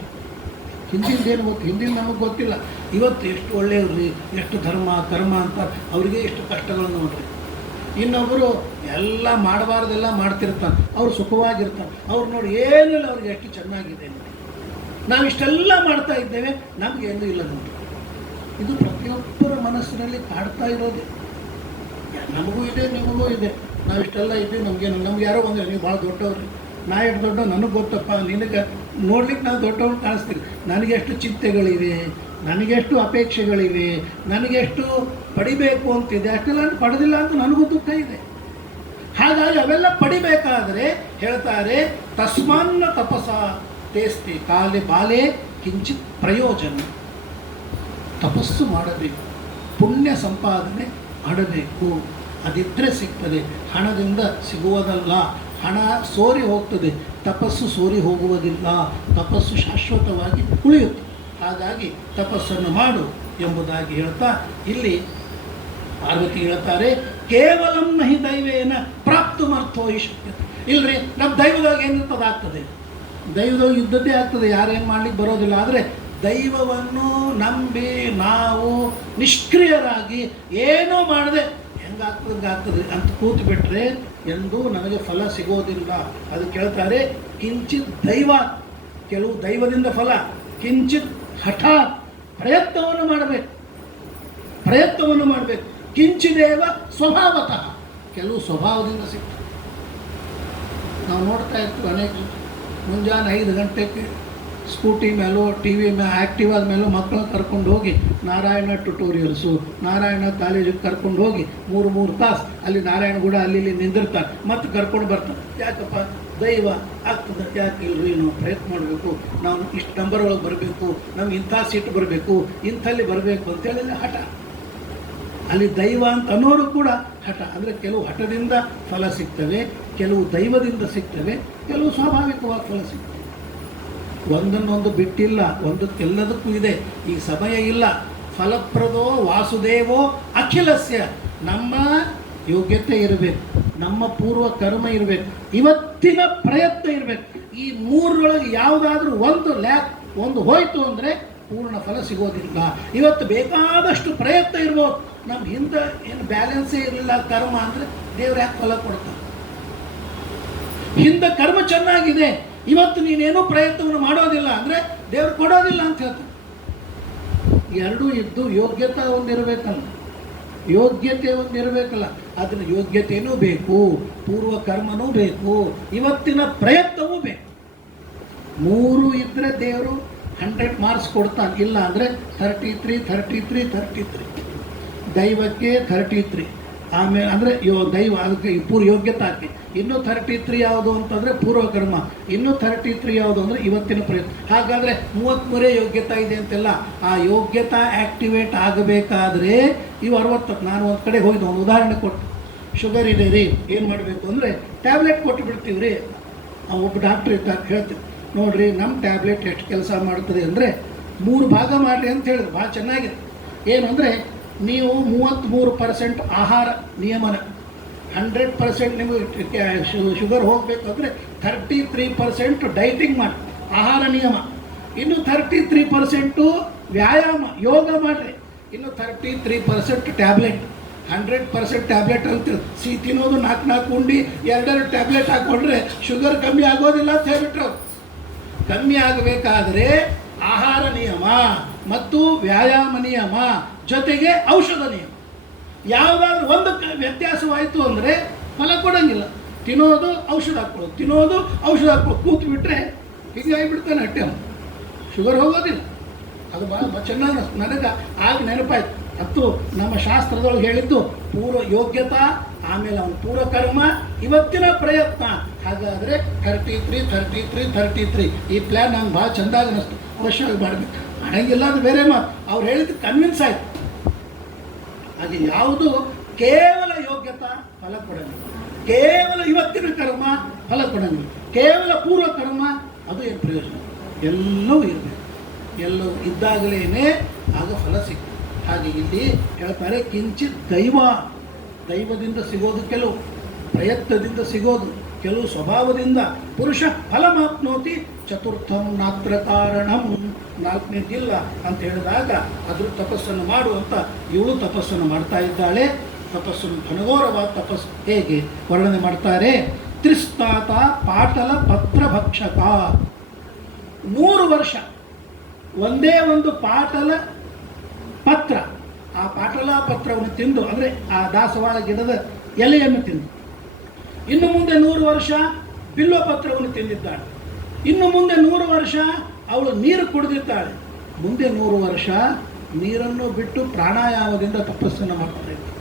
ಹಿಂದಿಂದೇನು ಗೊತ್ತು? ಹಿಂದಿನ ನಮಗೆ ಗೊತ್ತಿಲ್ಲ. ಇವತ್ತು ಎಷ್ಟು ಒಳ್ಳೆಯವ್ರಿ, ಎಷ್ಟು ಧರ್ಮ ಕರ್ಮ ಅಂತ ಅವರಿಗೆ ಎಷ್ಟು ಕಷ್ಟಗಳನ್ನು ನೋಡ್ರಿ. ಇನ್ನೊಬ್ಬರು ಎಲ್ಲ ಮಾಡಬಾರ್ದೆಲ್ಲ ಮಾಡ್ತಿರ್ತಾನೆ, ಅವ್ರು ಸುಖವಾಗಿರ್ತಾನೆ, ಅವ್ರು ನೋಡಿ ಏನಿಲ್ಲ, ಅವ್ರಿಗೆ ಎಷ್ಟು ಚೆನ್ನಾಗಿದೆ ನೋಡಿ. ನಾವು ಇಷ್ಟೆಲ್ಲ ಮಾಡ್ತಾ ಇದ್ದೇವೆ, ನಮಗೇನೂ ಇಲ್ಲ ನೋಡಿ. ಇದು ಪ್ರತಿಯೊಬ್ಬರ ಮನಸ್ಸಿನಲ್ಲಿ ಕಾಡ್ತಾ ಇರೋದೇ. ನಮಗೂ ಇದೆ, ನಿಮಗೂ ಇದೆ. ನಾವು ಇಷ್ಟೆಲ್ಲ ಇದ್ದೀವಿ, ನಮ್ಗೆ ಯಾರೋ ಬಂದರೆ ನೀವು ಭಾಳ ದೊಡ್ಡವ್ರಿ, ನಾ ಎಷ್ಟು ದೊಡ್ಡ ನನಗೆ ಗೊತ್ತಪ್ಪ, ನಿನಗೆ ನೋಡ್ಲಿಕ್ಕೆ ನಾವು ದೊಡ್ಡವ್ರು ಕಾಣಿಸ್ತೀವಿ. ನನಗೆಷ್ಟು ಚಿಂತೆಗಳಿವೆ, ನನಗೆಷ್ಟು ಅಪೇಕ್ಷೆಗಳಿವೆ, ನನಗೆಷ್ಟು ಪಡಿಬೇಕು ಅಂತಿದೆ, ಅಷ್ಟೆಲ್ಲ ಪಡೆದಿಲ್ಲ ಅಂತ ನನಗೂ ದುಃಖ ಇದೆ. ಹಾಗಾಗಿ ಅವೆಲ್ಲ ಪಡಿಬೇಕಾದರೆ ಹೇಳ್ತಾರೆ, ತಸ್ಮಾನ್ನ ತಪಸ ತೇಸ್ತಿ ಕಾಲೆ ಬಾಲೆ ಕಿಂಚಿತ್ ಪ್ರಯೋಜನ. ತಪಸ್ಸು ಮಾಡಬೇಕು, ಪುಣ್ಯ ಸಂಪಾದನೆ ಮಾಡಬೇಕು. ಅದಿದ್ದರೆ ಸಿಗ್ತದೆ, ಹಣದಿಂದ ಸಿಗುವುದಲ್ಲ. ಹಣ ಸೋರಿ ಹೋಗ್ತದೆ, ತಪಸ್ಸು ಸೋರಿ ಹೋಗುವುದಿಲ್ಲ. ತಪಸ್ಸು ಶಾಶ್ವತವಾಗಿ ಉಳಿಯುತ್ತೆ. ಹಾಗಾಗಿ ತಪಸ್ಸನ್ನು ಮಾಡು ಎಂಬುದಾಗಿ ಹೇಳ್ತಾ ಇಲ್ಲಿ ಪಾರ್ವತಿ ಹೇಳ್ತಾರೆ, ಕೇವಲಂ ನಹಿ ದೈವೇನ ಪ್ರಾಪ್ತುಮರ್ಥೋ ಹಿ ಶಕ್ಯತೆ. ಇಲ್ರಿ, ನಮ್ಮ ದೈವದಾಗ ಏನಿರ್ತದೆ ಆಗ್ತದೆ, ದೈವದಾಗ ಯುದ್ಧತೆ ಆಗ್ತದೆ, ಯಾರೇನು ಮಾಡ್ಲಿಕ್ಕೆ ಬರೋದಿಲ್ಲ. ಆದರೆ ದೈವವನ್ನು ನಂಬಿ ನಾವು ನಿಷ್ಕ್ರಿಯರಾಗಿ ಏನೂ ಮಾಡದೆ ಹೆಂಗಾಗ್ತದೆ ಅಂತ ಕೂತು ಬಿಟ್ಟರೆ ಎಂದೂ ನನಗೆ ಫಲ ಸಿಗೋದಿಲ್ಲ. ಅದು ಕೇಳ್ತಾರೆ, ಕಿಂಚಿತ್ ದೈವ, ಕೆಲವು ದೈವದಿಂದ ಫಲ, ಕಿಂಚಿತ್ ಹಠಾತ್ ಪ್ರಯತ್ನವನ್ನು ಮಾಡಬೇಕು. ಕಿಂಚಿದೇವ ಸ್ವಭಾವತಃ, ಕೆಲವು ಸ್ವಭಾವದಿಂದ ಸಿಗ್ತದೆ. ನಾವು ನೋಡ್ತಾ ಇರ್ತೀವಿ, ಅನೇಕ ಮುಂಜಾನೆ 5 ಗಂಟೆಗೆ ಸ್ಕೂಟಿ ಮೇಲೋ ಟಿ ವಿ ಆ್ಯಕ್ಟಿವ್ ಆದಮೇಲೋ ಮಕ್ಕಳನ್ನ ಕರ್ಕೊಂಡು ಹೋಗಿ ನಾರಾಯಣ ಟ್ಯುಟೋರಿಯಲ್ಸು, ನಾರಾಯಣ ಕಾಲೇಜಿಗೆ ಕರ್ಕೊಂಡು ಹೋಗಿ 3 ತಾಸು ಅಲ್ಲಿ ನಾರಾಯಣಗೂಡ ಅಲ್ಲಿ ಇಲ್ಲಿ ನಿಂದಿರ್ತಾರೆ, ಮತ್ತೆ ಕರ್ಕೊಂಡು ಬರ್ತಾರೆ. ಯಾಕಪ್ಪ? ದೈವ ಆಗ್ತದೆ. ಯಾಕೆ ಇಲ್ರಿ, ನಾವು ಪ್ರಯತ್ನ ಮಾಡಬೇಕು, ನಾವು ಇಷ್ಟು ನಂಬರ್ ಒಳಗೆ ಬರಬೇಕು, ನಮ್ಗೆ ಇಂಥ ಸೀಟ್ ಬರಬೇಕು, ಇಂಥಲ್ಲಿ ಬರಬೇಕು ಅಂತೇಳಿ ಹಠ. ಅಲ್ಲಿ ದೈವ ಅಂತ ಅನ್ನೋರು ಕೂಡ ಹಠ. ಅಂದರೆ ಕೆಲವು ಹಠದಿಂದ ಫಲ ಸಿಗ್ತವೆ, ಕೆಲವು ದೈವದಿಂದ ಸಿಗ್ತವೆ, ಕೆಲವು ಸ್ವಾಭಾವಿಕವಾಗಿ ಫಲ ಸಿಗ್ತವೆ. ಒಂದನ್ನೊಂದು ಬಿಟ್ಟಿಲ್ಲ, ಒಂದಕ್ಕೆಲ್ಲದಕ್ಕೂ ಇದೆ. ಈ ಸಮಯ ಇಲ್ಲ. ಫಲಪ್ರದೋ ವಾಸುದೇವೋ ಅಖಿಲಸ್ಯ. ನಮ್ಮ ಯೋಗ್ಯತೆ ಇರಬೇಕು, ನಮ್ಮ ಪೂರ್ವ ಕರ್ಮ ಇರಬೇಕು, ಇವತ್ತಿನ ಪ್ರಯತ್ನ ಇರಬೇಕು. ಈ 3ರೊಳಗೆ ಯಾವುದಾದ್ರೂ ಒಂದು ಹೋಯಿತು ಅಂದರೆ ಪೂರ್ಣ ಫಲ ಸಿಗೋದಿಲ್ಲ. ಇವತ್ತು ಬೇಕಾದಷ್ಟು ಪ್ರಯತ್ನ ಇರ್ಬೋದು, ನಮ್ಮ ಹಿಂದೆ ಏನು ಬ್ಯಾಲೆನ್ಸೇ ಇರಲಿಲ್ಲ ಕರ್ಮ ಅಂದರೆ ದೇವ್ರು ಯಾಕೆ ಫಲ ಕೊಡ್ತಾರೆ? ಹಿಂದೆ ಕರ್ಮ ಚೆನ್ನಾಗಿದೆ, ಇವತ್ತು ನೀನೇನೂ ಪ್ರಯತ್ನವನ್ನು ಮಾಡೋದಿಲ್ಲ ಅಂದರೆ ದೇವ್ರು ಕೊಡೋದಿಲ್ಲ ಅಂತ ಹೇಳ್ತಾರೆ. ಎರಡೂ ಇದ್ದು ಯೋಗ್ಯತೆ ಒಂದಿರಬೇಕಲ್ಲ, ಯೋಗ್ಯತೆ ಒಂದಿರಬೇಕಲ್ಲ. ಅದನ್ನು ಯೋಗ್ಯತೆಯೂ ಬೇಕು, ಪೂರ್ವ ಕರ್ಮನೂ ಬೇಕು, ಇವತ್ತಿನ ಪ್ರಯತ್ನವೂ ಬೇಕು. ಮೂರು ಇದ್ದರೆ ದೇವರು 100 ಮಾರ್ಕ್ಸ್ ಕೊಡ್ತಾನೆ. ಇಲ್ಲ ಅಂದರೆ 33 ದೈವಕ್ಕೆ 33, ಆಮೇಲೆ ಅಂದರೆ ದೈವ ಅದಕ್ಕೆ ಪೂರ್ವ ಯೋಗ್ಯತೆ ಹಾಕಿ. ಇನ್ನೂ 33 ಯಾವುದು ಅಂತಂದರೆ ಪೂರ್ವಕರ್ಮ, ಇನ್ನೂ 33 ಯಾವುದು ಅಂದರೆ ಇವತ್ತಿನ ಪ್ರಯತ್ನ. ಹಾಗಾದರೆ 33 ಯೋಗ್ಯತಾ ಇದೆ ಅಂತೆಲ್ಲ. ಆ ಯೋಗ್ಯತಾ ಆ್ಯಕ್ಟಿವೇಟ್ ಆಗಬೇಕಾದ್ರೆ ಇವು 60. ನಾನು ಒಂದು ಕಡೆ ಹೋಗಿದ್ದು, ಒಂದು ಉದಾಹರಣೆ ಕೊಟ್ಟು, ಶುಗರ್ ಇದೆ ರೀ, ಏನು ಮಾಡಬೇಕು ಅಂದರೆ ಟ್ಯಾಬ್ಲೆಟ್ ಕೊಟ್ಟು ಬಿಡ್ತೀವಿ ರೀ. ಒಬ್ಬ ಡಾಕ್ಟ್ರ್ ಇದ್ದಾಗ ಹೇಳ್ತೀವಿ, ನೋಡಿರಿ ನಮ್ಮ ಟ್ಯಾಬ್ಲೆಟ್ ಎಷ್ಟು ಕೆಲಸ ಮಾಡ್ತದೆ ಅಂದರೆ 3 ಭಾಗ ಮಾಡಿರಿ ಅಂತ ಹೇಳಿದ್ರು. ಭಾಳ ಚೆನ್ನಾಗಿದೆ. ಏನು ಅಂದರೆ ನೀವು 33% ಆಹಾರ ನಿಯಮನ, 100% ನಿಮಗೆ ಶುಗರ್ ಹೋಗಬೇಕು ಅಂದರೆ 33% ಡೈಟಿಂಗ್ ಮಾಡಿ, ಆಹಾರ ನಿಯಮ. ಇನ್ನು 33% ವ್ಯಾಯಾಮ ಯೋಗ ಮಾಡಿರಿ. ಇನ್ನು 33% ಟ್ಯಾಬ್ಲೆಟ್. 100% ಟ್ಯಾಬ್ಲೆಟ್ ಅಂತ ತಿನ್ನೋದು 4 ಉಂಡಿ 2 ಟ್ಯಾಬ್ಲೆಟ್ ಹಾಕ್ಕೊಂಡ್ರೆ ಶುಗರ್ ಕಮ್ಮಿ ಆಗೋದಿಲ್ಲ ಅಂತ ಹೇಳ್ಬಿಟ್ರು. ಕಮ್ಮಿ ಆಗಬೇಕಾದರೆ ಆಹಾರ ನಿಯಮ ಮತ್ತು ವ್ಯಾಯಾಮ ನಿಯಮ ಜೊತೆಗೆ ಔಷಧ ನಿಯಮ. ಯಾವುದಾದ್ರೂ ಒಂದು ವ್ಯತ್ಯಾಸವಾಯಿತು ಅಂದರೆ ಫಲ ಕೊಡೋಂಗಿಲ್ಲ. ತಿನ್ನೋದು ಔಷಧ ಹಾಕ್ಕೊಳ್ಳೋದು, ತಿನ್ನೋದು ಔಷಧ ಹಾಕ್ಕೊಳ್ಳೋದು, ಕೂತು ಬಿಟ್ಟರೆ ಹೀಗಾಗಿಬಿಡ್ತಾನೆ ಹೊಟ್ಟೆ, ಶುಗರ್ ಹೋಗೋದಿಲ್ಲ. ಅದು ಭಾಳ ಚೆನ್ನಾಗಿ ನನಗೆ ಆಗ ನೆನಪಾಯ್ತು. ಮತ್ತು ನಮ್ಮ ಶಾಸ್ತ್ರದೊಳಗೆ ಹೇಳಿದ್ದು ಪೂರ್ವ ಯೋಗ್ಯತಾ, ಆಮೇಲೆ ಅವನು ಪೂರ್ವಕರ್ಮ, ಇವತ್ತಿನ ಪ್ರಯತ್ನ. ಹಾಗಾದರೆ 33 ಈ ಪ್ಲ್ಯಾನ್ ನಂಗೆ ಭಾಳ ಚೆಂದಾಗಿ ಅನ್ನಿಸ್ತು. ಅವಶ್ಯವಾಗಿ ಮಾಡಬೇಕು, ಮಾಡೋಂಗಿಲ್ಲ ಅದು ಬೇರೆ ಮಾತು. ಅವ್ರು ಹೇಳಿದ್ದು ಕನ್ವಿನ್ಸ್ ಆಯಿತು. ಹಾಗೆ ಯಾವುದು ಕೇವಲ ಯೋಗ್ಯತಾ ಫಲ ಕೊಡೋಂಗಿಲ್ಲ, ಕೇವಲ ಇವತ್ತಿನ ಕರ್ಮ ಫಲ ಕೊಡೋಂಗಿಲ್ಲ, ಕೇವಲ ಪೂರ್ವಕರ್ಮ ಅದು ಏನು ಪ್ರಯೋಜನ? ಎಲ್ಲವೂ ಇರಬೇಕು, ಎಲ್ಲವೂ ಇದ್ದಾಗಲೇ ಆಗ ಫಲ ಸಿಗ್ತದೆ. ಹಾಗೆ ಇಲ್ಲಿ ಹೇಳ್ತಾರೆ, ಕಿಂಚಿತ್ ದೈವದಿಂದ ಸಿಗೋದು ಕೆಲವು, ಪ್ರಯತ್ನದಿಂದ ಸಿಗೋದು ಕೆಲವು, ಸ್ವಭಾವದಿಂದ. ಪುರುಷ ಫಲಮಾಪ್ನೋತಿ ಚತುರ್ಥಂ ನಾತ್ರ ಕಾರಣಂ, 4ನೇದಿಲ್ಲ ಅಂತ ಹೇಳಿದಾಗ ಅದ್ರ ತಪಸ್ಸನ್ನು ಮಾಡುವಂತ ಇವಳು ತಪಸ್ಸನ್ನು ಮಾಡ್ತಾ ಇದ್ದಾಳೆ. ತಪಸ್ಸನ್ನು ಘನಘೋರವಾದ ತಪಸ್ಸು ಹೇಗೆ ವರ್ಣನೆ ಮಾಡ್ತಾರೆ? ತ್ರಿಸ್ತಾತ ಪಾಟಲ ಪತ್ರ ಭಕ್ಷಕ, 3 ವರ್ಷ ಒಂದೇ ಒಂದು ಪಾಟಲ ಪತ್ರ, ಆ ಪಾಟಲ ಪತ್ರವನ್ನು ತಿಂದು, ಅಂದರೆ ಆ ದಾಸವಾಳ ಗಿಡದ ಎಲೆಯನ್ನು ತಿಂದು. ಇನ್ನು ಮುಂದೆ 100 ವರ್ಷ ಬಿಲ್ವ ಪತ್ರವನ್ನು ತಿಂದಿದ್ದಾಳೆ. ಇನ್ನು ಮುಂದೆ 100 ವರ್ಷ ಅವಳು ನೀರು ಕುಡಿದಿದ್ದಾಳೆ. ಮುಂದೆ 100 ವರ್ಷ ನೀರನ್ನು ಬಿಟ್ಟು ಪ್ರಾಣಾಯಾಮದಿಂದ ತಪಸ್ಸನ್ನು ಮಾಡ್ತಾ ಇದ್ದಾಳೆ.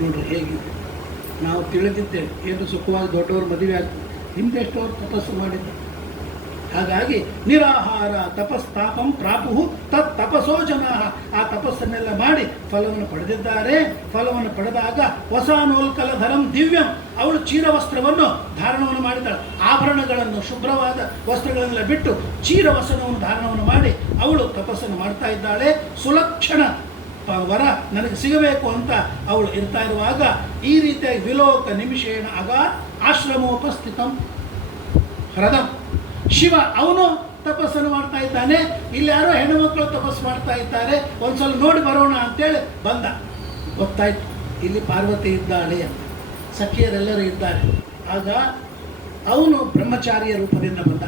ನೋಡ್ರಿ ಹೇಗಿದೆ. ನಾವು ತಿಳಿದಿದ್ದೇವೆ ಏನು ಸುಖವಾಗಿ ದೊಡ್ಡವರು ಮದುವೆ ಆಗ್ತದೆ, ಹಿಂದೆಷ್ಟವರು ತಪಸ್ಸು ಮಾಡಿದ್ದಾರೆ. ಹಾಗಾಗಿ ನಿರಾಹಾರ ತಪಸ್ತಾಪಂ ಪ್ರಾಪು ತತ್ ತಪಸೋ ಜನ, ಆ ತಪಸ್ಸನ್ನೆಲ್ಲ ಮಾಡಿ ಫಲವನ್ನು ಪಡೆದಿದ್ದಾರೆ. ಫಲವನ್ನು ಪಡೆದಾಗ ವಸಾನೋಲ್ಕಲ ಧರಂ ದಿವ್ಯಂ, ಅವಳು ಚೀರವಸ್ತ್ರವನ್ನು ಧಾರಣವನ್ನು ಮಾಡಿದ್ದಾಳೆ. ಆಭರಣಗಳನ್ನು, ಶುಭ್ರವಾದ ವಸ್ತ್ರಗಳನ್ನೆಲ್ಲ ಬಿಟ್ಟು ಚೀರವಸನವನ್ನು ಧಾರಣವನ್ನು ಮಾಡಿ ಅವಳು ತಪಸ್ಸನ್ನು ಮಾಡ್ತಾ ಇದ್ದಾಳೆ. ಸುಲಕ್ಷಣ ವರ ನನಗೆ ಸಿಗಬೇಕು ಅಂತ ಅವಳು ಇರ್ತಾ ಇರುವಾಗ ಈ ರೀತಿಯಾಗಿ ವಿಲೋಕ ನಿಮಿಷೇಣ ಆಗ ಆಶ್ರಮೋಪಸ್ಥಿತಂ ಹೃದಂ, ಶಿವ ಅವನು ತಪಸ್ಸನ್ನು ಮಾಡ್ತಾ ಇದ್ದಾನೆ. ಇಲ್ಲಿ ಯಾರೋ ಹೆಣ್ಣು ಮಕ್ಕಳು ತಪಸ್ಸು ಮಾಡ್ತಾ ಇದ್ದಾರೆ, ಒಂದ್ಸಲ ನೋಡಿ ಬರೋಣ ಅಂತೇಳಿ ಬಂದ. ಗೊತ್ತಾಯ್ತು ಇಲ್ಲಿ ಪಾರ್ವತಿ ಇದ್ದಾಳೆ ಅಂತ, ಸಖಿಯರೆಲ್ಲರೂ ಇದ್ದಾರೆ. ಆಗ ಅವನು ಬ್ರಹ್ಮಚಾರಿಯ ರೂಪದಿಂದ ಬಂದ.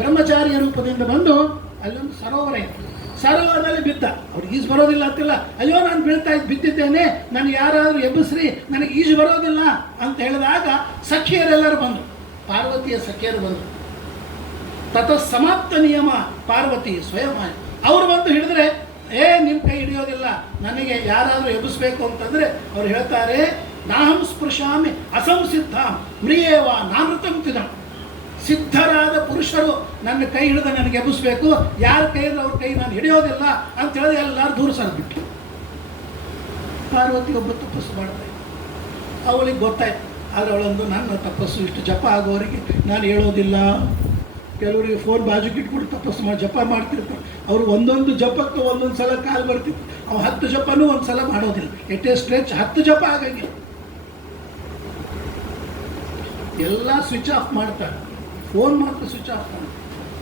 ಬ್ರಹ್ಮಚಾರಿಯ ರೂಪದಿಂದ ಬಂದು ಅಲ್ಲೊಂದು ಸರೋವರ ಇತ್ತು, ಸರೋವರದಲ್ಲಿ ಬಿದ್ದ. ಅವ್ರಿಗೆ ಈಜು ಬರೋದಿಲ್ಲ ಅಂತಿಲ್ಲ, ಅಯ್ಯೋ ನಾನು ಬಿದ್ದಿದ್ದೇನೆ, ನನಗೆ ಯಾರಾದರೂ ಎಬ್ಬಿಸ್ರಿ, ನನಗೆ ಈಜು ಬರೋದಿಲ್ಲ ಅಂತ ಹೇಳಿದಾಗ ಸಖಿಯರೆಲ್ಲರೂ ಬಂದರು, ಪಾರ್ವತಿಯ ಸಖಿಯರು ಬಂದರು. ತತ ಸಮಾಪ್ತ ನಿಯಮ ಪಾರ್ವತಿ ಸ್ವಯಂ, ಅವರು ಬಂದು ಹಿಡಿದ್ರೆ ನಿಮ್ಮ ಕೈ ಹಿಡಿಯೋದಿಲ್ಲ, ನನಗೆ ಯಾರಾದರೂ ಎಬ್ಬಿಸ್ಬೇಕು ಅಂತಂದರೆ ಅವ್ರು ಹೇಳ್ತಾರೆ, ನಾಹಂ ಸ್ಪೃಶಾಮಿ ಅಸಂಸಿದ್ಧ ಮ್ರಿಯೇವ ನಾಮೃತಂ ತಿದಂ, ಸಿದ್ಧರಾದ ಪುರುಷರು ನನ್ನ ಕೈ ಹಿಡಿದ ನನಗೆ ಎಬ್ಬಿಸ್ಬೇಕು, ಯಾರ ಕೈ ಅವ್ರ ಕೈ ನಾನು ಹಿಡಿಯೋದಿಲ್ಲ ಅಂತ ಹೇಳಿದ್ರೆ ಎಲ್ಲರೂ ದೂರ ಸರಿಬಿಟ್ರು. ಪಾರ್ವತಿ ಒಬ್ಬ ತಪಸ್ಸು ಮಾಡ್ತಾಯಿದ್ದೆ, ಅವಳಿಗೆ ಗೊತ್ತಾಯ್ತು. ಆದರೆ ಅವಳೊಂದು ನನ್ನ ತಪಸ್ಸು ಇಷ್ಟು ಜಪ ಆಗೋವರೆಗೆ ನಾನು ಹೇಳೋದಿಲ್ಲ. ಕೆಲವರಿಗೆ ಫೋನ್ ಬಾಜುಗೆ ಇಟ್ಬಿಟ್ಟು ತಪಸ್ಸು ಮಾಡಿ ಜಪ ಮಾಡ್ತಿರ್ತಾರೆ. ಅವರು ಒಂದೊಂದು ಜಪಕ್ಕೆ ಒಂದೊಂದು ಸಲ ಕಾಲು ಬರ್ತಿತ್ತು. ಅವು 10 ಜಪನೂ ಒಂದು ಸಲ ಮಾಡೋದಿಲ್ಲ. ಎಷ್ಟೇ ಸ್ಟ್ರೆಚ್ 10 ಜಪ ಆಗಂಗಿಲ್ಲ, ಎಲ್ಲ ಸ್ವಿಚ್ ಆಫ್ ಮಾಡ್ತಾರೆ. ಫೋನ್ ಮಾತ್ರ ಸ್ವಿಚ್ ಆಫ್ ಮಾಡ್ತಾರೆ.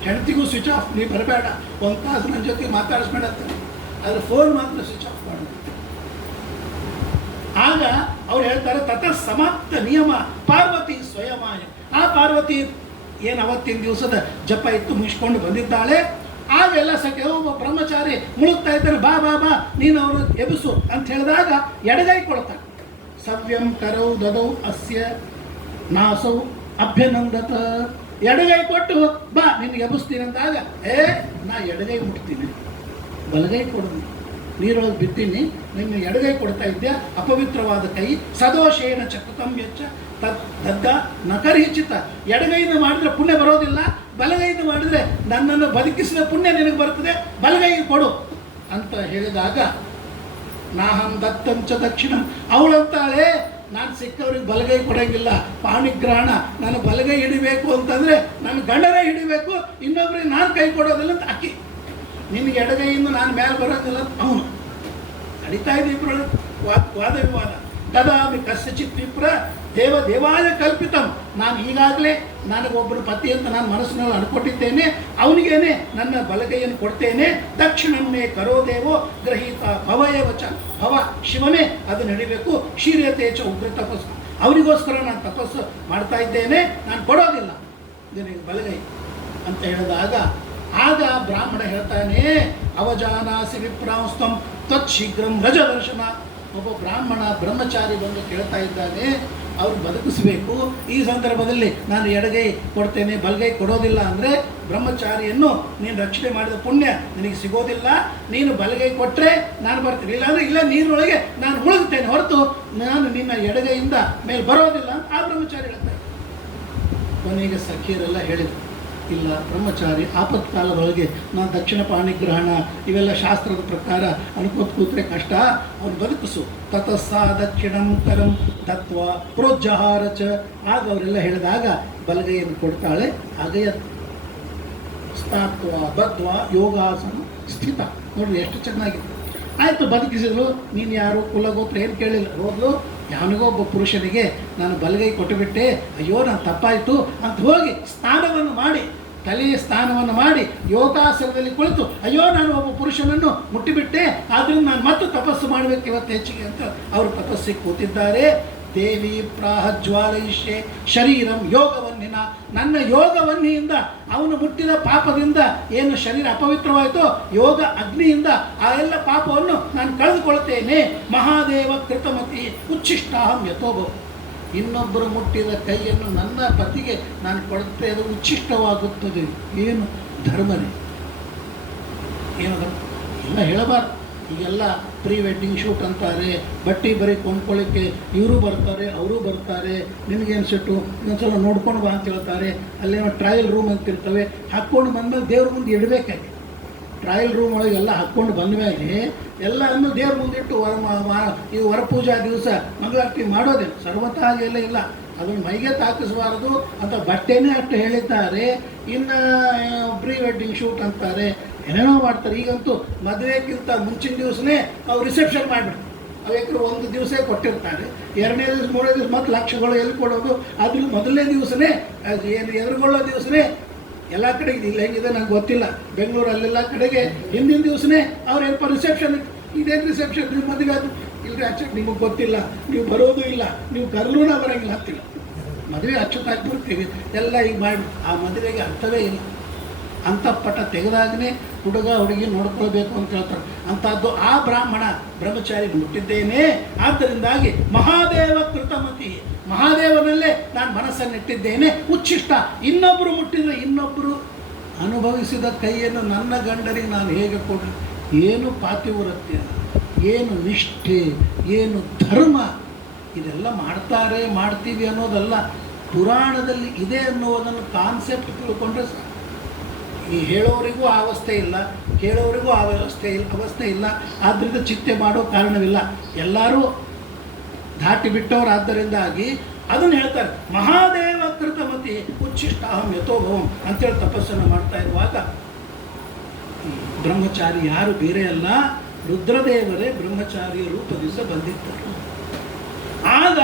ಹೆಂಡತಿಗೂ ಸ್ವಿಚ್ ಆಫ್, ನೀವು ಬರಬೇಡ, ಒಂದು ತಾಸು ನನ್ನ ಜೊತೆ ಮಾತಾಡಿಸ್ಬೇಡ ಅಂತಾರೆ. ಆದರೆ ಫೋನ್ ಮಾತ್ರ ಸ್ವಿಚ್ ಆಫ್ ಮಾಡೋದು. ಆಗ ಅವ್ರು ಹೇಳ್ತಾರೆ, ತತ ಸಮಾಪ್ತ ನಿಯಮ ಪಾರ್ವತಿ ಸ್ವಯಮಾಯ. ಆ ಪಾರ್ವತಿ ಏನು ಅವತ್ತಿನ ದಿವಸದ ಜಪ ಇತ್ತು ಮುಗಿಸ್ಕೊಂಡು ಬಂದಿದ್ದಾಳೆ. ಆಗೆಲ್ಲ ಸಖೆ ಒಬ್ಬ ಬ್ರಹ್ಮಚಾರಿ ಮುಳುಗ್ತಾ ಇದ್ದಾನೆ, ಬಾ ಬಾ ಬಾ ನೀನು ಅವನು ಎಬ್ಬಿಸು ಅಂತ ಹೇಳಿದಾಗ ಎಡಗೈ ಕೊಡ್ತಾನೆ. ಸವ್ಯಂ ಕರೌ ದದೌ ಅಸ್ಯ ನಾಸೌ ಅಭ್ಯನಂದತ. ಎಡಗೈ ಕೊಟ್ಟು ಬಾ ನಿನ್ಗೆ ಎಬ್ಬಿಸ್ತೀನಿ ಅಂದಾಗ, ನಾ ಎಡಗೈ ಮುಟ್ತೀನಿ, ಬಲಗೈ ಕೊಡು, ನೀರೊಳಗೆ ಬಿತ್ತೀನಿ, ನಿನ್ನ ಎಡಗೈ ಕೊಡ್ತಾ ಇದ್ದೆ, ಅಪವಿತ್ರವಾದ ಕೈ. ಸದೋಷೇಣ ಚಕೃತಂ ವೆಚ್ಚ ದದ್ದ ನಕರಿಚಿತ. ಎಡಗೈಯಿಂದ ಮಾಡಿದ್ರೆ ಪುಣ್ಯ ಬರೋದಿಲ್ಲ, ಬಲಗೈಯಿಂದ ಮಾಡಿದರೆ ನನ್ನನ್ನು ಬದುಕಿಸಿದ ಪುಣ್ಯ ನಿನಗೆ ಬರ್ತದೆ, ಬಲಗೈ ಕೊಡು ಅಂತ ಹೇಳಿದಾಗ, ನಾಹಂ ದತ್ತಂಚ ದಕ್ಷಿಣಂ. ಅವಳಂತಾಳೆ, ನಾನು ಸಿಕ್ಕವ್ರಿಗೆ ಬಲಗೈ ಕೊಡೋಂಗಿಲ್ಲ, ಪಾಣಿಗ್ರಹಣ, ನಾನು ಬಲಗೈ ಹಿಡಿಬೇಕು ಅಂತಂದರೆ ನನ್ನ ಗಂಡನೇ ಹಿಡಿಬೇಕು, ಇನ್ನೊಬ್ರಿಗೆ ನಾನು ಕೈ ಕೊಡೋದಿಲ್ಲ ಅಂತ ಆಕಿ. ನಿನಗೆ ಎಡಗೈಯಿಂದ ನಾನು ಮೇಲೆ ಬರೋದಿಲ್ಲ ಅಂತ ಅವನು. ನಡೀತಾ ಇದೆ ಇಬ್ಬರೊಳಗೆ ವಾದ ವಿವಾದ. ದದಾಮಿ ಕಸ್ಯಚಿತ್ ವಿಪ್ರ ದೇವಾಯ ಕಲ್ಪಿತಂ. ನಾನು ಈಗಾಗಲೇ ನನಗೊಬ್ಬರು ಪತಿ ಅಂತ ನಾನು ಮನಸ್ಸಿನಲ್ಲಿ ಅನ್ಕೊಟ್ಟಿದ್ದೇನೆ, ಅವನಿಗೇನೆ ನನ್ನ ಬಲಗೈಯನ್ನು ಕೊಡ್ತೇನೆ. ದಕ್ಷಿಣನ್ನೇ ಕರೋದೇವೋ ಗ್ರಹೀತ ಭವಯೇವಚ. ಭವ ಶಿವನೇ ಅದು ನಡಿಬೇಕು. ಶೀರ್ಯತೇಚ ಉಗ್ರ ತಪಸ್ಸು, ಅವನಿಗೋಸ್ಕರ ನಾನು ತಪಸ್ಸು ಮಾಡ್ತಾ ಇದ್ದೇನೆ, ನಾನು ಕೊಡೋದಿಲ್ಲ ನಿನಗೆ ಬಲಗೈ ಅಂತ ಹೇಳಿದಾಗ, ಆಗ ಬ್ರಾಹ್ಮಣ ಹೇಳ್ತಾನೆ, ಅವಜಾನಾಸಿ ವಿಪ್ರಾಂಸ್ತಂ ತತ್ಶೀಘ್ರಂ ರಜ ದರ್ಶನ. ಒಬ್ಬ ಬ್ರಾಹ್ಮಣ ಬ್ರಹ್ಮಚಾರಿ ಬಂದು ಕೇಳ್ತಾ ಇದ್ದಾನೆ, ಅವ್ರು ಬದುಕಿಸಬೇಕು. ಈ ಸಂದರ್ಭದಲ್ಲಿ ನಾನು ಎಡಗೈ ಕೊಡ್ತೇನೆ, ಬಲಗೈ ಕೊಡೋದಿಲ್ಲ ಅಂದರೆ ಬ್ರಹ್ಮಚಾರಿಯನ್ನು ನೀನು ರಕ್ಷಣೆ ಮಾಡಿದ ಪುಣ್ಯ ನಿನಗೆ ಸಿಗೋದಿಲ್ಲ. ನೀನು ಬಲಗೈ ಕೊಟ್ಟರೆ ನಾನು ಬರ್ತೀನಿ, ಇಲ್ಲಾಂದರೆ ಇಲ್ಲ ನೀರಿನೊಳಗೆ ನಾನು ಮುಳುಗ್ತೇನೆ ಹೊರತು ನಾನು ನಿನ್ನ ಎಡಗೈಯಿಂದ ಮೇಲೆ ಬರೋದಿಲ್ಲ ಅಂತ ಆ ಬ್ರಹ್ಮಚಾರಿ ಹೇಳ್ತಾರೆ. ಕೊನೆಗೆ ಸಖಿಯರೆಲ್ಲ ಹೇಳಿದರು, ಇಲ್ಲ ಬ್ರಹ್ಮಚಾರಿ ಆಪತ್ಕಾಲದೊಳಗೆ ನಾನು ದಕ್ಷಿಣ ಪಾಣಿಗ್ರಹಣ ಇವೆಲ್ಲ ಶಾಸ್ತ್ರದ ಪ್ರಕಾರ ಅನ್ಕೋತ ಕೂತ್ರೆ ಕಷ್ಟ, ಅವ್ನು ಬದುಕಿಸು. ತತಸ್ಸಾ ದಕ್ಷಿಣಂ ಕರಂ ತತ್ವ ಪ್ರೋಜ್ಜಹಾರ ಚ. ಆಗ ಅವರೆಲ್ಲ ಹೇಳಿದಾಗ ಬಲಗೈಯನ್ನು ಕೊಡ್ತಾಳೆ. ಹಾಗೆಯೇ ಸ್ಥಾತ್ವ ಬದ್ವ ಯೋಗಾಸನ ಸ್ಥಿತ. ನೋಡ್ರಿ ಎಷ್ಟು ಚೆನ್ನಾಗಿದೆ. ಆಯಿತು, ಬದುಕಿಸಿದ್ರು. ನೀನು ಯಾರು ಕುಲಗೋತ್ರ ಏನು ಕೇಳಿಲ್ಲ, ಹೋದ್ಲು. ಯಾವನಿಗೋ ಒಬ್ಬ ಪುರುಷನಿಗೆ ನಾನು ಬಲಗೈ ಕೊಟ್ಟುಬಿಟ್ಟೆ, ಅಯ್ಯೋ ನಾನು ತಪ್ಪಾಯಿತು ಅಂತ ಹೋಗಿ ಸ್ನಾನವನ್ನು ಮಾಡಿ, ತಲೆಯ ಸ್ನಾನವನ್ನು ಮಾಡಿ ಯೋಗಾಸನದಲ್ಲಿ ಕುಳಿತು, ಅಯ್ಯೋ ನಾನು ಒಬ್ಬ ಪುರುಷನನ್ನು ಮುಟ್ಟಿಬಿಟ್ಟೆ, ಆದ್ದರಿಂದ ನಾನು ಮತ್ತೆ ತಪಸ್ಸು ಮಾಡಬೇಕು ಇವತ್ತು ಹೆಚ್ಚಿಗೆ ಅಂತ ಅವರು ತಪಸ್ಸಿಗೆ ಕೂತಿದ್ದಾರೆ. ದೇವಿ ಪ್ರಾಹಜ್ವಾಲಯಿಷ್ಯೆ ಶರೀರಂ ಯೋಗವನ್ನಿನ. ನನ್ನ ಯೋಗವನ್ನಿಯಿಂದ ಅವನು ಮುಟ್ಟಿದ ಪಾಪದಿಂದ ಏನು ಶರೀರ ಅಪವಿತ್ರವಾಯಿತೋ, ಯೋಗ ಅಗ್ನಿಯಿಂದ ಆ ಎಲ್ಲ ಪಾಪವನ್ನು ನಾನು ಕಳೆದುಕೊಳ್ತೇನೆ. ಮಹಾದೇವ ಕೃತಮತಿ ಉಚ್ಛಿಷ್ಟಾಹಂ ಯಥೋಭವ. ಇನ್ನೊಬ್ಬರು ಮುಟ್ಟಿದ ಕೈಯನ್ನು ನನ್ನ ಪತಿಗೆ ನಾನು ಕೊಡುತ್ತೆ, ಅದು ಉಚ್ಛಿಷ್ಟವಾಗುತ್ತದೆ. ಏನು ಧರ್ಮನೇ, ಏನು ಧರ್ಮ ಎಲ್ಲ ಹೇಳಬಾರ್ದು. ಈಗೆಲ್ಲ ಪ್ರೀ ವೆಡ್ಡಿಂಗ್ ಶೂಟ್ ಅಂತಾರೆ, ಬಟ್ಟೆ ಬರೀ ಕೊಂಡ್ಕೊಳ್ಳಿಕ್ಕೆ ಇವರು ಬರ್ತಾರೆ, ಅವರು ಬರ್ತಾರೆ. ನಿನಗೇನು ಸಿಟ್ಟು, ಇನ್ನೊಂದ್ಸಲ ನೋಡ್ಕೊಂಡು ಬಾ ಅಂತ ಹೇಳ್ತಾರೆ. ಅಲ್ಲೇನೋ ಟ್ರಯಲ್ ರೂಮ್ ಅಂತ ಇರ್ತವೆ, ಹಾಕ್ಕೊಂಡು ಬಂದಮೇಲೆ ದೇವ್ರ ಮುಂದೆ ಇಡಬೇಕಾಗಿ. ಟ್ರಯಲ್ ರೂಮ್ ಒಳಗೆ ಎಲ್ಲ ಹಾಕ್ಕೊಂಡು ಬಂದಮೇಲೆ ಎಲ್ಲ ಅನ್ನು ದೇವ್ರ ಮುಂದಿಟ್ಟು ಈ ವರಪೂಜಾ ದಿವಸ ಮಂಗಳಾರತಿ ಮಾಡೋದೇನು ಸರ್ವತಾ ಎಲ್ಲ ಇಲ್ಲ. ಅದನ್ನು ಮೈಗೆ ತಾಕಿಸಬಾರದು ಅಂತ ಬಟ್ಟೆನೇ ಅಷ್ಟು ಹೇಳಿದ್ದಾರೆ. ಇನ್ನು ಪ್ರೀ ವೆಡ್ಡಿಂಗ್ ಶೂಟ್ ಅಂತಾರೆ, ಏನೇನೋ ಮಾಡ್ತಾರೆ. ಈಗಂತೂ ಮದುವೆಗಿಂತ ಮುಂಚಿನ ದಿವಸನೇ ಅವ್ರು ರಿಸೆಪ್ಷನ್ ಮಾಡಿಬಿಡ್ತಾರೆ. ಅವಕ್ಕೆ ಒಂದು ದಿವಸ ಕೊಟ್ಟಿರ್ತಾರೆ, ಎರಡನೇ ದಿವಸ ಮೂರನೇ ದಿವಸ ಮತ್ತು ಲಕ್ಷಗಳು ಎಲ್ಲಿ ಕೊಡೋದು. ಅದ್ರ ಮೊದಲನೇ ದಿವಸನೇ ಏನು ಎದುರುಗೊಳ್ಳೋ ದಿವಸನೇ ಎಲ್ಲ ಕಡೆ ಇಲ್ಲ, ಹೆಂಗಿದೆ ನಂಗೆ ಗೊತ್ತಿಲ್ಲ. ಬೆಂಗಳೂರಲ್ಲೆಲ್ಲ ಕಡೆಗೆ ಹಿಂದಿನ ದಿವಸನೇ ಅವ್ರು ಏನಪ್ಪ ರಿಸೆಪ್ಷನ್. ಇದೇನು ರಿಸೆಪ್ಷನ್, ನೀವು ಮದುವೆ ಅದು ಇಲ್ಲರಿ ಅಚ್ಚ, ನಿಮಗೆ ಗೊತ್ತಿಲ್ಲ, ನೀವು ಬರೋದು ಇಲ್ಲ, ನೀವು ಕರ್ಲೂನ ಬರೋಂಗಿಲ್ಲ ಅಂತಿಲ್ಲ. ಮದುವೆ ಅಚ್ಚುತ್ತಾಗಿ ಬರ್ತೀವಿ ಎಲ್ಲ ಈಗ ಮಾಡಿ. ಆ ಮದುವೆಗೆ ಅರ್ಥವೇ ಇಲ್ಲ. ಅಂತಃಪಟ ತೆಗೆದಾಗನೇ ಹುಡುಗ ಹುಡುಗಿ ನೋಡ್ಕೊಳ್ಬೇಕು ಅಂತ ಹೇಳ್ತಾರೆ. ಅಂಥದ್ದು ಆ ಬ್ರಾಹ್ಮಣ ಬ್ರಹ್ಮಚಾರಿ ಮುಟ್ಟಿದ್ದೇನೆ. ಆದ್ದರಿಂದಾಗಿ ಮಹಾದೇವ ಕೃತಮತಿ, ಮಹಾದೇವನಲ್ಲೇ ನಾನು ಮನಸ್ಸನ್ನಿಟ್ಟಿದ್ದೇನೆ. ಉಚ್ಛಿಷ್ಟ, ಇನ್ನೊಬ್ಬರು ಮುಟ್ಟಿದರೆ ಇನ್ನೊಬ್ಬರು ಅನುಭವಿಸಿದ ಕೈಯನ್ನು ನನ್ನ ಗಂಡರಿಗೆ ನಾನು ಹೇಗೆ ಕೊಡಲಿ. ಏನು ಪಾತಿವ್ರತ್ಯ, ಏನು ನಿಷ್ಠೆ, ಏನು ಧರ್ಮ, ಇದೆಲ್ಲ ಮಾಡ್ತೀವಿ ಅನ್ನೋದಲ್ಲ. ಪುರಾಣದಲ್ಲಿ ಇದೆ ಅನ್ನೋದನ್ನು ಕಾನ್ಸೆಪ್ಟ್ ತಿಳ್ಕೊಂಡ್ರೆ ಸಾಕು. ಈ ಹೇಳೋರಿಗೂ ಆ ಅವಸ್ಥೆ ಇಲ್ಲ, ಕೇಳೋರಿಗೂ ಆ ಅವಸ್ಥೆ ಇಲ್ಲ. ಆದ್ದರಿಂದ ಚಿಂತೆ ಮಾಡೋ ಕಾರಣವಿಲ್ಲ. ಎಲ್ಲರೂ ದಾಟಿ ಬಿಟ್ಟವರು. ಆದ್ದರಿಂದಾಗಿ ಅದನ್ನು ಹೇಳ್ತಾರೆ, ಮಹಾದೇವ ಕೃತಮತಿ ಉಚ್ಛಿಷ್ಟಾಹಂ ಯಥೋಭವಂ ಅಂತೇಳಿ ತಪಸ್ಸನ್ನು ಮಾಡ್ತಾ ಇರುವಾಗ ಬ್ರಹ್ಮಚಾರಿ ಯಾರು ಬೇರೆ ಅಲ್ಲ, ರುದ್ರದೇವರೇ ಬ್ರಹ್ಮಚಾರಿಯ ರೂಪದಿಂದ ಬಂದಿದ್ದರು. ಆಗ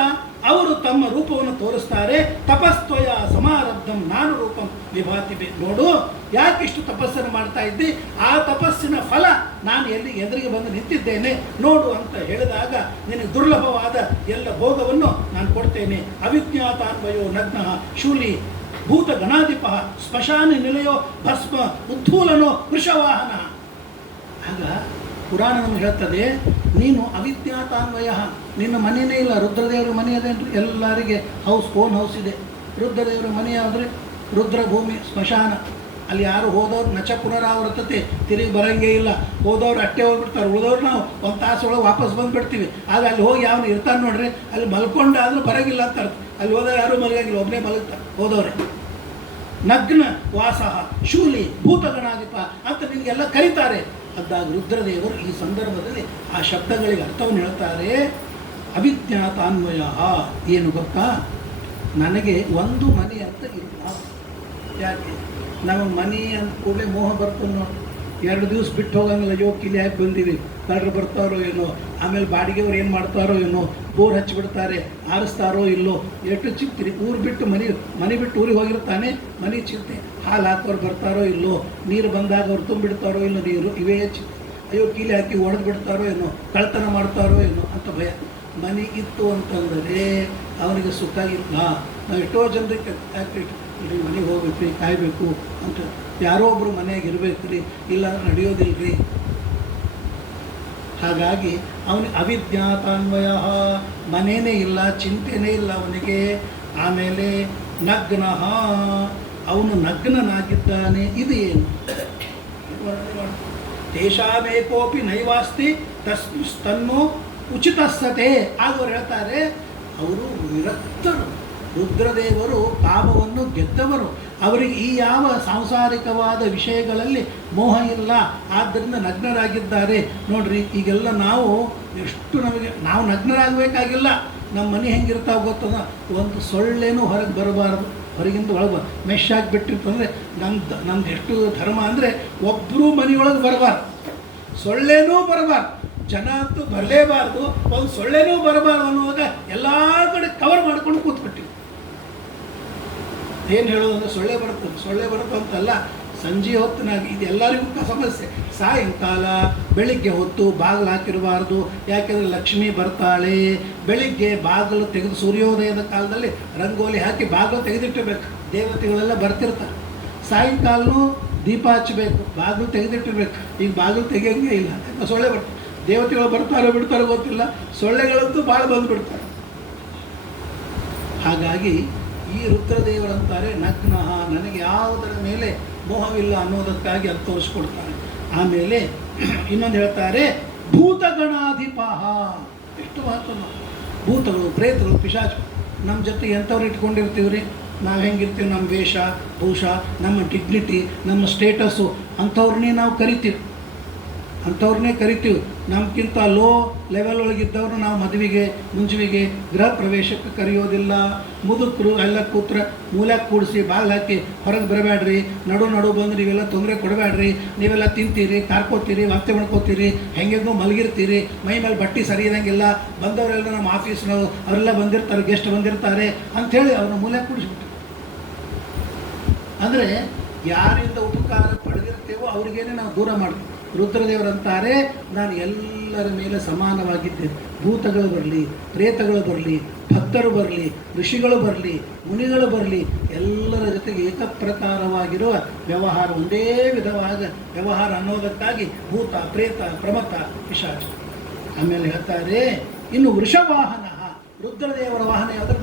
ಅವರು ತಮ್ಮ ರೂಪವನ್ನು ತೋರಿಸ್ತಾರೆ. ತಪಸ್ತ್ವಯ ಸಮಾರಬ್ಧಂ ನಾನು ರೂಪಂ ವಿಭಾತಿಬೆ. ನೋಡು, ಯಾಕಿಷ್ಟು ತಪಸ್ಸನ್ನು ಮಾಡ್ತಾ ಇದ್ದಿ, ಆ ತಪಸ್ಸಿನ ಫಲ ನಾನು ಎದುರಿಗೆ ಬಂದು ನಿಂತಿದ್ದೇನೆ ನೋಡು ಅಂತ ಹೇಳಿದಾಗ ನಿನಗೆ ದುರ್ಲಭವಾದ ಎಲ್ಲ ಭೋಗವನ್ನು ನಾನು ಕೊಡ್ತೇನೆ. ಅವಿಜ್ಞಾತಾನ್ವಯೋ ನಗ್ನ ಶೂಲಿ ಭೂತ ಗಣಾಧಿಪ ಸ್ಮಶಾನ ನಿಲಯೋ ಭಸ್ಮ ಉದ್ಧೂಲನೋ ವೃಷವಾಹನ. ಆಗ ಪುರಾಣ ನಮಗೆ ಹೇಳ್ತದೆ, ನೀನು ಅವಿಜ್ಞಾತಾನ್ವಯ, ನಿನ್ನ ಮನೆಯೇ ಇಲ್ಲ. ರುದ್ರದೇವರ ಮನೆ ಅದೇನ್ರಿ, ಎಲ್ಲರಿಗೆ ಓನ್ ಹೌಸ್ ಇದೆ. ರುದ್ರದೇವರ ಮನೆ ಯಾವುದ್ರಿ, ರುದ್ರಭೂಮಿ ಸ್ಮಶಾನ. ಅಲ್ಲಿ ಯಾರು ಹೋದವ್ರು ನಚ ಪುನರಾವರ್ತತೆ, ತಿರುಗಿ ಬರೋಂಗೇ ಇಲ್ಲ. ಹೋದವ್ರು ಅಟ್ಟೆ ಹೋಗ್ಬಿಡ್ತಾರೆ, ಉಳಿದವ್ರು ನಾವು ಒಂದು ತಾಸೊಳಗೆ ವಾಪಸ್ ಬಂದುಬಿಡ್ತೀವಿ. ಆಗ ಅಲ್ಲಿ ಹೋಗಿ ಯಾವನು ಇರ್ತಾನೆ ನೋಡ್ರಿ, ಅಲ್ಲಿ ಮಲ್ಕೊಂಡಾದ್ರೂ ಬರೋಂಗಿಲ್ಲ ಅಂತ ಅರ್ಥ. ಅಲ್ಲಿ ಹೋದಾಗ ಯಾರೂ ಮಲಗಂಗಿಲ್ಲ, ಒಬ್ಬನೇ ಮಲಗ್ತಾರೆ ಹೋದವ್ರೆ. ನಗ್ನ ವಾಸ ಶೂಲಿ ಭೂತಗಣಾಧಿಪ ಅಂತ ನಿನಗೆಲ್ಲ ಕರೀತಾರೆ. ಅದಾಗ ರುದ್ರದೇವರು ಈ ಸಂದರ್ಭದಲ್ಲಿ ಆ ಶಬ್ದಗಳಿಗೆ ಅರ್ಥವನ್ನು ಹೇಳ್ತಾರೆ. ಅವಿಜ್ಞಾತಾನ್ವಯ ಏನು ಗೊತ್ತಾ, ನನಗೆ ಒಂದು ಮನೆ ಅಂತ ಇಲ್ಲ. ಯಾಕೆ, ನಮಗೆ ಮನೆ ಅಂತ ಕೂಡಲೇ ಮೋಹ ಬರ್ತದೆ ನೋಡಿ. 2 ದಿವಸ ಬಿಟ್ಟು ಹೋಗಂಗಿಲ್ಲ, ಇಲ್ಲಿ ಯಾಕೆ ಬಂದೀವಿ, ಕಳ್ಳರು ಬರ್ತಾರೋ ಏನೋ, ಆಮೇಲೆ ಬಾಡಿಗೆಯವ್ರು ಏನು ಮಾಡ್ತಾರೋ ಏನೋ, ಬೋರ್ ಹಚ್ಚಿಬಿಡ್ತಾರೆ, ಆರಿಸ್ತಾರೋ ಇಲ್ಲೋ, ಎಷ್ಟು ಚಿಂತೀರಿ. ಊರು ಬಿಟ್ಟು ಮನೆ ಬಿಟ್ಟು ಊರಿಗೆ ಹೋಗಿರ್ತಾನೆ, ಮನೆ ಚಿಂತೆ. ಹಾಲು ಹಾಕೋರು ಬರ್ತಾರೋ ಇಲ್ಲೋ, ನೀರು ಬಂದಾಗ ಅವ್ರು ತುಂಬಿಡ್ತಾರೋ ಇಲ್ಲೋ ನೀರು, ಇವೇ ಚಿಂತೆ. ಅಯ್ಯೋ ಕೀಲಿ ಹಾಕಿ ಒಡೆದು ಬಿಡ್ತಾರೋ ಏನೋ, ಕಳ್ತನ ಮಾಡ್ತಾರೋ ಏನೋ ಅಂತ ಭಯ. ಮನೆ ಇತ್ತು ಅಂತಂದರೆ ಅವನಿಗೆ ಸುಖ ಇಲ್ಲ. ನಾವು ಎಷ್ಟೋ ಜನರಿಗೆ ಇಲ್ಲಿ ಮನೆಗೆ ಹೋಗ್ಬೇಕು ರೀ, ಕಾಯಬೇಕು ಅಂತ, ಯಾರೋ ಒಬ್ಬರು ಮನೆಯಾಗ ಇರಬೇಕು ರೀ, ಇಲ್ಲ ನಡೆಯೋದಿಲ್ಲ ರೀ. ಹಾಗಾಗಿ ಅವನಿಗೆ ಅವಿಜ್ಞಾತಾನ್ವಯ, ಮನೇನೇ ಇಲ್ಲ, ಚಿಂತೆನೇ ಇಲ್ಲ ಅವನಿಗೆ. ಆಮೇಲೆ ನಗ್ನ, ಅವನು ನಗ್ನನಾಗಿದ್ದಾನೆ. ಇದು ಏನು, ತೇಷಾಮೇಕೋಪಿ ನೈವಾಸ್ತಿ ತನ್ನೋ ಉಚಿತಸ್ಸತೆ. ಆದವರು ಹೇಳ್ತಾರೆ, ಅವರು ವಿರಕ್ತರು. ರುದ್ರದೇವರು ಕಾಮವನ್ನು ಗೆದ್ದವರು. ಅವರಿಗೆ ಈ ಯಾವ ಸಾಂಸಾರಿಕವಾದ ವಿಷಯಗಳಲ್ಲಿ ಮೋಹ ಇಲ್ಲ, ಆದ್ದರಿಂದ ನಗ್ನರಾಗಿದ್ದಾರೆ. ನೋಡ್ರಿ, ಈಗೆಲ್ಲ ನಾವು ಎಷ್ಟು ನಾವು ನಗ್ನರಾಗಬೇಕಾಗಿಲ್ಲ. ನಮ್ಮ ಮನೆ ಹೆಂಗಿರ್ತಾವೆ ಗೊತ್ತದ, ಒಂದು ಸೊಳ್ಳೆನೂ ಹೊರಗೆ ಬರಬಾರ್ದು, ಹೊರಗಿಂದ ಒಳಗೆ ಮೆಶ್ ಆಗಿಬಿಟ್ಟಿರ್ತಂದರೆ ನಮ್ದು ಎಷ್ಟು ಧರ್ಮ ಅಂದರೆ ಒಬ್ಬರೂ ಮನೆಯೊಳಗೆ ಬರಬಾರ್ದು, ಸೊಳ್ಳೆನೂ ಬರಬಾರ್ದು, ಜನ ಅಂತೂ ಬರಲೇಬಾರ್ದು, ಒಂದು ಸೊಳ್ಳೆನೂ ಬರಬಾರ್ದು ಅನ್ನುವಾಗ ಎಲ್ಲ ಕಡೆ ಕವರ್ ಮಾಡ್ಕೊಂಡು ಕೂತ್ಬಿಟ್ಟಿವಿ. ಏನು ಹೇಳೋದು ಅಂದರೆ ಸೊಳ್ಳೆ ಬರುತ್ತೆ ಅಂತಲ್ಲ, ಸಂಜೆ ಹೊತ್ತಿನಾಗಿ ಇದು ಎಲ್ಲರಿಗೂ ಸಮಸ್ಯೆ. ಸಾಯಂಕಾಲ ಬೆಳಿಗ್ಗೆ ಹೊತ್ತು ಬಾಗಿಲು ಹಾಕಿರಬಾರ್ದು, ಯಾಕೆಂದರೆ ಲಕ್ಷ್ಮಿ ಬರ್ತಾಳೆ. ಬೆಳಿಗ್ಗೆ ಬಾಗಿಲು ತೆಗೆದು ಸೂರ್ಯೋದಯದ ಕಾಲದಲ್ಲಿ ರಂಗೋಲಿ ಹಾಕಿ ಬಾಗಿಲು ತೆಗೆದಿಟ್ಟಿರ್ಬೇಕು, ದೇವತೆಗಳೆಲ್ಲ ಬರ್ತಿರ್ತಾರೆ. ಸಾಯಂಕಾಲನೂ ದೀಪ ಹಚ್ಚಬೇಕು, ಬಾಗಿಲು ತೆಗೆದಿಟ್ಟಿರ್ಬೇಕು. ಈಗ ಬಾಗಿಲು ತೆಗಿಯೋಂಗೇ ಇಲ್ಲ, ಸೊಳ್ಳೆ ಬರ್ತದೆ. ದೇವತೆಗಳು ಬರ್ತಾರೋ ಬಿಡ್ತಾರೋ ಗೊತ್ತಿಲ್ಲ, ಸೊಳ್ಳೆಗಳಂತೂ ಭಾಳ ಬಂದುಬಿಡ್ತಾರೆ. ಹಾಗಾಗಿ ಈ ರುದ್ರದೇವರಂತಾರೆ ನಗ್ನ, ನನಗೆ ಯಾವುದರ ಮೇಲೆ ಮೋಹವಿಲ್ಲ ಅನ್ನೋದಕ್ಕಾಗಿ ಅದು ತೋರಿಸ್ಕೊಡ್ತಾರೆ. ಆಮೇಲೆ ಇನ್ನೊಂದು ಹೇಳ್ತಾರೆ, ಭೂತಗಣಾಧಿಪ. ಎಷ್ಟು ಮಹತ್ವ. ಭೂತಗಳು, ಪ್ರೇತಗಳು, ಪಿಶಾಚ ನಮ್ಮ ಜೊತೆ ಎಂಥವ್ರು ಇಟ್ಕೊಂಡಿರ್ತೀವಿ ರೀ. ನಾವು ಹೆಂಗಿರ್ತೀವಿ, ನಮ್ಮ ವೇಷ ಭೂಷ, ನಮ್ಮ ಡಿಗ್ನಿಟಿ, ನಮ್ಮ ಸ್ಟೇಟಸ್ಸು, ಅಂಥವ್ರನ್ನೇ ನಾವು ಕರಿತೀವಿ. ನಮಗಿಂತ ಲೋ ಲೆವೆಲ್ ಒಳಗಿದ್ದವರು ನಾವು ಮದುವೆಗೆ ಮುಂಜುವಿಗೆ ಗೃಹ ಪ್ರವೇಶಕ್ಕೆ ಕರೆಯೋದಿಲ್ಲ. ಮುದುಕರು ಎಲ್ಲ ಕೂತ್ರ ಮೂಲ್ಯಾಕೆ ಕೂಡಿಸಿ ಬಾಗಿಲು ಹಾಕಿ ಹೊರಗೆ ಬರಬೇಡ್ರಿ, ನಡು ಬಂದು ನೀವೆಲ್ಲ ತೊಂದರೆ ಕೊಡಬೇಡ್ರಿ, ನೀವೆಲ್ಲ ತಿಂತೀರಿ, ಕಾರ್ಕೋತೀರಿ, ವಾಂತಿ ಮಾಡ್ಕೋತೀರಿ, ಹೆಂಗೆಂಗೋ ಮಲಗಿರ್ತೀರಿ, ಮೈ ಮೇಲೆ ಬಟ್ಟೆ ಸರಿ ಇರೋಂಗಿಲ್ಲ, ಬಂದವರೆಲ್ಲ ನಮ್ಮ ಆಫೀಸ್ನವರು ಅವರೆಲ್ಲ ಬಂದಿರ್ತಾರೆ, ಗೆಸ್ಟ್ ಬಂದಿರ್ತಾರೆ ಅಂಥೇಳಿ ಅವ್ರನ್ನ ಮೂಲ್ಯಾಕೆ ಕೂಡಿಸ್ಬಿಟ್ರು. ಅಂದರೆ ಯಾರಿಂದ ಉಪಕಾರ ಪಡೆದಿರ್ತೇವೋ ಅವ್ರಿಗೇನೆ ನಾವು ದೂರ ಮಾಡ್ತೀವಿ. ರುದ್ರದೇವರಂತಾರೆ, ನಾನು ಎಲ್ಲರ ಮೇಲೆ ಸಮಾನವಾಗಿದ್ದೇನೆ. ಭೂತಗಳು ಬರಲಿ, ಪ್ರೇತಗಳು ಬರಲಿ, ಭಕ್ತರು ಬರಲಿ, ಋಷಿಗಳು ಬರಲಿ, ಮುನಿಗಳು ಬರಲಿ, ಎಲ್ಲರ ಜೊತೆಗೆ ಏಕಪ್ರಕಾರವಾಗಿರುವ ವ್ಯವಹಾರ, ಒಂದೇ ವಿಧವಾದ ವ್ಯವಹಾರ ಅನ್ನೋದಕ್ಕಾಗಿ ಭೂತ, ಪ್ರೇತ, ಪ್ರಮಥ, ಪಿಶಾಚ. ಆಮೇಲೆ ಹೇಳ್ತಾರೆ, ಇನ್ನು ವೃಷವಾಹನ. ರುದ್ರದೇವರ ವಾಹನ ಯಾವುದ್ರೆ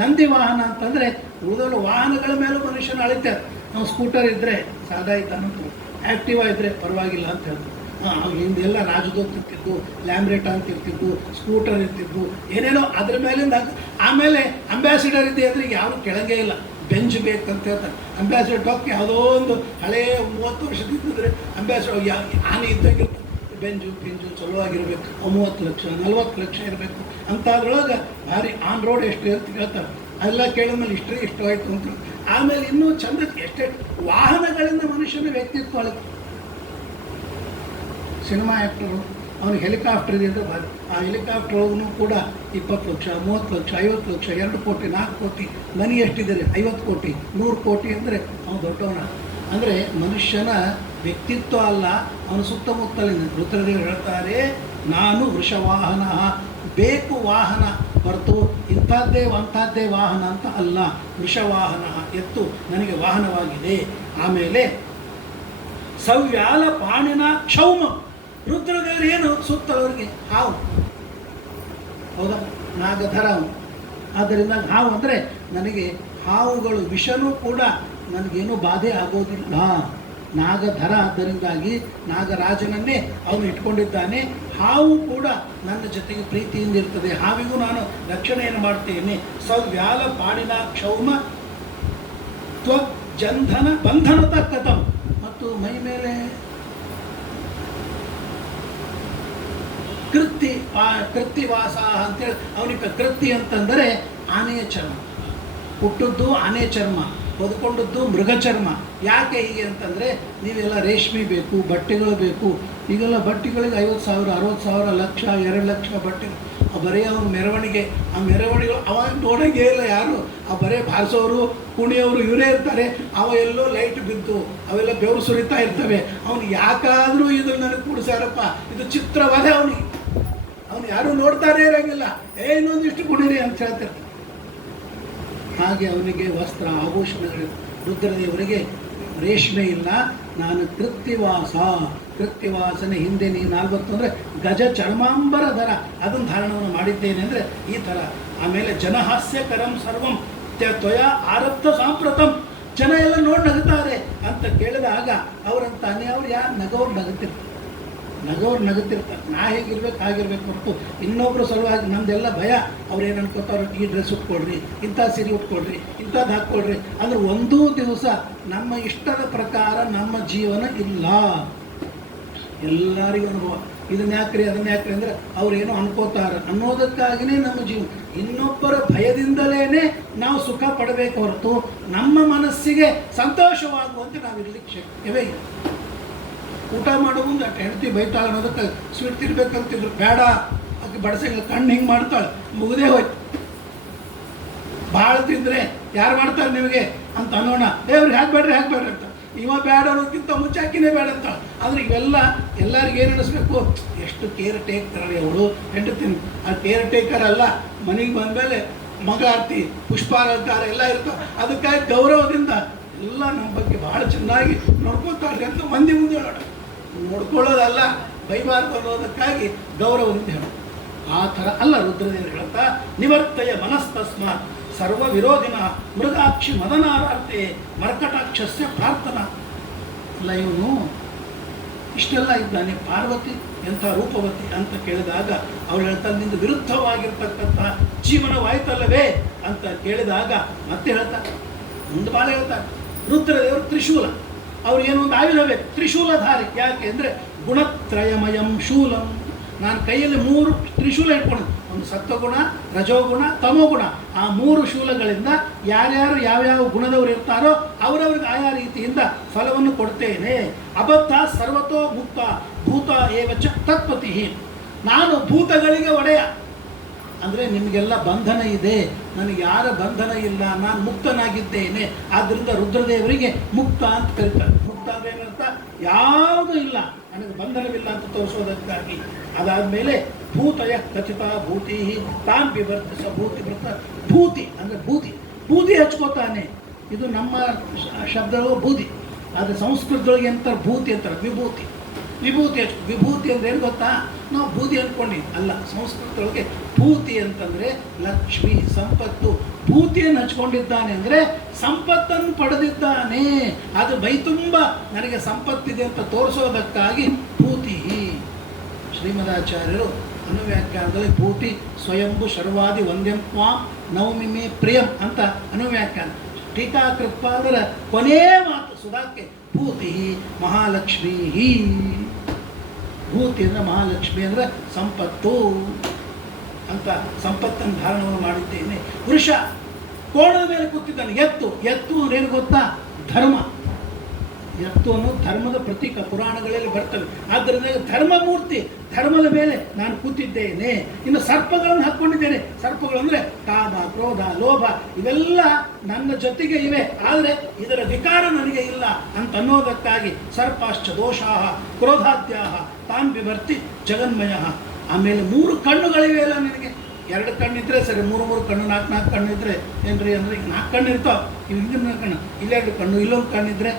ನಂದಿ ವಾಹನ ಅಂತಂದರೆ ಉಳಿದವರು ವಾಹನಗಳ ಮೇಲೂ ಮನುಷ್ಯನ ಅಳಿತಾರೆ. ನಾವು ಸ್ಕೂಟರ್ ಇದ್ದರೆ ಸಾದಾ ಇದ್ದಾನಂತ, ಆ್ಯಕ್ಟಿವಾ ಇದ್ದರೆ ಪರವಾಗಿಲ್ಲ ಅಂತ ಹೇಳ್ತಾರೆ. ಹಿಂದೆಲ್ಲ ರಾಜದೂತ್ ಇರ್ತಿದ್ದು, ಲ್ಯಾಂಬ್ರೇಟಾ ಅಂತ ಇರ್ತಿದ್ದು, ಸ್ಕೂಟರ್ ಇರ್ತಿದ್ದು, ಏನೇನೋ ಅದ್ರ ಮೇಲಿಂದ. ಆಮೇಲೆ ಅಂಬ್ಯಾಸಿಡರ್ ಇದೆ ಅಂದರೆ ಯಾರೂ ಕೆಳಗೆ ಇಲ್ಲ, ಬೆಂಚ್ ಬೇಕಂತ ಹೇಳ್ತಾರೆ. ಅಂಬ್ಯಾಸಿಡರ್ ಟೋಕ್ ಯಾವುದೋ ಒಂದು ಹಳೆಯ 30 ವರ್ಷದಿದ್ದರೆ ಅಂಬ್ಯಾಸಿಡರ್ ಆನೆ ಇದ್ದಂಗೆ ಬೆಂಚು ಚಲುವಾಗಿರ್ಬೇಕು, 30 ಲಕ್ಷ 40 ಲಕ್ಷ ಇರಬೇಕು ಅಂತ. ಅದ್ರೊಳಗೆ ಭಾರಿ ಆನ್ ರೋಡ್ ಎಷ್ಟು ಅಂತ ಹೇಳ್ತಾರೆ. ಅದೆಲ್ಲ ಕೇಳಿದ್ಮೇಲೆ ಇಷ್ಟು ಆಯಿತು ಅಂತ. ಆಮೇಲೆ ಇನ್ನೂ ಚಂದ ಎಷ್ಟೇ ವಾಹನಗಳಿಂದ ಮನುಷ್ಯನ ವ್ಯಕ್ತಿತ್ವ ಅಳತೆ. ಸಿನಿಮಾ ಆ್ಯಕ್ಟರು ಅವನಿಗೆ ಹೆಲಿಕಾಪ್ಟರ್ ಇದೆ ಅಂದರೆ ಭಾರಿ. ಆ ಹೆಲಿಕಾಪ್ಟರ್ ಹೋಗೂ ಕೂಡ 20 ಲಕ್ಷ 30 ಲಕ್ಷ 50 ಲಕ್ಷ 2 ಕೋಟಿ 4 ಕೋಟಿ ಮನಿ ಎಷ್ಟಿದ್ದಾರೆ 50 ಕೋಟಿ 100 ಕೋಟಿ ಅಂದರೆ ಅವನು ದೊಡ್ಡವನ. ಅಂದರೆ ಮನುಷ್ಯನ ವ್ಯಕ್ತಿತ್ವ ಅಲ್ಲ, ಅವನ ಸುತ್ತಮುತ್ತಲಿನ ರುದ್ರದೇವರು ಹೇಳ್ತಾರೆ, ನಾನು ವೃಷವಾಹನ, ಬೇಕು ವಾಹನ ಹೊರತು ಅಂಥದ್ದೇ ವಾಹನ ಅಂತ ಅಲ್ಲ. ವೃಷವಾಹನ, ಎತ್ತು ನನಗೆ ವಾಹನವಾಗಿದೆ. ಆಮೇಲೆ ಸವ್ಯಾಲ ಪಾಣಿನ ಕ್ಷೌಮ, ರುದ್ರದೇವರು ಏನು ಸುತ್ತಲವರಿಗೆ ಹಾವು, ಹೌದಾ, ನಾಗಧರ ಅವನು. ಆದ್ದರಿಂದ ಹಾವು ಅಂದರೆ ನನಗೆ ಹಾವುಗಳು ವಿಷನೂ ಕೂಡ ನನಗೇನು ಬಾಧೆ ಆಗೋದಿಲ್ಲ. ನಾಗಧರ, ಆದ್ದರಿಂದಾಗಿ ನಾಗರಾಜನನ್ನೇ ಅವನು ಇಟ್ಕೊಂಡಿದ್ದಾನೆ. ಹಾವು ಕೂಡ ನನ್ನ ಜೊತೆಗೆ ಪ್ರೀತಿಯಿಂದ ಇರ್ತದೆ, ಹಾವಿಗೂ ನಾನು ರಕ್ಷಣೆಯನ್ನು ಮಾಡ್ತೇನೆ. ಸವ್ಯಾಲ ಪಾಣಿನ ಕ್ಷೌಮ ತ್ವಜಂಧನ ಬಂಧನತ ಕಥಂ, ಮತ್ತು ಮೈ ಮೇಲೆ ಕೃತ್ತಿವಾಸ ಅಂತೇಳಿ ಅವನಿಗೆ ಕೃತ್ತಿ ಅಂತಂದರೆ ಆನೆಯ ಚರ್ಮ, ಹುಟ್ಟದ್ದು ಆನೆ ಚರ್ಮ, ಬದುಕೊಂಡದ್ದು ಮೃಗ ಚರ್ಮ. ಯಾಕೆ ಹೀಗೆ ಅಂತಂದರೆ ನೀವೆಲ್ಲ ರೇಷ್ಮೆ ಬೇಕು, ಬಟ್ಟೆಗಳು ಬೇಕು. ಈಗೆಲ್ಲ ಬಟ್ಟೆಗಳಿಗೆ 50,000 60,000 ಲಕ್ಷ 2 ಲಕ್ಷ ಬಟ್ಟೆ. ಬರೀ ಅವ್ರ ಮೆರವಣಿಗೆ, ಆ ಮೆರವಣಿಗೆಗಳು ಅವಾಗ ನೋಡೋಂಗೇ ಇಲ್ಲ ಯಾರು. ಆ ಬರೀ ಬಾರಿಸೋರು ಕುಣಿಯೋರು ಇವರೇ ಇರ್ತಾರೆ. ಅವ ಎಲ್ಲೋ ಲೈಟ್ ಬಿದ್ದು ಅವೆಲ್ಲ ಬೆವರು ಸುರಿತಾ ಇರ್ತವೆ. ಅವನು ಯಾಕಾದರೂ ಇದು ನನಗೆ ಕೂಡಿಸ್ಯಾರಪ್ಪ, ಇದು ಚಿತ್ರವಾದ ಅವನಿಗೆ. ಅವನು ಯಾರೂ ನೋಡ್ತಾನೇ ಇರೋಂಗಿಲ್ಲ, ಇನ್ನೊಂದಿಷ್ಟು ಕುಣಿರಿ ಅಂತ ಹೇಳ್ತಿರ್ತಾರೆ. ಹಾಗೆ ಅವನಿಗೆ ವಸ್ತ್ರ ಆಭೂಷಣಗಳು. ರುದ್ರದೇವರಿಗೆ ರೇಷ್ಮೆ ಇಲ್ಲ, ನಾನು ಕೃತ್ತಿವಾಸನ ಹಿಂದೆ ನೀ 40 ಅಂದರೆ ಗಜ ಚರ್ಮಾಂಬರ ಧರ, ಅದನ್ನು ಧಾರಣವನ್ನು ಮಾಡಿದ್ದೇನೆ ಅಂದರೆ ಈ ಥರ. ಆಮೇಲೆ ಜನಹಾಸ್ಯಕರಂ ಸರ್ವಂ ತ್ವಯ ಆರಬ್ಧ ಸಾಂಪ್ರತಂ, ಜನ ಎಲ್ಲ ನೋಡಿ ನಗುತ್ತಾರೆ ಅಂತ ಕೇಳಿದಾಗ ಅವರಂತಾನೆ, ಅವ್ರು ಯಾರು ನಗೋರು ನಗುತ್ತಿರ್ತಾರೆ. ನಾ ಹೇಗಿರ್ಬೇಕು ಹಾಗಿರ್ಬೇಕು ಹೊರತು ಇನ್ನೊಬ್ಬರು ಸಲುವಾಗಿ ನಮ್ಮದೆಲ್ಲ ಭಯ. ಅವ್ರೇನು ಅನ್ಕೋತಾರೆ, ಈ ಡ್ರೆಸ್ ಉಟ್ಕೊಳ್ರಿ, ಇಂಥ ಸೀರೆ ಉಟ್ಕೊಳ್ರಿ, ಇಂಥದ್ದು ಹಾಕ್ಕೊಳ್ರಿ. ಅಂದರೆ ಒಂದೂ ದಿವಸ ನಮ್ಮ ಇಷ್ಟದ ಪ್ರಕಾರ ನಮ್ಮ ಜೀವನ ಇಲ್ಲ. ಎಲ್ಲರಿಗೂ ಅನುಭವ, ಇದನ್ನ ಯಾಕ್ರಿ ಅದನ್ನ ಯಾಕ್ರಿ ಅಂದರೆ ಅವ್ರೇನೋ ಅನ್ಕೋತಾರೆ ಅನ್ನೋದಕ್ಕಾಗಿಯೇ ನಮ್ಮ ಜೀವನ. ಇನ್ನೊಬ್ಬರ ಭಯದಿಂದಲೇ ನಾವು ಸುಖ ಪಡಬೇಕು ಹೊರತು ನಮ್ಮ ಮನಸ್ಸಿಗೆ ಸಂತೋಷವಾಗುವಂತೆ ನಾವು ಇರಲಿಕ್ಕೆ ಶಕ್ಯವೇ ಇಲ್ಲ. ಊಟ ಮಾಡೋ ಮುಂದೆ ಹೆಂಡತಿ ಬೈತಾಳೆ ಅನ್ನೋದಕ್ಕೆ ಸ್ವೀಟ್ ತಿನ್ಬೇಕಂತಿದ್ರು, ಬೇಡ ಆಕೆ ಬಡಸಂಗ ಕಣ್ಣು ಹಿಂಗೆ ಮಾಡ್ತಾಳೆ, ಮುಗದೇ ಹೋಯ್ತು. ಭಾಳ ತಿಂದರೆ ಯಾರು ಮಾಡ್ತಾರೆ ನಿಮಗೆ ಅಂತ ಅನ್ನೋಣ, ದೇವ್ರಿಗೆ ಹಾಕ್ಬೇಡ್ರಿ ಅಂತ. ಇವ ಬೇಡ ಅನ್ನೋದಕ್ಕಿಂತ ಮುಂಚೆ ಹಾಕಿನೇ ಬೇಡ ಅಂತಾಳೆ. ಆದರೆ ಇವೆಲ್ಲ ಎಲ್ಲರಿಗೂ ಏನು ಅನ್ನಿಸ್ಬೇಕು, ಎಷ್ಟು ಕೇರ್ ಟೇಕರ್ ಅವಳು ಹೆಂಡತಿ. ಆ ಕೇರ್ ಟೇಕರ್ ಅಲ್ಲ, ಮನೆಗೆ ಬಂದಮೇಲೆ ಮಗ ಆರ್ತಿ ಪುಷ್ಪಾಲಂಕಾರ ಎಲ್ಲ ಇರ್ತಾವೆ. ಅದಕ್ಕಾಗಿ ಗೌರವದಿಂದ ಎಲ್ಲ ನಮ್ಮ ಬಗ್ಗೆ ಭಾಳ ಚೆನ್ನಾಗಿ ನೋಡ್ಕೊತಾಳೆ ಅಂತ ಮಂದಿ ಮುಂದೆ ನೋಡ್ಕೊಳ್ಳೋದಲ್ಲ, ಬೈಬಾರ್ದು ಅನ್ನೋದಕ್ಕಾಗಿ ಗೌರವದಿಂದ ಹೇಳೋದು. ಆ ಥರ ಅಲ್ಲ ರುದ್ರದೇವರು ಹೇಳ್ತಾ, ನಿವರ್ತಯ ಮನಸ್ತಸ್ಮಾತ್ ಸರ್ವ ವಿರೋಧಿನ ಮೃಗಾಕ್ಷಿ ಮದನಾರಾರ್ತೆ ಮರ್ಕಟಾಕ್ಷಸ್ಯ ಪ್ರಾರ್ಥನಾ. ಅಲ್ಲ, ಇವನು ಇಷ್ಟೆಲ್ಲ ಇದ್ದಾನೆ, ಪಾರ್ವತಿ ಎಂಥ ರೂಪವತಿ ಅಂತ ಕೇಳಿದಾಗ ಅವಳು ಹೇಳ್ತಾಳೆ, ನಿಂದು ವಿರುದ್ಧವಾಗಿರ್ತಕ್ಕಂಥ ಜೀವನವಾಯ್ತಲ್ಲವೇ ಅಂತ ಕೇಳಿದಾಗ ಮತ್ತೆ ಹೇಳ್ತಾರೆ, ಮುಂದೆ ಭಾಳ ಹೇಳ್ತಾರೆ, ರುದ್ರದೇವರು ತ್ರಿಶೂಲ, ಅವ್ರು ಏನೋ ಒಂದು ಆಯುಧವೇ ತ್ರಿಶೂಲಧಾರಿ. ಯಾಕೆ ಅಂದರೆ ಗುಣತ್ರಯಮಯಂ ಶೂಲಂ, ನಾನು ಕೈಯಲ್ಲಿ 3 ತ್ರಿಶೂಲ ಇಟ್ಕೊಂಡು, ಒಂದು ಸತ್ವಗುಣ, ರಜೋಗುಣ, ತಮೋಗುಣ, ಆ 3 ಶೂಲಗಳಿಂದ ಯಾರ್ಯಾರು ಯಾವ್ಯಾವ ಗುಣದವರು ಇರ್ತಾರೋ ಅವರವ್ರಿಗೆ ಆಯಾ ರೀತಿಯಿಂದ ಫಲವನ್ನು ಕೊಡ್ತೇನೆ. ಅಬದ್ಧ ಸರ್ವತೋ ಮುಕ್ತ ಭೂತ ಏವಚ ತತ್ಪತಿ, ನಾನು ಭೂತಗಳಿಗೆ ಒಡೆಯ. ಅಂದರೆ ನಿಮಗೆಲ್ಲ ಬಂಧನ ಇದೆ, ನನಗೆ ಯಾರ ಬಂಧನ ಇಲ್ಲ, ನಾನು ಮುಕ್ತನಾಗಿದ್ದೇನೆ. ಆದ್ದರಿಂದ ರುದ್ರದೇವರಿಗೆ ಮುಕ್ತ ಅಂತ ಕರೀತಾರೆ. ಮುಕ್ತ ಅಂದರೆ ಏನಂತ, ಯಾವುದೂ ಇಲ್ಲ, ನನಗೆ ಬಂಧನವಿಲ್ಲ ಅಂತ ತೋರಿಸೋದಕ್ಕಾಗಿ. ಅದಾದಮೇಲೆ ಭೂತಯ ಕಥಿತ ಭೂತಿ ತಾನ್ ವಿವರ್ತಿಸ ಭೂತಿ ಬರ್ತ. ಭೂತಿ ಅಂದರೆ ಬೂದಿ ಹಚ್ಕೋತಾನೆ. ಇದು ನಮ್ಮ ಶಬ್ದಗಳು ಬೂದಿ, ಆದರೆ ಸಂಸ್ಕೃತದೊಳಗೆ ಅಂತಾರೆ ಭೂತಿ ಅಂತಾರೆ ವಿಭೂತಿ. ವಿಭೂತಿ ಅಂದರೆ ಏನು ಗೊತ್ತಾ, ನಾವು ಬೂದಿ ಅಂದ್ಕೊಂಡು ಅಲ್ಲ, ಸಂಸ್ಕೃತದೊಳಗೆ ಭೂತಿ ಅಂತಂದರೆ ಲಕ್ಷ್ಮಿ, ಸಂಪತ್ತು. ಭೂತಿಯನ್ನು ಹಚ್ಕೊಂಡಿದ್ದಾನೆ ಅಂದರೆ ಸಂಪತ್ತನ್ನು ಪಡೆದಿದ್ದಾನೆ. ಅದು ಮೈ ತುಂಬ ನನಗೆ ಸಂಪತ್ತಿದೆ ಅಂತ ತೋರಿಸೋದಕ್ಕಾಗಿ ಭೂತಿ. ಶ್ರೀಮದಾಚಾರ್ಯರು ಅನುವ್ಯಾಖ್ಯಾನದಲ್ಲಿ ಭೂತಿ ಸ್ವಯಂಭು ಶರ್ವಾದಿ ವಂದ್ಯಂ ತ್ವಾಂ ನವಮಿಮೆ ಪ್ರಿಯಂ ಅಂತ ಅನುವ್ಯಾಖ್ಯಾನ. ಟೀಕಾಕೃತ್ಪಾದರ ಕೊನೇ ಮಾತು ಸುಧಾಕ್ಕೆ, ಭೂತಿ ಮಹಾಲಕ್ಷ್ಮೀ. ಭೂತಿ ಅಂದರೆ ಮಹಾಲಕ್ಷ್ಮಿ ಅಂದರೆ ಸಂಪತ್ತು ಅಂತ, ಸಂಪತ್ತನ್ನು ಧಾರಣವನ್ನು ಮಾಡಿದ್ದೇನೆ. ವೃಷ ಕೋಣದ ಮೇಲೆ ಕೂತಿದ್ದಾನೆ. ಎತ್ತು ಏನು ಗೊತ್ತಾ, ಧರ್ಮ. ಎತ್ತು ಅನ್ನೋದು ಧರ್ಮದ ಪ್ರತೀಕ, ಪುರಾಣಗಳಲ್ಲಿ ಬರ್ತವೆ. ಆದ್ದರಿಂದ ಧರ್ಮಮೂರ್ತಿ, ಧರ್ಮದ ಮೇಲೆ ನಾನು ಕೂತಿದ್ದೇನೆ. ಇನ್ನು ಸರ್ಪಗಳನ್ನು ಹಾಕ್ಕೊಂಡಿದ್ದೇನೆ. ಸರ್ಪಗಳು ಅಂದರೆ ಕಾಮ, ಕ್ರೋಧ, ಲೋಭ ಇವೆಲ್ಲ ನನ್ನ ಜೊತೆಗೆ ಇವೆ, ಆದರೆ ಇದರ ವಿಕಾರ ನನಗೆ ಇಲ್ಲ ಅಂತ ಅನ್ನೋದಕ್ಕಾಗಿ ಸರ್ಪಾಶ್ಚ ದೋಷಾಹ ಕ್ರೋಧಾದ್ಯಾಹ ತಾನ್ ಬಿಭರ್ತಿ ಜಗನ್ಮಯ. ಆಮೇಲೆ 3 ಕಣ್ಣುಗಳಿವೆ ಅಲ್ಲ ನಿನಗೆ. 2 ಕಣ್ಣಿದ್ರೆ ಸರಿ, 3 ಕಣ್ಣು, 4 ಕಣ್ಣು ಇದ್ರೆ ಏನ್ರಿ ಅಂದರೆ ಈಗ 4 ಕಣ್ಣು ಇರ್ತಾವೆ. ಇವು ಹಿಂದಿನ ಕಣ್ಣು, ಇಲ್ಲೆರಡು ಕಣ್ಣು, ಇಲ್ಲೊಂದು ಕಣ್ಣಿದ್ರೆ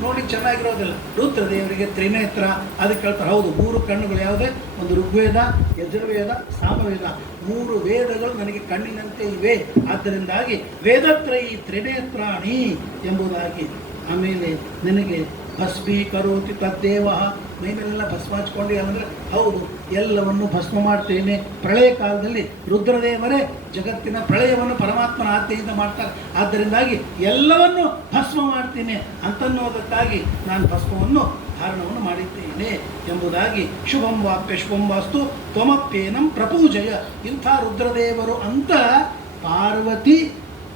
ನೋಡಿ ಚೆನ್ನಾಗಿರೋದಿಲ್ಲ. ರುದ್ರದೇವರಿಗೆ ತ್ರಿನೇತ್ರ ಅದಕ್ಕೆ ಹೇಳ್ತಾರೆ. ಹೌದು, 3 ಕಣ್ಣುಗಳು ಯಾವುದೇ? ಒಂದು ಋಗ್ವೇದ, ಯಜುರ್ವೇದ, ಸಾಮವೇದ, 3 ವೇದಗಳು ನನಗೆ ಕಣ್ಣಿನಂತೆ ಇವೆ. ಆದ್ದರಿಂದಾಗಿ ವೇದತ್ರಯಿ ತ್ರಿನೇತ್ರಾಣಿ ಎಂಬುದಾಗಿ. ಆಮೇಲೆ ನಿನಗೆ ಭಸ್ಮೀಕರೋತಿ ತದ್ದೇವ, ಮೈ ಮೇಲೆಲ್ಲ ಭಸ್ಮ ಹಚ್ಕೊಂಡು ಅಂದರೆ ಹೌದು, ಎಲ್ಲವನ್ನು ಭಸ್ಮ ಮಾಡ್ತೇನೆ. ಪ್ರಳಯ ಕಾಲದಲ್ಲಿ ರುದ್ರದೇವರೇ ಜಗತ್ತಿನ ಪ್ರಳಯವನ್ನು ಪರಮಾತ್ಮನ ಆಜ್ಞೆಯಿಂದ ಮಾಡ್ತಾರೆ. ಆದ್ದರಿಂದಾಗಿ ಎಲ್ಲವನ್ನು ಭಸ್ಮ ಮಾಡ್ತೇನೆ ಅಂತನ್ನೋದಕ್ಕಾಗಿ ನಾನು ಭಸ್ಮವನ್ನು ಧಾರಣವನ್ನು ಮಾಡಿದ್ದೇನೆ ಎಂಬುದಾಗಿ. ಶುಭಂ ವಾಪ್ಯ ಶುಭಂ ವಾಸ್ತು ತ್ವಮಪ್ಯೇನಂ ಪ್ರಪೂಜಯ. ಇಂಥ ರುದ್ರದೇವರು ಅಂತ ಪಾರ್ವತಿ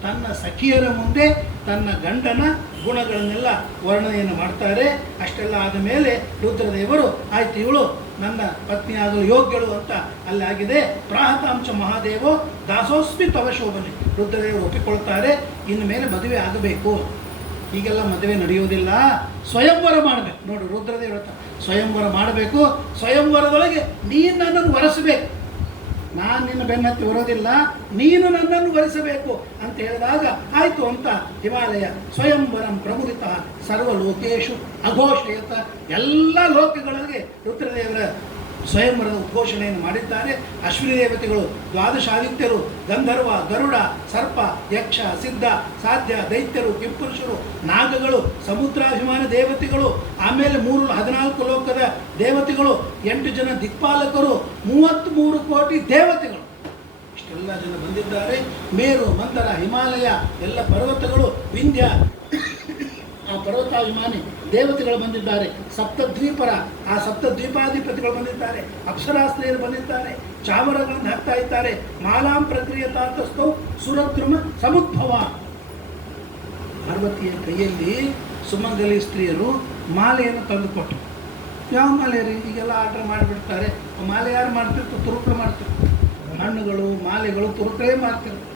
ತನ್ನ ಸಖಿಯರ ಮುಂದೆ ತನ್ನ ಗಂಡನ ಗುಣಗಳನ್ನೆಲ್ಲ ವರ್ಣನೆಯನ್ನು ಮಾಡ್ತಾರೆ. ಅಷ್ಟೆಲ್ಲ ಆದ ಮೇಲೆ ರುದ್ರದೇವರು ಆಯ್ತು, ಇವಳು ನನ್ನ ಪತ್ನಿಯಾಗಲು ಯೋಗ್ಯಳು ಅಂತ ಅಲ್ಲಾಗಿದೆ. ಪ್ರಾಹತಾಂಶ ಮಹಾದೇವೋ ದಾಸೋಸ್ಮಿ ತವ ಶೋಭನೆ. ರುದ್ರದೇವರು ಒಪ್ಪಿಕೊಳ್ತಾರೆ. ಇನ್ನು ಮೇಲೆ ಮದುವೆ ಆಗಬೇಕು. ಈಗೆಲ್ಲ ಮದುವೆ ನಡೆಯುವುದಿಲ್ಲ, ಸ್ವಯಂವರ ಮಾಡಬೇಕು. ನೋಡಿ, ರುದ್ರದೇವರು ಸ್ವಯಂವರ ಮಾಡಬೇಕು. ಸ್ವಯಂವರದೊಳಗೆ ನೀನು ನನ್ನನ್ನು ವರೆಸಬೇಕು. ನಾನು ನಿನ್ನ ಬೆನ್ನತ್ತಿ ಬರೋದಿಲ್ಲ, ನೀನು ನನ್ನನ್ನು ವರಿಸಬೇಕು ಅಂತ ಹೇಳಿದಾಗ ಆಯಿತು ಅಂತ ಹಿಮಾಲಯ ಸ್ವಯಂವರಂ ಪ್ರಮುದಿತ ಸರ್ವಲೋಕೇಶು ಅಘೋಷಯತ. ಎಲ್ಲ ಲೋಕಗಳಿಗೆ ರುದ್ರದೇವರ ಸ್ವಯಂವರದ ಉದ್ಘೋಷಣೆಯನ್ನು ಮಾಡಿದ್ದಾರೆ. ಅಶ್ವಿನಿ ದೇವತೆಗಳು, ದ್ವಾದಶಾದಿತ್ಯರು, ಗಂಧರ್ವ, ಗರುಡ, ಸರ್ಪ, ಯಕ್ಷ, ಸಿದ್ಧ, ಸಾಧ್ಯ, ದೈತ್ಯರು, ಕಿಂಪುರುಷರು, ನಾಗಗಳು, ಸಮುದ್ರಾಭಿಮಾನ ದೇವತೆಗಳು, ಆಮೇಲೆ 14 ಲೋಕದ ದೇವತೆಗಳು, 8 ಜನ ದಿಕ್ಪಾಲಕರು, 33 ಕೋಟಿ ದೇವತೆಗಳು, ಇಷ್ಟೆಲ್ಲ ಜನ ಬಂದಿದ್ದಾರೆ. ಮೇರು, ಮಂದರ, ಹಿಮಾಲಯ ಎಲ್ಲ ಪರ್ವತಗಳು, ವಿಂಧ್ಯ ಆ ಪರ್ವತಾಭಿಮಾನಿ ದೇವತೆಗಳು ಬಂದಿದ್ದಾರೆ. ಸಪ್ತದ್ವೀಪರ ಆ ಸಪ್ತದ್ವೀಪಾಧಿಪತಿಗಳು ಬಂದಿದ್ದಾರೆ. ಅಪ್ಸರಾಸ್ತ್ರೀಯರು ಬಂದಿದ್ದಾರೆ. ಚಾಮರಗಳನ್ನು ಹಾಕ್ತಾ ಇದ್ದಾರೆ. ಮಾಲಾಂ ಪ್ರಕ್ರಿಯೆ ತಾತಸ್ಥೌ ಸುರದ್ರುಮ ಸಮುದ್ಭವ. ಪಾರ್ವತಿಯ ಕೈಯಲ್ಲಿ ಸುಮಂಗಲಿ ಸ್ತ್ರೀಯರು ಮಾಲೆಯನ್ನು ತಂದುಕೊಟ್ಟರು. ಯಾವ ಮಾಲೆ ರೀ? ಈಗೆಲ್ಲ ಆರ್ಡರ್ ಮಾಡಿಬಿಡ್ತಾರೆ. ಮಾಲೆ ಯಾರು ಮಾಡ್ತಿರ್ತಾರೆ? ತುರುಕರು ಮಾಡ್ತಿರ್ತಾರೆ. ಹಣ್ಣುಗಳು, ಮಾಲೆಗಳು ತುರುಕರೇ ಮಾಡ್ತಿರ್ತಾರೆ.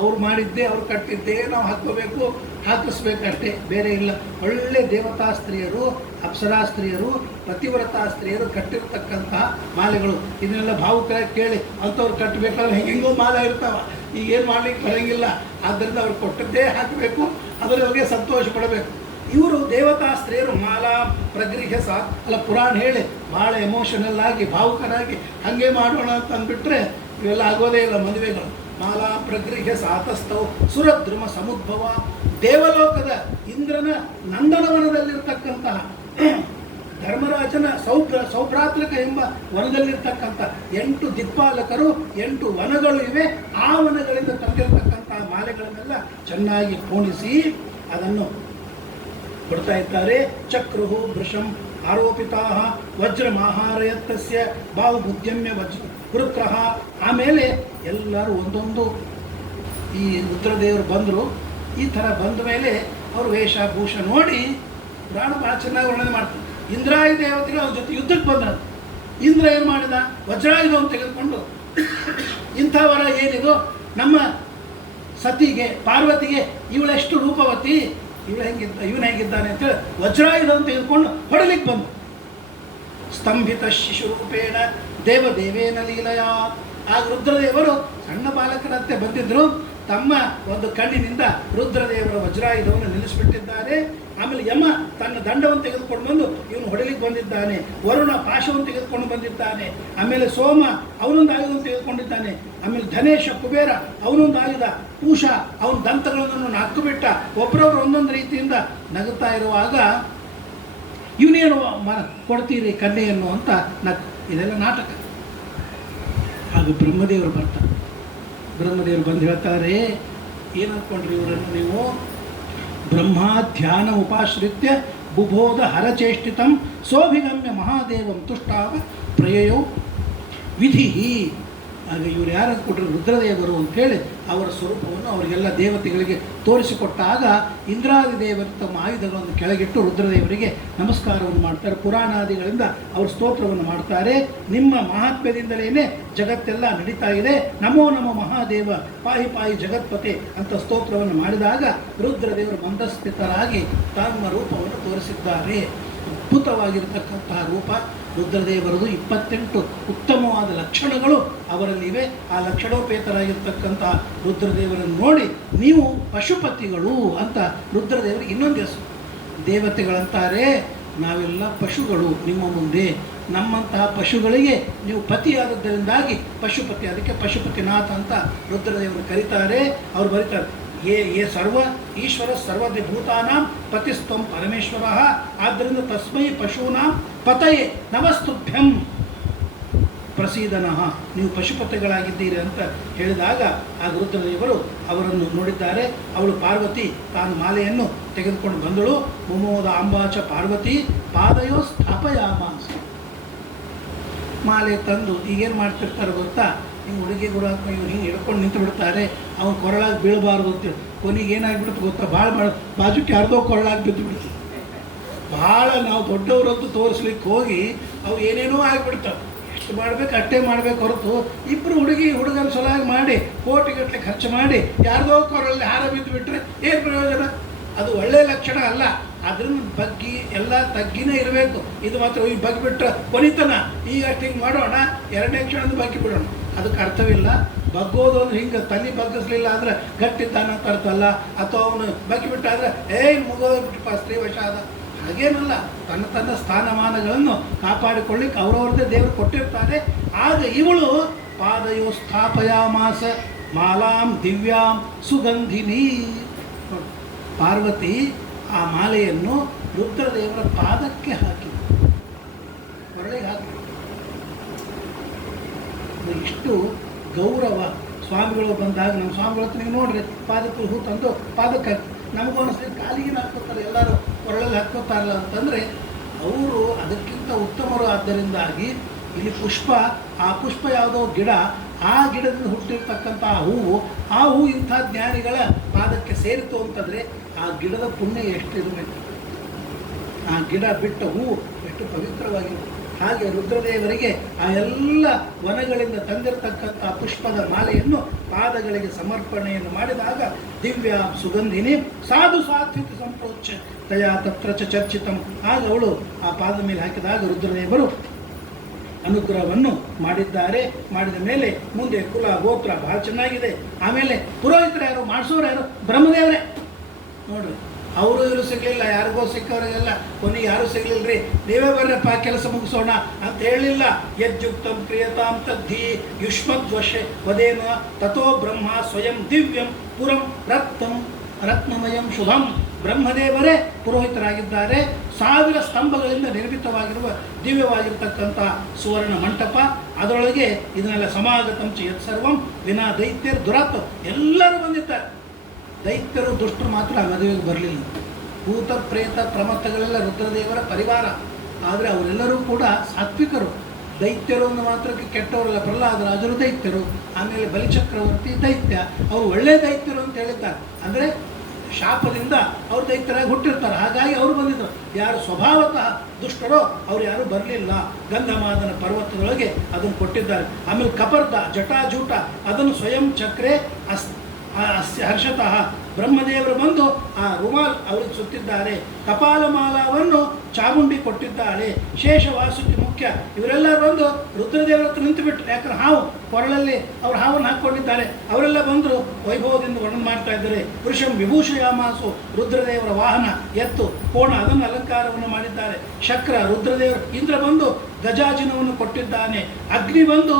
ಅವ್ರು ಮಾಡಿದ್ದೇ, ಅವ್ರು ಕಟ್ಟಿದ್ದೇ ನಾವು ಹಾಕೋಬೇಕು, ಹಾಕಿಸ್ಬೇಕಷ್ಟೇ, ಬೇರೆ ಇಲ್ಲ. ಒಳ್ಳೆ ದೇವತಾ ಸ್ತ್ರೀಯರು, ಅಪ್ಸರಾ ಸ್ತ್ರೀಯರು, ಪತಿವ್ರತಾ ಸ್ತ್ರೀಯರು ಕಟ್ಟಿರ್ತಕ್ಕಂತಹ ಮಾಲೆಗಳು. ಇದನ್ನೆಲ್ಲ ಭಾವುಕರಾಗಿ ಕೇಳಿ ಅಂಥವ್ರು ಕಟ್ಟಬೇಕಾದ್ರೆ ಹೆಂಗೆಂಗೋ ಮಾಲೆ ಇರ್ತಾವ, ಈಗೇನು ಮಾಡ್ಲಿಕ್ಕೆ ಬರೋಂಗಿಲ್ಲ. ಆದ್ದರಿಂದ ಅವ್ರು ಕೊಟ್ಟದ್ದೇ ಹಾಕಬೇಕು, ಅದರ ಬಗ್ಗೆ ಸಂತೋಷ ಪಡಬೇಕು. ಇವರು ದೇವತಾ ಸ್ತ್ರೀಯರು ಮಾಲಾ ಪ್ರಗೃಹ್ಯ ಸಾ ಅಲ್ಲ, ಪುರಾಣ ಹೇಳಿ ಭಾಳ ಎಮೋಷನಲ್ ಆಗಿ ಭಾವುಕರಾಗಿ ಹಾಗೆ ಮಾಡೋಣ ಅಂತ ಅಂದ್ಬಿಟ್ರೆ ಇವೆಲ್ಲ ಆಗೋದೇ ಇಲ್ಲ ಮದುವೆಗಳು. ಮಾಲಾ ಪ್ರಗೃಹ್ಯ ಸಾತಸ್ಥೌ ಸುರದ್ರುಮ ಸಮುದ್ಭವ. ದೇವಲೋಕದ ಇಂದ್ರನ ನಂದನವನದಲ್ಲಿರ್ತಕ್ಕಂತಹ ಧರ್ಮರಾಜನ ಸೌಭ್ರಾತೃಕ ಎಂಬ ವನದಲ್ಲಿರ್ತಕ್ಕಂಥ 8 ದಿಕ್ಪಾಲಕರು, 8 ವನಗಳು ಇವೆ. ಆ ವನಗಳಿಂದ ತಂದಿರತಕ್ಕಂತಹ ಮಾಲೆಗಳನ್ನೆಲ್ಲ ಚೆನ್ನಾಗಿ ಪೋಣಿಸಿ ಅದನ್ನು ಕೊಡ್ತಾ ಇದ್ದಾರೆ. ಚಕ್ರುಹು ವೃಷಂ ಆರೋಪಿತಾ ವಜ್ರ ಮಾಹಾರಯತ್ತಸ್ಯ ಬಾವು ಉದ್ಯಮ್ಯ ವಜ್ರ ವೃತ್ರಃ. ಆಮೇಲೆ ಎಲ್ಲರೂ ಒಂದೊಂದು ಈ ರುದ್ರದೇವರು ಬಂದರು. ಈ ಥರ ಬಂದ ಮೇಲೆ ಅವರು ವೇಷಭೂಷ ನೋಡಿ ಪುರಾಣ ಭಾಳ ಚೆನ್ನಾಗಿ ವರ್ಣನೆ ಮಾಡ್ತಾರೆ. ಇಂದ್ರಾಯ ದೇವತೆಗಳು ಅವ್ರ ಜೊತೆ ಯುದ್ಧಕ್ಕೆ ಬಂದರು. ಇಂದ್ರ ಏನು ಮಾಡಿದ? ವಜ್ರಾಯುಧವನ್ನು ತೆಗೆದುಕೊಂಡು ಇಂಥ ವರ ಏನಿದು ನಮ್ಮ ಸತಿಗೆ, ಪಾರ್ವತಿಗೆ, ಇವಳೆಷ್ಟು ರೂಪವತಿ, ಇವನು ಹೇಗಿದ್ದಾನೆ ಅಂತೇಳಿ ವಜ್ರಾಯುಧವನ್ನು ತೆಗೆದುಕೊಂಡು ಹೊಡಲಿಕ್ಕೆ ಬಂದು ಸ್ತಂಭಿತ ಶಿಶುರೂಪೇಣ ದೇವದೇವೇನ ಲೀಲಯ. ಆಗ ರುದ್ರದೇವರು ಸಣ್ಣ ಬಾಲಕರಂತೆ ಬಂದಿದ್ದರು. ತಮ್ಮ ಒಂದು ಕಣ್ಣಿನಿಂದ ರುದ್ರದೇವರ ವಜ್ರಾಯುಧವನ್ನು ನಿಲ್ಲಿಸಿಬಿಟ್ಟಿದ್ದಾರೆ. ಆಮೇಲೆ ಯಮ ತನ್ನ ದಂಡವನ್ನು ತೆಗೆದುಕೊಂಡು ಬಂದು ಇವನು ಹೊಡಲಿಕ್ಕೆ ಬಂದಿದ್ದಾನೆ. ವರುಣ ಪಾಶವನ್ನು ತೆಗೆದುಕೊಂಡು ಬಂದಿದ್ದಾನೆ. ಆಮೇಲೆ ಸೋಮ ಅವನೊಂದು ಆಯುಧವನ್ನು ತೆಗೆದುಕೊಂಡಿದ್ದಾನೆ. ಆಮೇಲೆ ಧನೇಶ ಕುಬೇರ ಅವನೊಂದು ಆಯುಧ. ಪೂಷ ಅವನ ದಂತಗಳನ್ನು ನಾಲ್ಕು ಬಿಟ್ಟ. ಒಬ್ಬರೊಬ್ರು ಒಂದೊಂದು ರೀತಿಯಿಂದ ನಗುತ್ತಾ ಇರುವಾಗ ಇವನೇನು ಕೊಡ್ತೀರಿ ಕನ್ಯೆಯನ್ನು ಅಂತ ಇದೆಲ್ಲ ನಾಟಕ. ಹಾಗೂ ಬ್ರಹ್ಮದೇವರು ಬರ್ತಾರೆ. ಬ್ರಹ್ಮದೇವರು ಬಂದು ಹೇಳ್ತಾರೆ, ಏನು ಅಂದ್ಕೊಂಡ್ರಿ ಇವರನ್ನು ನೀವು? ಬ್ರಹ್ಮ ಧ್ಯಾನ ಉಪಾಶ್ರಿತ್ಯ ಬುಬೋಧ ಆಗ ಇವರು ಯಾರು ಕೊಟ್ಟರು ರುದ್ರದೇವರು ಅಂತೇಳಿ ಅವರ ಸ್ವರೂಪವನ್ನು ಅವರಿಗೆಲ್ಲ ದೇವತೆಗಳಿಗೆ ತೋರಿಸಿಕೊಟ್ಟಾಗ ಇಂದ್ರಾದಿ ದೇವರು ತಮ್ಮ ಆಯುಧಗಳನ್ನು ಕೆಳಗಿಟ್ಟು ರುದ್ರದೇವರಿಗೆ ನಮಸ್ಕಾರವನ್ನು ಮಾಡ್ತಾರೆ. ಪುರಾಣಾದಿಗಳಿಂದ ಅವರು ಸ್ತೋತ್ರವನ್ನು ಮಾಡ್ತಾರೆ. ನಿಮ್ಮ ಮಹಾತ್ಮ್ಯದಿಂದಲೇ ಜಗತ್ತೆಲ್ಲ ನಡೀತಾ ಇದೆ, ನಮೋ ನಮೋ ಮಹಾದೇವ ಪಾಹಿ ಪಾಹಿ ಜಗತ್ಪತಿ ಅಂತ ಸ್ತೋತ್ರವನ್ನು ಮಾಡಿದಾಗ ರುದ್ರದೇವರು ಮಂದಸ್ಥಿತರಾಗಿ ತಮ್ಮ ರೂಪವನ್ನು ತೋರಿಸಿದ್ದಾರೆ. ಅದ್ಭುತವಾಗಿರತಕ್ಕಂತಹ ರೂಪ ರುದ್ರದೇವರದು. 28 ಉತ್ತಮವಾದ ಲಕ್ಷಣಗಳು ಅವರಲ್ಲಿವೆ. ಆ ಲಕ್ಷಣೋಪೇತರಾಗಿರ್ತಕ್ಕಂತಹ ರುದ್ರದೇವರನ್ನು ನೋಡಿ ನೀವು ಪಶುಪತಿಗಳು ಅಂತ ರುದ್ರದೇವರಿಗೆ ಇನ್ನೊಂದು ಹೆಸರು. ದೇವತೆಗಳಂತಾರೆ ನಾವೆಲ್ಲ ಪಶುಗಳು ನಿಮ್ಮ ಮುಂದೆ, ನಮ್ಮಂತಹ ಪಶುಗಳಿಗೆ ನೀವು ಪತಿಯಾದದ್ದರಿಂದಾಗಿ ಪಶುಪತಿ, ಅದಕ್ಕೆ ಪಶುಪತಿನಾಥ ಅಂತ ರುದ್ರದೇವರು ಕರೀತಾರೆ. ಅವರು ಬರೀತಾರೆ ಯೇ ಸರ್ವ ಈಶ್ವರ ಸರ್ವಭೂತಾನಾಂ ಪತಿಸ್ತ್ವಂ ಪರಮೇಶ್ವರ, ಆದ್ದರಿಂದ ತಸ್ಮೈ ಪಶೂನಾಂ ಪತಯೇ ನಮಸ್ತುಭ್ಯಂ ಪ್ರಸೀದನಃ, ನೀವು ಪಶುಪತಿಗಳಾಗಿದ್ದೀರಿ ಅಂತ ಹೇಳಿದಾಗ ಆ ರುದ್ರದೇವರು ಅವರನ್ನು ನೋಡಿದ್ದಾರೆ. ಅವಳು ಪಾರ್ವತಿ ತಾನು ಮಾಲೆಯನ್ನು ತೆಗೆದುಕೊಂಡು ಬಂದಳು. ಮುಮೋದ ಅಂಬಾಚ ಪಾರ್ವತಿ ಪಾದಯೋ ಸ್ಥಾಪಯಾಮಾಸ. ಮಾಲೆ ತಂದು ಈಗೇನು ಮಾಡ್ತಿರ್ತಾರೆ ಗೊತ್ತಾ, ಹಿಂಗೆ ಹುಡುಗಿ ಕೂಡ ಇವ್ರು ಹಿಂಗೆ ಹಿಡ್ಕೊಂಡು ನಿಂತು ಬಿಡ್ತಾರೆ, ಅವ್ನು ಕೊರಳಾಗಿ ಬೀಳಬಾರ್ದು ಅಂತೇಳಿ. ಕೊನೆಗೆ ಏನಾಗ್ಬಿಡುತ್ತೆ ಗೊತ್ತಾ, ಭಾಳ ಬಾಜುಕ್ಕೆ ಯಾರ್ದೋ ಕೊರಳಾಗಿ ಬಿದ್ದು ಬಿಡ್ತೀವಿ. ಭಾಳ ನಾವು ದೊಡ್ಡವರಂತೂ ತೋರಿಸ್ಲಿಕ್ಕೆ ಹೋಗಿ ಅವು ಏನೇನೋ ಆಗಿಬಿಡ್ತಾವೆ. ಎಷ್ಟು ಮಾಡಬೇಕು ಅಷ್ಟೇ ಮಾಡಬೇಕು ಹೊರತು ಇಬ್ಬರು ಹುಡುಗನ ಸಲುವಾಗಿ ಮಾಡಿ ಕೋಟಿಗಟ್ಟಲೆ ಖರ್ಚು ಮಾಡಿ ಯಾರ್ದೋ ಕೊರಳಲ್ಲಿ ಹಾರ ಬಿದ್ದು ಬಿಟ್ಟರೆ ಏನು ಪ್ರಯೋಜನ? ಅದು ಒಳ್ಳೆಯ ಲಕ್ಷಣ ಅಲ್ಲ. ಅದ್ರನ್ನ ಬಗ್ಗಿ ಎಲ್ಲ ತಗ್ಗಿನೇ ಇರಬೇಕು. ಇದು ಮಾತ್ರ ಈ ಬಗ್ಗಿಬಿಟ್ರೆ ಕೊನಿತನ, ಈಗ ಅಷ್ಟು ಹಿಂಗೆ ಮಾಡೋಣ, ಎರಡನೇ ಕ್ಷಣದ ಬಗ್ಗಿ ಬಿಡೋಣ, ಅದಕ್ಕೆ ಅರ್ಥವಿಲ್ಲ. ಬಗ್ಗೋದು ಅಂದ್ರೆ ಹಿಂಗೆ ತಲೆ ಬಗ್ಗಿಸ್ಲಿಲ್ಲ ಅಂದರೆ ಗಟ್ಟಿದ್ದಾನ ಅಂತ ಅರ್ಥ ಅಲ್ಲ. ಅಥವಾ ಅವನು ಬಗ್ಗಿಬಿಟ್ಟಾದ್ರೆ ಮುಗೋಗ್ಬಿಟ್ಟು ಸ್ತ್ರೀವಶ ಆದ, ಹಾಗೇನಲ್ಲ. ತನ್ನ ಸ್ಥಾನಮಾನಗಳನ್ನು ಕಾಪಾಡಿಕೊಳ್ಳಿಕ್ಕೆ ಅವರವ್ರದ್ದೇ ದೇವರು ಕೊಟ್ಟಿರ್ತಾರೆ. ಆಗ ಇವಳು ಪಾದಯೋ ಸ್ಥಾಪಯಾಮಾಸ ಮಾಲಾಂ ದಿವ್ಯಾಂ ಸುಗಂಧಿನಿ. ಪಾರ್ವತಿ ಆ ಮಾಲೆಯನ್ನು ರುದ್ರದೇವರ ಪಾದಕ್ಕೆ ಹಾಕಿ ಹೊರಳಿಗೆ ಹಾಕಿ. ಇಷ್ಟು ಗೌರವ. ಸ್ವಾಮಿಗಳು ಬಂದಾಗ ನಮ್ಮ ಸ್ವಾಮಿಗಳ ಹತ್ರ ನೀವು ನೋಡ್ರಿ, ಪಾದಕ್ಕೆ ಹೂ ತಂದು ಪಾದಕ್ಕೆ ಹಾಕಿ. ನಮಗೂ ಅನಿಸ್ಲಿ ಕಾಲಿಗೆ ಹಾಕ್ಕೋತಾರೆ, ಎಲ್ಲರೂ ಹೊರಳಲ್ಲಿ ಹಾಕ್ಕೋತಾರಲ್ಲ ಅಂತಂದರೆ ಅವರು ಅದಕ್ಕಿಂತ ಉತ್ತಮರು. ಆದ್ದರಿಂದಾಗಿ ಇಲ್ಲಿ ಪುಷ್ಪ, ಆ ಪುಷ್ಪ ಯಾವುದೋ ಗಿಡ, ಆ ಗಿಡದಿಂದ ಹುಟ್ಟಿರ್ತಕ್ಕಂಥ ಹೂವು, ಆ ಹೂ ಇಂಥ ಜ್ಞಾನಿಗಳ ಪಾದಕ್ಕೆ ಸೇರಿತು ಅಂತಂದರೆ ಆ ಗಿಡದ ಪುಣ್ಯ ಎಷ್ಟಿರಬೇಕು, ಆ ಗಿಡ ಬಿಟ್ಟ ಹೂವು ಎಷ್ಟು ಪವಿತ್ರವಾಗಿರುತ್ತೆ. ಹಾಗೆ ರುದ್ರದೇವರಿಗೆ ಆ ಎಲ್ಲ ವನಗಳಿಂದ ತಂದಿರತಕ್ಕಂಥ ಪುಷ್ಪದ ಮಾಲೆಯನ್ನು ಪಾದಗಳಿಗೆ ಸಮರ್ಪಣೆಯನ್ನು ಮಾಡಿದಾಗ ದಿವ್ಯ ಸುಗಂಧಿನಿ ಸಾಧು ಸಾತ್ವಿಕ ಸಂಪ್ರೋಚ್ಛ ತಯಾ ತತ್ರ ಚರ್ಚಿತಂ. ಆಗ ಅವಳು ಆ ಪಾದ ಮೇಲೆ ಹಾಕಿದಾಗ ರುದ್ರದೇವರು ಅನುಗ್ರಹವನ್ನು ಮಾಡಿದ್ದಾರೆ. ಮಾಡಿದ ಮೇಲೆ ಮುಂದೆ ಕುಲ ಗೋತ್ರ ಬಹಳ ಚೆನ್ನಾಗಿದೆ. ಆಮೇಲೆ ಪುರೋಹಿತರು ಯಾರು, ಮಾಡಿಸೋರು ಯಾರು? ಬ್ರಹ್ಮದೇವರೇ. ನೋಡ್ರಿ, ಅವರು ಇವರು ಸಿಗಲಿಲ್ಲ, ಯಾರಿಗೋ ಸಿಕ್ಕವರಿಗೆಲ್ಲ ಕೊನೆಗೆ ಯಾರೂ ಸಿಗಲಿಲ್ಲರಿ, ನೀವೇ ಬರ್ರಪ್ಪ ಕೆಲಸ ಮುಗಿಸೋಣ ಅಂತ ಹೇಳಿಲ್ಲ. ಯಜ್ಜುಕ್ತಂ ಕ್ರಿಯತಾಂ ತದ್ಧಿ ಯುಷ್ಮದ್ವಶೆ ವದೇನ ತಥೋ ಬ್ರಹ್ಮ ಸ್ವಯಂ ದಿವ್ಯಂ ಪುರಂ ರತ್ನಮಯಂ ಶುಭಂ. ಬ್ರಹ್ಮದೇವರೇ ಪುರೋಹಿತರಾಗಿದ್ದಾರೆ. 1000 ಸ್ತಂಭಗಳಿಂದ ನಿರ್ಮಿತವಾಗಿರುವ ದಿವ್ಯವಾಗಿರ್ತಕ್ಕಂಥ ಸುವರ್ಣ ಮಂಟಪ, ಅದರೊಳಗೆ ಇದನ್ನೆಲ್ಲ ಸಮಾಗತಂ ಚ ಯತ್ಸರ್ವಂ ವಿನಾ ದೈತ್ಯರು ದುರಾತ್. ಎಲ್ಲರೂ ಬಂದಿದ್ದಾರೆ. ದೈತ್ಯರು ದುಷ್ಟರು ಮಾತ್ರ ಆ ಮದುವೆಗೆ ಬರಲಿಲ್ಲ. ಭೂತ ಪ್ರೇತ ಪ್ರಮತ್ತಗಳೆಲ್ಲ ರುದ್ರದೇವರ ಪರಿವಾರ. ಆದರೆ ಅವರೆಲ್ಲರೂ ಕೂಡ ಸಾತ್ವಿಕರು. ದೈತ್ಯರು ಒಂದು ಮಾತ್ರಕ್ಕೆ ಕೆಟ್ಟವರಲ್ಲ. ಪ್ರಹ್ಲಾದರಾಜರು ದೈತ್ಯರು, ಆಮೇಲೆ ಬಲಿಚಕ್ರವರ್ತಿ ದೈತ್ಯ. ಅವರು ಒಳ್ಳೆಯ ದೈತ್ಯರು ಅಂತ ಹೇಳಿದ್ದಾರೆ. ಅಂದರೆ ಶಾಪದಿಂದ ಅವರು ದೈತ್ಯರಾಗಿ ಹುಟ್ಟಿರ್ತಾರೆ, ಹಾಗಾಗಿ ಅವರು ಬಂದಿದ್ದರು. ಯಾರು ಸ್ವಭಾವತಃ ದುಷ್ಟರೋ ಅವ್ರು ಯಾರೂ ಬರಲಿಲ್ಲ. ಗಂಧಮಾದನ ಪರ್ವತದೊಳಗೆ ಅದನ್ನು ಕೊಟ್ಟಿದ್ದಾರೆ. ಆಮೇಲೆ ಕಪರ್ದ ಜಟಾಜೂಟ ಅದನ್ನು ಸ್ವಯಂ ಚಕ್ರೆ ಹರ್ಷತಃ ಬ್ರಹ್ಮದೇವರು ಬಂದು ಆ ರುಮಾಲ್ ಅವ್ರಿಗೆ ಸುತ್ತಿದ್ದಾರೆ. ಕಪಾಲಮಾಲಾವನ್ನು ಚಾಮುಂಡಿ ಕೊಟ್ಟಿದ್ದಾಳೆ. ಶೇಷ ವಾಸುಕಿ ಮುಖ್ಯ ಇವರೆಲ್ಲ ಬಂದು ರುದ್ರದೇವರ ಹತ್ರ ನಿಂತು ಬಿಟ್ಟರು. ಯಾಕಂದ್ರೆ ಹಾವು ಕೊರಳಲ್ಲಿ ಅವ್ರು ಹಾವನ್ನು ಹಾಕ್ಕೊಂಡಿದ್ದಾರೆ. ಅವರೆಲ್ಲ ಬಂದರು, ವೈಭವದಿಂದ ವರ್ಣನೆ ಮಾಡ್ತಾ ಇದ್ದಾರೆ. ವೃಷಂ ವಿಭೂಷಯಾಮಾಸು ರುದ್ರದೇವರ ವಾಹನ ಎತ್ತು ಕೋಣ ಅದನ್ನು ಅಲಂಕಾರವನ್ನು ಮಾಡಿದ್ದಾರೆ. ಶಕ್ರ ರುದ್ರದೇವರು. ಇಂದ್ರ ಬಂದು ಗಜಾಜಿನವನ್ನು ಕೊಟ್ಟಿದ್ದಾನೆ. ಅಗ್ನಿ ಬಂದು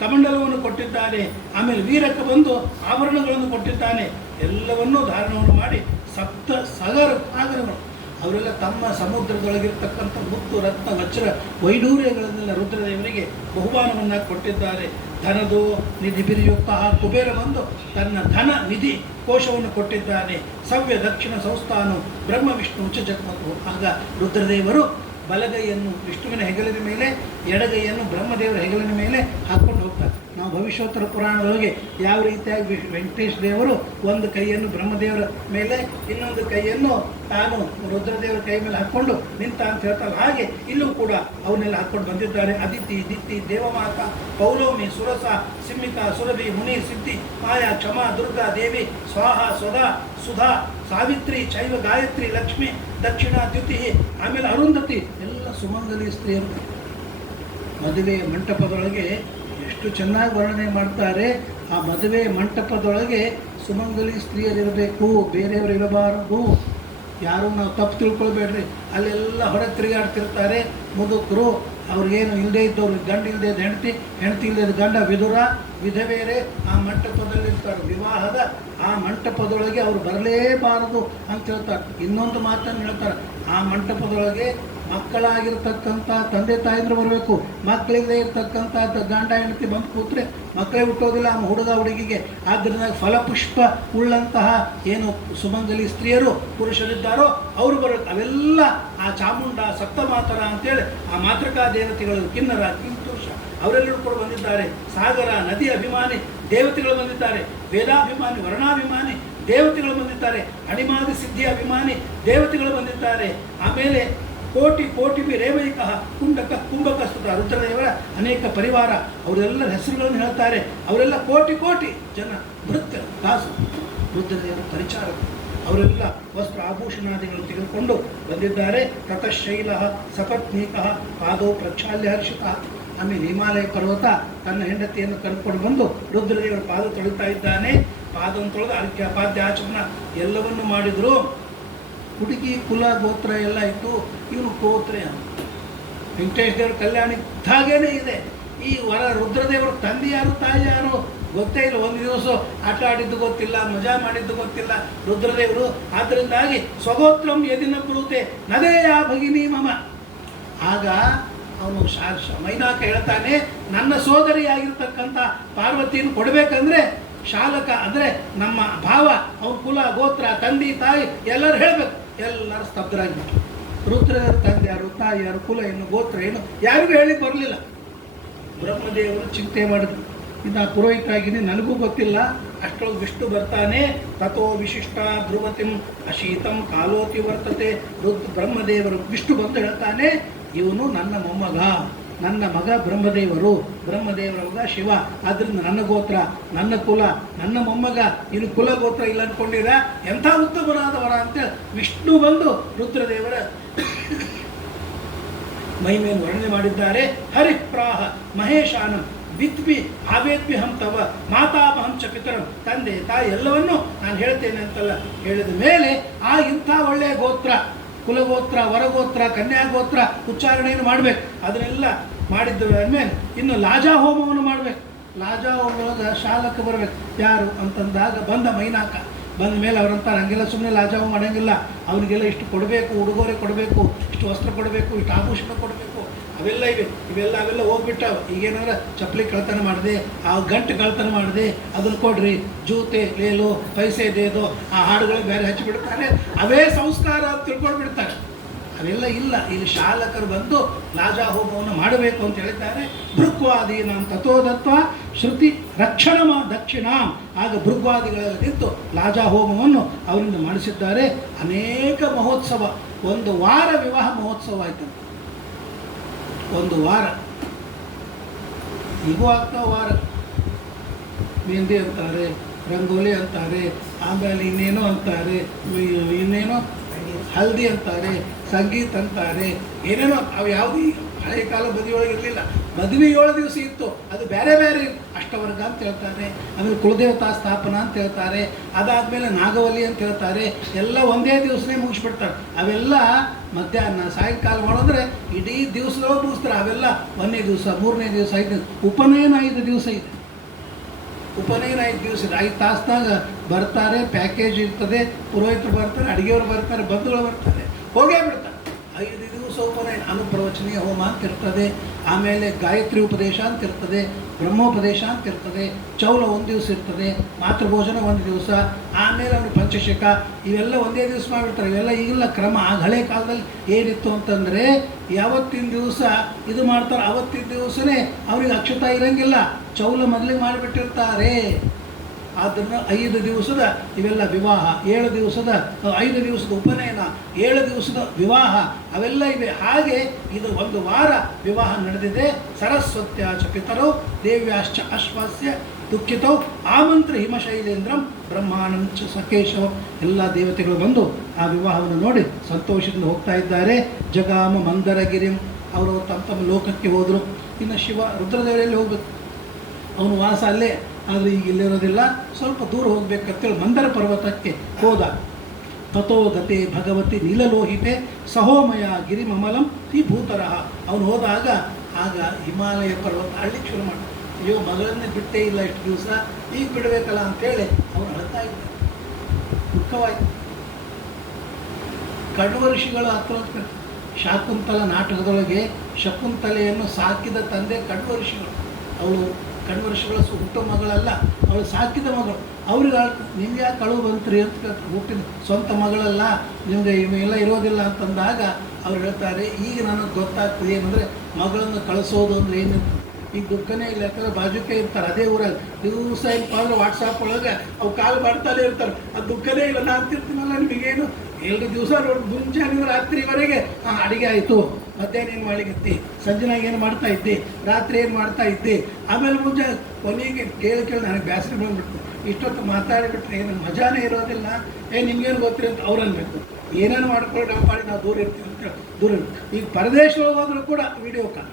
ಕಮಂಡಲವನ್ನು ಕೊಟ್ಟಿದ್ದಾನೆ. ಆಮೇಲೆ ವೀರಕ್ಕ ಬಂದು ಆಭರಣಗಳನ್ನು ಕೊಟ್ಟಿದ್ದಾನೆ. ಎಲ್ಲವನ್ನೂ ಧಾರಣವನ್ನು ಮಾಡಿ ಸಪ್ತ ಸಾಗರಗಳು ಅವರೆಲ್ಲ ತಮ್ಮ ಸಮುದ್ರದೊಳಗಿರ್ತಕ್ಕಂಥ ಮುತ್ತು ರತ್ನ ವಜ್ರ ವೈಡೂರ್ಯಗಳನ್ನೆಲ್ಲ ರುದ್ರದೇವರಿಗೆ ಬಹುಮಾನವನ್ನು ಕೊಟ್ಟಿದ್ದಾರೆ. ಧನದೋ ನಿಧಿ ಬಿರಿಯುಕ್ತ ಕುಬೇರ ಬಂದು ತನ್ನ ಧನ ನಿಧಿ ಕೋಶವನ್ನು ಕೊಟ್ಟಿದ್ದಾನೆ. ಸವ್ಯ ದಕ್ಷಿಣ ಸಂಸ್ಥಾನು ಬ್ರಹ್ಮ ವಿಷ್ಣು ಉಚ್ಚ ಜಗಮತು. ಆಗ ರುದ್ರದೇವರು ಬಲಗೈಯನ್ನು ವಿಷ್ಣುವಿನ ಹೆಗಲಿನ ಮೇಲೆ, ಎಡಗೈಯನ್ನು ಬ್ರಹ್ಮದೇವರ ಹೆಗಲಿನ ಮೇಲೆ ಹಾಕ್ಕೊಂಡು ಹೋಗ್ತಾರೆ. ನಾವು ಭವಿಷ್ಯೋತ್ತರ ಪುರಾಣದೊಳಗೆ ಯಾವ ರೀತಿಯಾಗಿ ವೆಂಕಟೇಶ ದೇವರು ಒಂದು ಕೈಯನ್ನು ಬ್ರಹ್ಮದೇವರ ಮೇಲೆ ಇನ್ನೊಂದು ಕೈಯನ್ನು ತಾನು ರುದ್ರದೇವರ ಕೈ ಮೇಲೆ ಹಾಕ್ಕೊಂಡು ನಿಂತ ಅಂತ ಹೇಳ್ತಾರೆ, ಹಾಗೆ ಇಲ್ಲೂ ಕೂಡ ಅವನ್ನೆಲ್ಲ ಹಾಕ್ಕೊಂಡು ಬಂದಿದ್ದಾರೆ. ಅದಿತಿ, ದಿತ್ತಿ, ದೇವಮಾತ, ಪೌಲೋಮಿ, ಸುರಸ, ಸಿಮ್ಮಿತ, ಸುರಭಿ, ಮುನಿ, ಸಿದ್ಧಿ, ಮಾಯಾ, ಕ್ಷಮಾ, ದುರ್ಗಾ, ದೇವಿ, ಸ್ವಾಹ, ಸ್ವಧಾ, ಸುಧಾ, ಸಾವಿತ್ರಿ, ಚೈವ, ಗಾಯತ್ರಿ, ಲಕ್ಷ್ಮಿ, ದಕ್ಷಿಣ, ದ್ಯುತಿ, ಆಮೇಲೆ ಅರುಂಧತಿ, ಎಲ್ಲ ಸುಮಂಗಲಿ ಸ್ತ್ರೀಯರು. ಮದುವೆ ಮಂಟಪದೊಳಗೆ ಎಷ್ಟು ಚೆನ್ನಾಗಿ ವರ್ಣನೆ ಮಾಡ್ತಾರೆ. ಆ ಮದುವೆ ಮಂಟಪದೊಳಗೆ ಸುಮಂಗಲಿ ಸ್ತ್ರೀಯರಿರಬೇಕು, ಬೇರೆಯವರು ಇರಬಾರದು. ಯಾರು ನಾವು ತಪ್ಪು ತಿಳ್ಕೊಳ್ಬೇಡ್ರಿ. ಅಲ್ಲೆಲ್ಲ ಹೊರಗೆ ತಿರುಗಾಡ್ತಿರ್ತಾರೆ ಮುದುಕರು, ಅವ್ರಿಗೇನು ಇಲ್ಲದೆ ಇದ್ದವ್ರು, ಗಂಡ ಇಲ್ಲದೆ ಹೆಂಡತಿ, ಹೆಂಡತಿ ಇಲ್ಲದ ಗಂಡ, ವಿದುರ ವಿಧವೇರೆ ಆ ಮಂಟಪದಲ್ಲಿರ್ತಾರೆ. ವಿವಾಹದ ಆ ಮಂಟಪದೊಳಗೆ ಅವರು ಬರಲೇಬಾರದು ಅಂತ ಹೇಳ್ತಾರೆ. ಇನ್ನೊಂದು ಮಾತನ್ನು ಹೇಳ್ತಾರೆ, ಆ ಮಂಟಪದೊಳಗೆ ಮಕ್ಕಳಾಗಿರ್ತಕ್ಕಂಥ ತಂದೆ ತಾಯಿದ್ರು ಬರಬೇಕು. ಮಕ್ಕಳಿಲ್ಲದೆ ಇರ್ತಕ್ಕಂಥ ಗಂಡ ಹೆಂಡತಿ ಬಂದು ಕೂತ್ರೆ ಮಕ್ಕಳೇ ಹುಟ್ಟೋದಿಲ್ಲ ಆ ಹುಡುಗ ಹುಡುಗಿಗೆ. ಆದ್ದರಿಂದ ಫಲಪುಷ್ಪ ಉಳ್ಳಂತಹ ಏನು ಸುಮಂಗಲಿ ಸ್ತ್ರೀಯರು ಪುರುಷರಿದ್ದಾರೋ ಅವರು ಬರಬೇಕು. ಅವೆಲ್ಲ ಆ ಚಾಮುಂಡ ಸಪ್ತಮಾತರ ಅಂತೇಳಿ ಆ ಮಾತೃಕಾ ದೇವತೆಗಳು, ಕಿನ್ನರ, ಕಿಂಪುರುಷ ಅವರೆಲ್ಲರೂ ಕೂಡ ಬಂದಿದ್ದಾರೆ. ಸಾಗರ, ನದಿ ಅಭಿಮಾನಿ ದೇವತೆಗಳು ಬಂದಿದ್ದಾರೆ. ವೇದಾಭಿಮಾನಿ, ವರ್ಣಾಭಿಮಾನಿ ದೇವತೆಗಳು ಬಂದಿದ್ದಾರೆ. ಅಣಿಮಾದಿ ಸಿದ್ಧಿ ಅಭಿಮಾನಿ ದೇವತೆಗಳು ಬಂದಿದ್ದಾರೆ. ಆಮೇಲೆ ಕೋಟಿ ಕೋಟಿ ಬಿ ರೇವೈಕ ಕುಂಭಕಸ್ತುತ ರುದ್ರದೇವರ ಅನೇಕ ಪರಿವಾರ, ಅವರೆಲ್ಲರ ಹೆಸರುಗಳನ್ನು ಹೇಳ್ತಾರೆ. ಅವರೆಲ್ಲ ಕೋಟಿ ಕೋಟಿ ಜನ ಭೃತ್ಯ ದಾಸು ರುದ್ರದೇವರ ಪರಿಚಾರಕರು. ಅವರೆಲ್ಲ ವಸ್ತ್ರ ಆಭೂಷಣಾದಿಗಳನ್ನು ತೆಗೆದುಕೊಂಡು ಬಂದಿದ್ದಾರೆ. ತತಶೈಲ ಸಪತ್ನೀಕ ಪಾದೋ ಪ್ರಕ್ಷಾಲ್ಯ ಹರ್ಷಿತ. ಆಮೇಲೆ ಹಿಮಾಲಯ ಪರ್ವತ ತನ್ನ ಹೆಂಡತಿಯನ್ನು ಕರ್ಕೊಂಡು ಬಂದು ರುದ್ರದೇವರ ಪಾದ ತೊಳಿತಾ ಇದ್ದಾನೆ. ಪಾದವನ್ನು ತೊಳೆದು ಅರ್ಘ್ಯ ಪಾದ್ಯ ಆಚಮನ ಎಲ್ಲವನ್ನು ಮಾಡಿದರು. ಹುಡುಗಿ ಕುಲ ಗೋತ್ರ ಎಲ್ಲ ಇತ್ತು. ಇವನು ಗೋತ್ರ ವೆಂಕಟೇಶ ದೇವರ ಕಲ್ಯಾಣ ಇದ್ದಾಗೇನೆ ಇದೆ. ಈ ರುದ್ರದೇವರ ತಂದೆ ಯಾರು ತಾಯಿ ಯಾರು ಗೊತ್ತೇ ಇಲ್ಲ. ಒಂದು ದಿವಸ ಆಟ ಆಡಿದ್ದು ಗೊತ್ತಿಲ್ಲ, ಮಜಾ ಮಾಡಿದ್ದು ಗೊತ್ತಿಲ್ಲ ರುದ್ರದೇವರು. ಆದ್ದರಿಂದಾಗಿ ಸ್ವಗೋತ್ರಂ ಯದಿನ ಕುರುತೆ ನದೇಯ ಭಗಿನಿ ಮಮ. ಆಗ ಅವನು ಮೈನಾಕ ಹೇಳ್ತಾನೆ, ನನ್ನ ಸೋದರಿಯಾಗಿರ್ತಕ್ಕಂಥ ಪಾರ್ವತಿಯನ್ನು ಕೊಡಬೇಕಂದ್ರೆ ಶಾಲಕ ಅಂದರೆ ನಮ್ಮ ಭಾವ, ಅವ್ರ ಕುಲ ಗೋತ್ರ ತಂದೆ ತಾಯಿ ಎಲ್ಲರೂ ಹೇಳಬೇಕು. ಎಲ್ಲರೂ ಸ್ತಬ್ಧರಾಗಿಬಿಟ್ರು. ರುದ್ರದೇವರ ತಂದೆ ಯಾರು, ತಾಯಿ ಯಾರು, ಕುಲ ಏನು, ಗೋತ್ರ ಏನು ಯಾರಿಗೂ ಹೇಳಿ ಬರಲಿಲ್ಲ. ಬ್ರಹ್ಮದೇವರು ಚಿಂತೆ ಮಾಡಿದ್ರು, ಇದು ಪುರೋಹಿತರಾಗಿನಿ ನನಗೂ ಗೊತ್ತಿಲ್ಲ. ಅಷ್ಟೊಳಗೆ ವಿಷ್ಣು ಬರ್ತಾನೆ. ತಥೋ ವಿಶಿಷ್ಟ ಧ್ರುವತಿಂ ಅಶೀತಂ ಕಾಲೋತಿ ವರ್ತತೆ. ಬ್ರಹ್ಮದೇವರು ವಿಷ್ಣು ಬಂದು ಹೇಳ್ತಾನೆ, ಇವನು ನನ್ನ ಮೊಮ್ಮಗ, ನನ್ನ ಮಗ ಬ್ರಹ್ಮದೇವರು, ಬ್ರಹ್ಮದೇವರ ಮಗ ಶಿವ. ಆದ್ದರಿಂದ ನನ್ನ ಗೋತ್ರ, ನನ್ನ ಕುಲ, ನನ್ನ ಮೊಮ್ಮಗ. ಇನ್ನು ಕುಲ ಗೋತ್ರ ಇಲ್ಲ ಅಂದ್ಕೊಂಡಿರ ಎಂಥ ಉತ್ತಮನಾದವರ ಅಂತೇಳಿ ವಿಷ್ಣು ಬಂದು ರುದ್ರದೇವರ ಮಹಿಮೆಯನ್ನು ವರ್ಣನೆ ಮಾಡಿದ್ದಾರೆ. ಹರಿಪ್ರಾಹ ಮಹೇಶಾನಂ ವಿದ್ಮಿ ಆವೇದ್ಮಿಹಂ ತವ ಮಾತಾಮಹಂ ಚ ಪಿತರಂ. ತಂದೆ ತಾಯಿ ಎಲ್ಲವನ್ನೂ ನಾನು ಹೇಳ್ತೇನೆ ಅಂತೆಲ್ಲ ಹೇಳಿದ ಮೇಲೆ ಆ ಇಂಥ ಒಳ್ಳೆಯ ಗೋತ್ರ, ಕುಲಗೋತ್ರ, ವರಗೋತ್ರ, ಕನ್ಯಾಗೋತ್ರ ಉಚ್ಚಾರಣೆಯನ್ನು ಮಾಡಬೇಕು. ಅದನ್ನೆಲ್ಲ ಮಾಡಿದ್ದ ಮೇಲೆ ಇನ್ನು ಲಾಜಾ ಹೋಮವನ್ನು ಮಾಡಬೇಕು. ಲಾಜಾ ಹೋಮದೊಳಗೆ ಶಾಲಕ ಬರಬೇಕು. ಯಾರು ಅಂತಂದಾಗ ಬಂದ ಮೈನಾಕ ಬಂದ ಮೇಲೆ ಅವರಂತಾರೆ, ಹಂಗೆಲ್ಲ ಸುಮ್ಮನೆ ಲಾಜಾ ಹೋಮ ಮಾಡೋಂಗಿಲ್ಲ, ಅವನಿಗೆಲ್ಲ ಇಷ್ಟು ಕೊಡಬೇಕು, ಉಡುಗೊರೆ ಕೊಡಬೇಕು, ಇಷ್ಟು ವಸ್ತ್ರ ಕೊಡಬೇಕು, ಇಷ್ಟು ಆಭೂಷಣ ಕೊಡಬೇಕು, ಅವೆಲ್ಲ ಇವೆ. ಅವೆಲ್ಲ ಹೋಗ್ಬಿಟ್ಟಾವ. ಈಗೇನಾದ್ರೆ ಚಪ್ಪಲಿ ಕಳ್ತನ ಮಾಡಿದೆ, ಆ ಗಂಟು ಕಳ್ತನ ಮಾಡಿದೆ, ಅದನ್ನು ಕೊಡ್ರಿ, ಜೂತೆ ಲೇಲು ಪೈಸೆ ದೇದು ಆ ಹಾಡುಗಳಿಗೆ ಬೇರೆ ಹಚ್ಚಿಬಿಡ್ತಾರೆ. ಅವೇ ಸಂಸ್ಕಾರ ಅಂತ ತಿಳ್ಕೊಂಡ್ಬಿಡ್ತಾರೆ. ಅವೆಲ್ಲ ಇಲ್ಲ. ಇಲ್ಲಿ ಶಾಲಕರು ಬಂದು ಲಾಜಾ ಹೋಮವನ್ನು ಮಾಡಬೇಕು ಅಂತ ಹೇಳಿದ್ದಾರೆ. ಭೃಗ್ವಾದೀನಾಂ ತಥೋದತ್ವ ಶ್ರುತಿ ರಕ್ಷಣಮ ದಕ್ಷಿಣಾಂ. ಆಗ ಭೃಗ್ವಾದಿಗಳಲ್ಲಿ ನಿಂತು ಲಾಜಾ ಹೋಮವನ್ನು ಅವರಿಂದ ಮಾಡಿಸಿದ್ದಾರೆ. ಅನೇಕ ಮಹೋತ್ಸವ, ಒಂದು ವಾರ ವಿವಾಹ ಮಹೋತ್ಸವ ಆಯ್ತು. ಒಂದು ವಾರ ಈಗೂ ಆಗ್ತಾ ವಾರ. ಮೆಹಂದಿ ಅಂತಾರೆ, ರಂಗೋಲಿ ಅಂತಾರೆ, ಆಮೇಲೆ ಇನ್ನೇನೋ ಅಂತಾರೆ, ಇನ್ನೇನೋ ಹಲ್ದಿ ಅಂತಾರೆ, ಸಂಗೀತ ಅಂತಾರೆ, ಏನೇನೋ. ಅವು ಯಾವುದು ಹಳೆಯ ಕಾಲ ಮದುವೆಯೊಳಗೆ ಇರಲಿಲ್ಲ. ಮದುವೆ 7 ದಿವಸ ಇತ್ತು, ಅದು ಬೇರೆ ಬೇರೆ ಅಷ್ಟವರ್ಗ ಅಂತ ಹೇಳ್ತಾರೆ. ಆಮೇಲೆ ಕುಲದೇವತಾ ಸ್ಥಾಪನಾ ಅಂತ ಹೇಳ್ತಾರೆ. ಅದಾದಮೇಲೆ ನಾಗವಲ್ಲಿ ಅಂತ ಹೇಳ್ತಾರೆ. ಎಲ್ಲ ಒಂದೇ ದಿವಸನೇ ಮುಗಿಸ್ಬಿಡ್ತಾರೆ. ಅವೆಲ್ಲ ಮಧ್ಯಾಹ್ನ ಸಾಯಂಕಾಲ ಮಾಡಿದ್ರೆ ಇಡೀ ದಿವಸದೊಳಗೆ ಮುಗಿಸ್ತಾರೆ. ಅವೆಲ್ಲ 1ನೇ ದಿವಸ, 3ನೇ ದಿವಸ, 5ನೇ ಉಪನಯನ 5 ದಿವಸ ಇದೆ. ಉಪನಯನ 5 ದಿವಸ ಇದೆ. 5 ತಾಸ್ನಾಗ ಬರ್ತಾರೆ, ಪ್ಯಾಕೇಜ್ ಇರ್ತದೆ, ಪುರೋಹಿತರು ಬರ್ತಾರೆ, ಅಡುಗೆಯವರು ಬರ್ತಾರೆ, ಬಂಧುಗಳು ಬರ್ತಾರೆ, ಹೋಗೇ ಬಿಡ್ತಾರೆ. 5 ದಿವಸ ಉಪನಯನ. ಅನುಪ್ರವಚನೀಯ ಹೋಮ ಅಂತ ಇರ್ತದೆ. ಆಮೇಲೆ ಗಾಯತ್ರಿ ಉಪದೇಶ ಅಂತ ಇರ್ತದೆ. ಬ್ರಹ್ಮೋಪದೇಶ ಅಂತ ಇರ್ತದೆ, ಚೌಲ ಒಂದು ದಿವಸ ಇರ್ತದೆ, ಮಾತೃಭೋಜನ ಒಂದು ದಿವಸ, ಆಮೇಲೆ ಅವರು ಪಂಚಶಕ ಇವೆಲ್ಲ ಒಂದೇ ದಿವಸ ಮಾಡಿಬಿಡ್ತಾರೆ. ಇವೆಲ್ಲ ಈಗಿಲ್ಲ ಕ್ರಮ. ಆಗ ಹಳೆ ಕಾಲದಲ್ಲಿ ಏನಿತ್ತು ಅಂತಂದರೆ ಯಾವತ್ತಿನ ದಿವಸ ಇದು ಮಾಡ್ತಾರೆ, ಅವತ್ತಿನ ದಿವಸನೇ ಅವ್ರಿಗೆ ಅಕ್ಷತಾ ಇರೋಂಗಿಲ್ಲ, ಚೌಲ ಮೊದಲಿಗೆ ಮಾಡಿಬಿಟ್ಟಿರ್ತಾರೆ. ಆದ್ದರಿಂದ 5 ದಿವಸದ ಇವೆಲ್ಲ ವಿವಾಹ, 7 ದಿವಸದ 5 ದಿವಸದ ಉಪನಯನ, 7 ದಿವಸದ ವಿವಾಹ ಅವೆಲ್ಲ ಇವೆ. ಹಾಗೆ ಇದು 1 ವಾರ ವಿವಾಹ ನಡೆದಿದೆ. ಸರಸ್ವತ್ಯಾಚ ಪಿತರೌ ದೇವ್ಯಾಶ್ಚ ಅಶ್ವಾಸ್ಯ ದುಃಖಿತೌ ಆಮಂತ್ರ ಹಿಮಶೈಲೇಂದ್ರಂ ಬ್ರಹ್ಮಾನಂಚ ಸಕೇಶವ. ಎಲ್ಲ ದೇವತೆಗಳು ಬಂದು ಆ ವಿವಾಹವನ್ನು ನೋಡಿ ಸಂತೋಷದಿಂದ ಹೋಗ್ತಾ ಇದ್ದಾರೆ. ಜಗಾಮ ಮಂದರಗಿರಿಂ, ಅವರು ತಮ್ಮ ಲೋಕಕ್ಕೆ ಹೋದರು. ಇನ್ನು ಶಿವ ರುದ್ರದೇವರಲ್ಲಿ ಹೋಗ್ಬೇಕು, ಅವನು ವಾಸ ಅಲ್ಲೇ, ಆದರೆ ಈಗ ಇಲ್ಲಿರೋದಿಲ್ಲ, ಸ್ವಲ್ಪ ದೂರ ಹೋಗ್ಬೇಕಂತೇಳಿ ಮಂದರ ಪರ್ವತಕ್ಕೆ ಹೋದ. ತಥೋ ಗತೆ ಭಗವತಿ ನೀಲಲೋಹಿತೆ ಸಹೋಮಯ ಗಿರಿಮಮಲಂ ಈ ಭೂತರಹ. ಅವನು ಹೋದಾಗ ಆಗ ಹಿಮಾಲಯ ಪರ್ವತ ಅಳ್ಳಿಕ್ಕೆ ಶುರು ಮಾಡಿ, ಅಯ್ಯೋ ಮಗಳನ್ನೇ ಬಿಟ್ಟೇ ಇಲ್ಲ ಇಷ್ಟು ದಿವಸ, ಈಗ ಬಿಡಬೇಕಲ್ಲ ಅಂತೇಳಿ ಅವನು ಅಳ್ತಾ ಇದ್ದ. ದುಃಖವಾಯಿತು. ಕಣ್ವ ಋಷಿಗಳು ಹತ್ರ ಶಾಕುಂತಲ ನಾಟಕದೊಳಗೆ ಶಕುಂತಲೆಯನ್ನು ಸಾಕಿದ ತಂದೆ ಕಣ್ವ ಋಷಿಗಳು. ಅವಳು ಕಣ್ವ ಋಷಿಗಳ ಹುಟ್ಟು ಮಗಳಲ್ಲ, ಅವಳು ಸಾಕಿದ ಮಗಳು. ಅವ್ರಿಗೆ ನಿಮ್ಗೆ ಯಾಕೆ ಕಳುವು ಬಂತ್ರಿ ಅಂತ ಕೇಳ್ತಾರೆ. ಹುಟ್ಟಿದ ಸ್ವಂತ ಮಗಳಲ್ಲ, ನಿಮಗೆ ಇವೆಲ್ಲ ಇರೋದಿಲ್ಲ ಅಂತಂದಾಗ ಅವ್ರು ಹೇಳ್ತಾರೆ, ಈಗ ನನಗೆ ಗೊತ್ತಾಗ್ತದೆ ಏನಂದರೆ ಮಗಳನ್ನು ಕಳಿಸೋದು ಅಂದರೆ ಏನಿರ್ತದೆ. ಈಗ ದುಃಖನೇ ಇಲ್ಲ, ಯಾಕಂದ್ರೆ ಬಾಜುಕೆ ಇರ್ತಾರೆ ಅದೇ ಊರಲ್ಲಿ ದಿವಸ ಏನಪ್ಪ ಅಂದ್ರೆ ವಾಟ್ಸಾಪ್ ಒಳಗೆ ಅವು ಕಾಲ್ ಮಾಡ್ತಾನೆ ಇರ್ತಾರೆ. ಅದು ದುಃಖನೇ ಇಲ್ಲ. ನಾನು ಅಂತಿರ್ತೀನಲ್ಲ, ನಿಮಗೇನು 2 ದಿವಸ ನೋಡಿ ಮುಂಜಾನೆ ರಾತ್ರಿವರೆಗೆ ಅಡುಗೆ ಆಯಿತು, ಮಧ್ಯಾಹ್ನ ಏನು ಮಾಡಿಗಿತ್ತಿ, ಸಂಜೆನಾಗ ಏನು ಮಾಡ್ತಾ ಇದ್ದೆ, ರಾತ್ರಿ ಏನು ಮಾಡ್ತಾ ಇದ್ದೆ, ಆಮೇಲೆ ಮುಂಜಾನೆ ಕೊನೆಗೆ ಕೇಳಿ ನನಗೆ ಬೇಸರ ಬಂದುಬಿಡ್ತು. ಇಷ್ಟೊತ್ತು ಮಾತಾಡಿಬಿಟ್ರೆ ಏನು ಮಜಾನೇ ಇರೋದಿಲ್ಲ. ನಿಮ್ಗೇನು ಗೊತ್ತಿರಿ ಅಂತ ಅವ್ರು ಅನ್ಬೇಕು. ಏನೇನು ಮಾಡ್ಕೊಂಡು ನಾವು ಮಾಡಿ ನಾವು ದೂರ ಇರ್ತೀವಿ ಅಂತ ದೂರ ಇರ್ತೀವಿ. ಈಗ ಪರದೇಶದೊಳಗೆ ಹೋದರೂ ಕೂಡ ವಿಡಿಯೋ ಕಾಲ್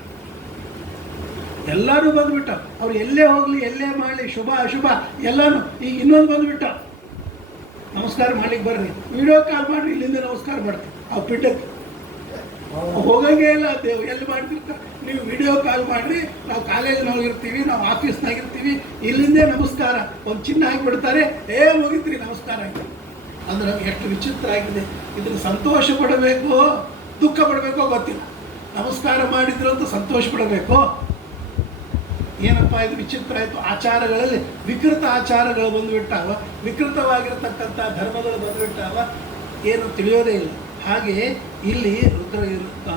ಎಲ್ಲರೂ ಬಂದುಬಿಟ್ಟ. ಅವ್ರು ಎಲ್ಲೇ ಹೋಗಲಿ ಎಲ್ಲೇ ಮಾಡಲಿ ಶುಭ ಅಶುಭ ಎಲ್ಲನೂ. ಈಗ ಇನ್ನೊಂದು ಬಂದುಬಿಟ್ಟ, ನಮಸ್ಕಾರ ಮಾಡ್ಲಿಕ್ಕೆ ಬರ್ರಿ, ವಿಡಿಯೋ ಕಾಲ್ ಮಾಡಿರಿ, ಇಲ್ಲಿಂದ ನಮಸ್ಕಾರ ಮಾಡ್ತೀವಿ. ಆ ಪಿಟ್ಟಕ್ಕೆ ಹೋಗಂಗೆ ಇಲ್ಲ, ದೇವ್ ಎಲ್ಲಿ ಮಾಡ್ತಿರ್ತಾರೆ. ನೀವು ವಿಡಿಯೋ ಕಾಲ್ ಮಾಡಿರಿ, ನಾವು ಕಾಲೇಜಿನಾಗ ಇರ್ತೀವಿ, ನಾವು ಆಫೀಸ್ನಾಗ ಇರ್ತೀವಿ, ಇಲ್ಲಿಂದೇ ನಮಸ್ಕಾರ ಒಂದು ಚಿನ್ನ ಹಾಕಿಬಿಡ್ತಾರೆ, ಮುಗಿತ್ರಿ ನಮಸ್ಕಾರ ಆಗಿ. ಅಂದ್ರೆ ಎಷ್ಟು ವಿಚಿತ್ರ ಆಗಿದೆ. ಇದನ್ನು ಸಂತೋಷ ಪಡಬೇಕು ದುಃಖ ಪಡಬೇಕೋ ಗೊತ್ತಿಲ್ಲ. ನಮಸ್ಕಾರ ಮಾಡಿದ್ರು ಅಂತ ಸಂತೋಷ ಪಡಬೇಕು. ಏನಪ್ಪ ಇದು ವಿಚಿತ್ರ ಆಯಿತು. ಆಚಾರಗಳಲ್ಲಿ ವಿಕೃತ ಆಚಾರಗಳು ಬಂದುಬಿಟ್ಟಾವ, ವಿಕೃತವಾಗಿರ್ತಕ್ಕಂಥ ಧರ್ಮಗಳು ಬಂದುಬಿಟ್ಟಾವ, ಏನು ತಿಳಿಯೋದೇ ಇಲ್ಲ. ಹಾಗೆಯೇ ಇಲ್ಲಿ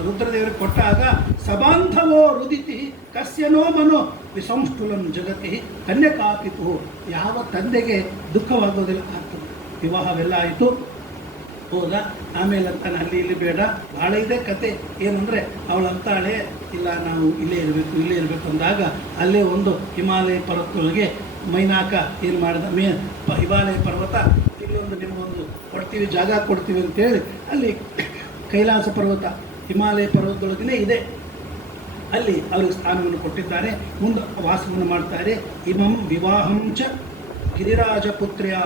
ರುದ್ರದೇವರಿಗೆ ಕೊಟ್ಟಾಗ ಸಬಾಂಧವೋ ರುದಿತಿ ಕಸ್ಯನೋ ಮನೋ ವಿಸಂಷ್ಟುಲನ್ ಜಗತಿ ಕನ್ಯಕಾಪಿತು. ಯಾವ ತಂದೆಗೆ ದುಃಖವಾಗೋದಿಲ್ಲ ಆಗ್ತದೆ. ವಿವಾಹವೆಲ್ಲ ಆಯಿತು, ಹೋದ. ಆಮೇಲೆ ಅಂತಾನೆ ಅಲ್ಲಿ ಇಲ್ಲಿ ಬೇಡ, ಭಾಳ ಇದೆ ಕತೆ. ಏನಂದರೆ ಅವಳಂತಾಳೆ, ಇಲ್ಲ ನಾವು ಇಲ್ಲೇ ಇರಬೇಕು ಅಂದಾಗ ಅಲ್ಲೇ ಒಂದು ಹಿಮಾಲಯ ಪರ್ವತದೊಳಗೆ ಮೈನಾಕ ಏನು ಮಾಡಿದ, ಹಿಮಾಲಯ ಪರ್ವತ ಇಲ್ಲೊಂದು ನಿಮಗೊಂದು ಕೊಡ್ತೀವಿ, ಜಾಗ ಕೊಡ್ತೀವಿ ಅಂತೇಳಿ ಅಲ್ಲಿ ಕೈಲಾಸ ಪರ್ವತ ಹಿಮಾಲಯ ಪರ್ವತದೊಳಗೇ ಇದೆ. ಅಲ್ಲಿ ಅವ್ರಿಗೆ ಸ್ಥಾನವನ್ನು ಕೊಟ್ಟಿದ್ದಾರೆ. ಮುಂದೆ ವಾಸವನ್ನು ಮಾಡ್ತಾರೆ. ಇಮಂ ವಿವಾಹಂಚ ಗಿರಿರಾಜಪುತ್ರ್ಯಾ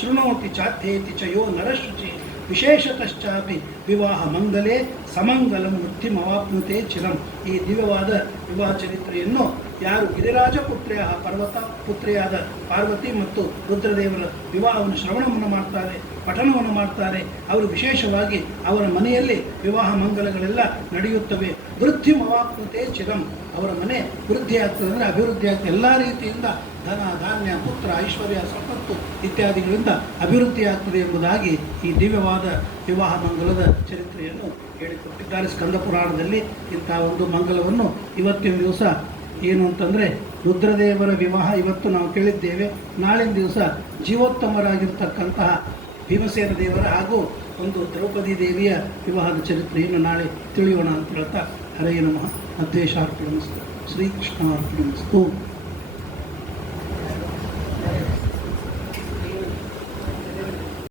ಶೃಣೋತಿ ಚಾಧ್ಯೇತಿ ಚ ಯೋ ನರಶುಚಿ ವಿಶೇಷತಶ್ಚಾಪಿ ವಿವಾಹ ಮಂಗಲೇ ಸಮಂಗಲಂ ಮುಕ್ತಿಮವಾಪ್ನುತೆ ಚಿರಂ. ಈ ದಿವ್ಯವಾದ ವಿವಾಹ ಚರಿತ್ರೆಯನ್ನು ಯಾರು ಗಿರಿರಾಜ ಪುತ್ರಿಯ ಪರ್ವತ ಪುತ್ರಿಯಾದ ಪಾರ್ವತಿ ಮತ್ತು ರುದ್ರದೇವರ ವಿವಾಹವನ್ನು ಶ್ರವಣವನ್ನು ಮಾಡ್ತಾರೆ, ಪಠಣವನ್ನು ಮಾಡ್ತಾರೆ. ಅವರು ವಿಶೇಷವಾಗಿ ಅವರ ಮನೆಯಲ್ಲಿ ವಿವಾಹ ಮಂಗಲಗಳೆಲ್ಲ ನಡೆಯುತ್ತವೆ. ವೃದ್ಧಿಮವಾಪ್ನುತೆ ಚಿರಂ. ಅವರ ಮನೆ ವೃದ್ಧಿ ಆಗ್ತದೆ, ಅಂದರೆ ಅಭಿವೃದ್ಧಿ ಆಗ್ತದೆ. ಎಲ್ಲ ರೀತಿಯಿಂದ ಧನ ಧಾನ್ಯ ಪುತ್ರ ಐಶ್ವರ್ಯ ಸಂಪತ್ತು ಇತ್ಯಾದಿಗಳಿಂದ ಅಭಿವೃದ್ಧಿ ಆಗ್ತದೆ ಎಂಬುದಾಗಿ ಈ ದಿವ್ಯವಾದ ವಿವಾಹ ಮಂಗಲದ ಚರಿತ್ರೆಯನ್ನು ಹೇಳಿಕೊಟ್ಟಿದ್ದಾರೆ ಸ್ಕಂದ ಪುರಾಣದಲ್ಲಿ. ಇಂಥ ಒಂದು ಮಂಗಲವನ್ನು ಇವತ್ತಿನ ದಿವಸ ಏನು ಅಂತಂದರೆ ರುದ್ರದೇವರ ವಿವಾಹ ಇವತ್ತು ನಾವು ಕೇಳಿದ್ದೇವೆ. ನಾಳಿನ ದಿವಸ ಜೀವೋತ್ತಮರಾಗಿರ್ತಕ್ಕಂತಹ ಭೀಮಸೇನ ದೇವರ ಹಾಗೂ ಒಂದು ದ್ರೌಪದಿ ದೇವಿಯ ವಿವಾಹದ ಚರಿತ್ರೆಯನ್ನು ನಾಳೆ ತಿಳಿಯೋಣ ಅಂತ ಹೇಳ್ತಾ ಹರೇ ನಮಃ. ಅದ್ವೇಷಾರ್ಪಣಮಸ್ತು. ಶ್ರೀಕೃಷ್ಣಾರ್ಪಣಮಸ್ತು.